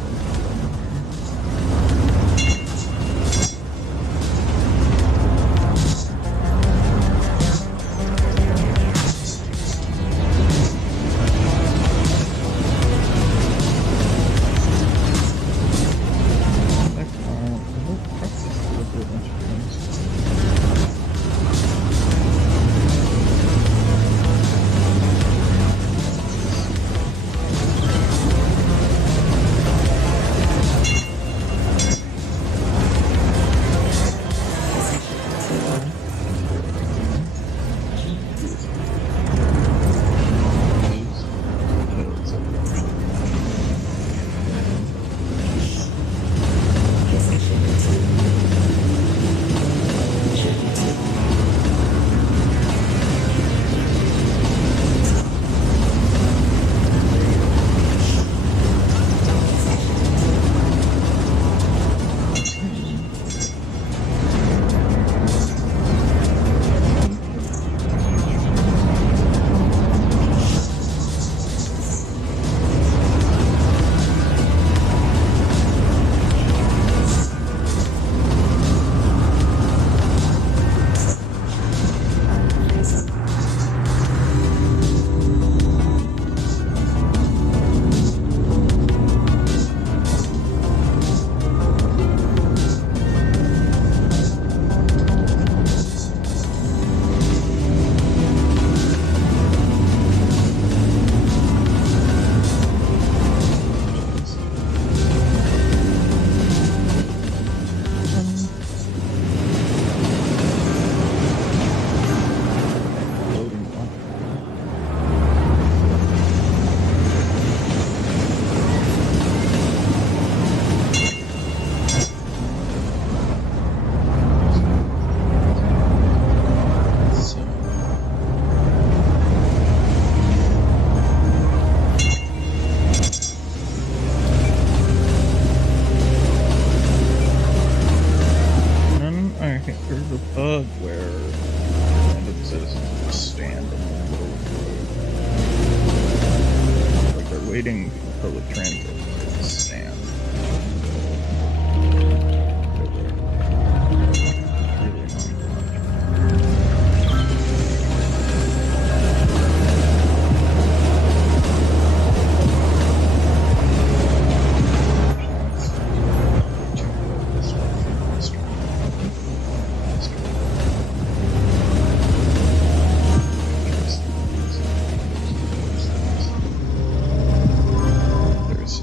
There's a bug where random citizens stand in the middle of the road. Like they're waiting for public transit to stand. There's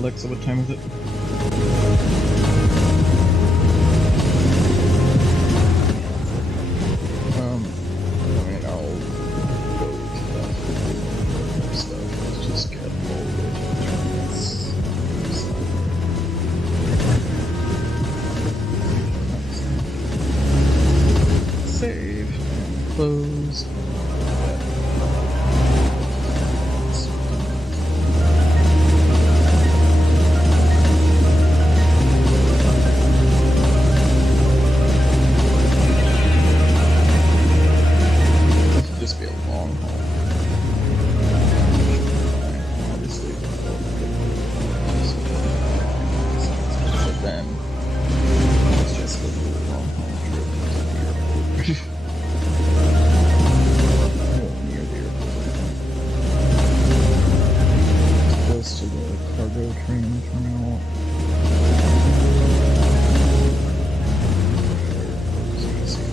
Alexa, what time is it? I'll go to that stuff. Let's just get all the save and close. Just be a long haul. Obviously, but then let's just go do a long haul trip to the airport. Near the airport. Close to the cargo train terminal. So you can see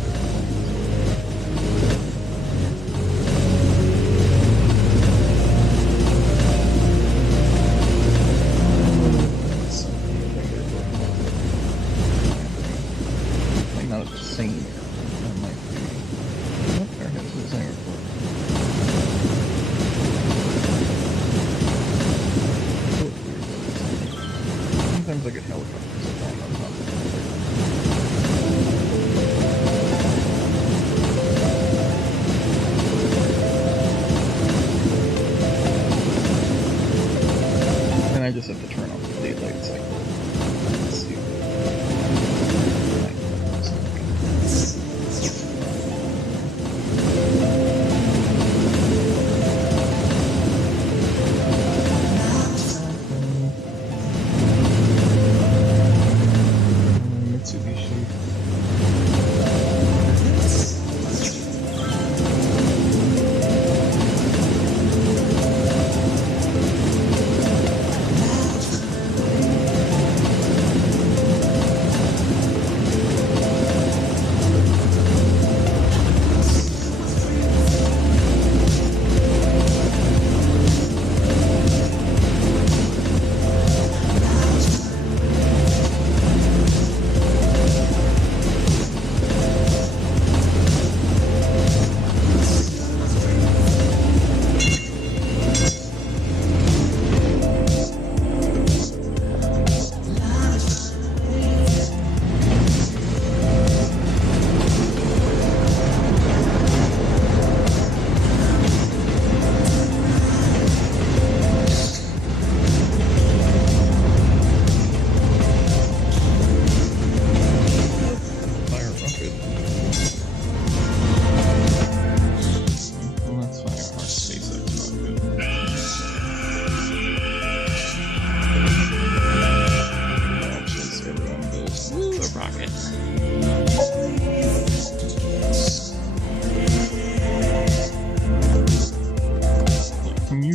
not the same airport. That might be. Oh, there it is, the same airport. Sometimes I get helicopters that land on top of the and I just have to turn off the daylight cycle. Let's see.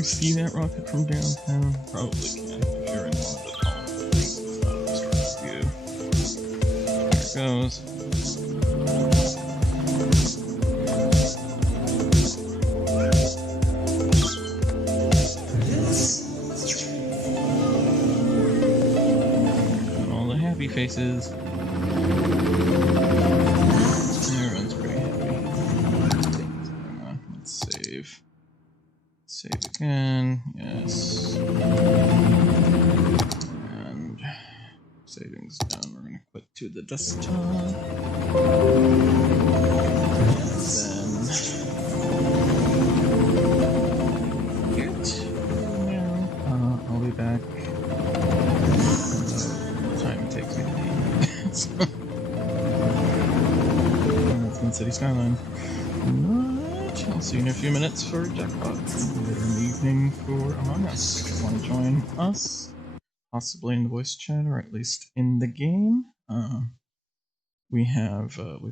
See that rocket from downtown? Probably can if you're in one of the columns view. There it goes. And all the happy faces. Everyone's pretty happy. Let's save. Save again, yes. And savings done. We're going to quit to the desktop. And then I'll be back. The time it takes me to leave. That's been City Skylines. I'll see you in a few minutes for Jackpot. Later in the evening for Among Us. If you want to join us, possibly in the voice chat or at least in the game, we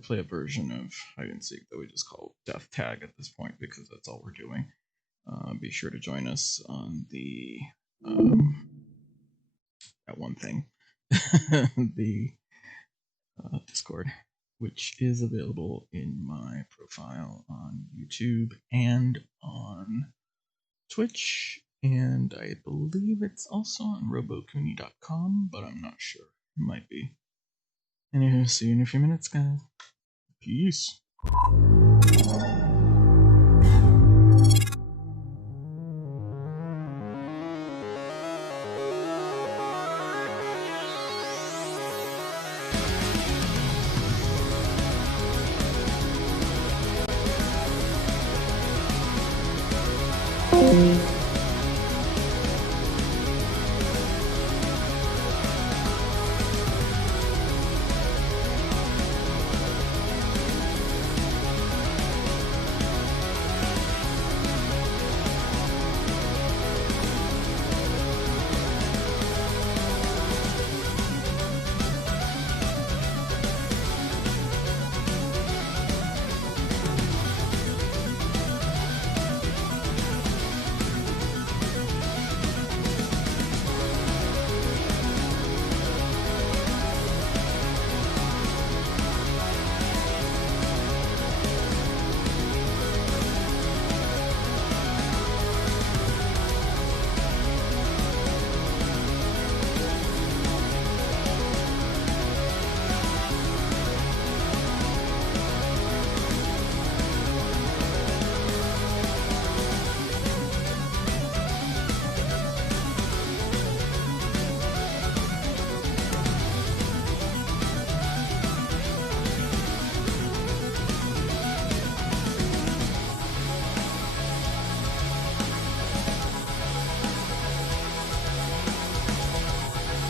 play a version of hide and seek that we just call Death Tag at this point because that's all we're doing. Be sure to join us on the that one thing, the Discord, which is available in my profile on YouTube and on Twitch And I believe it's also on RoboCoonie.com, but I'm not sure. It might be. Anywho, see you in a few minutes, guys. Peace.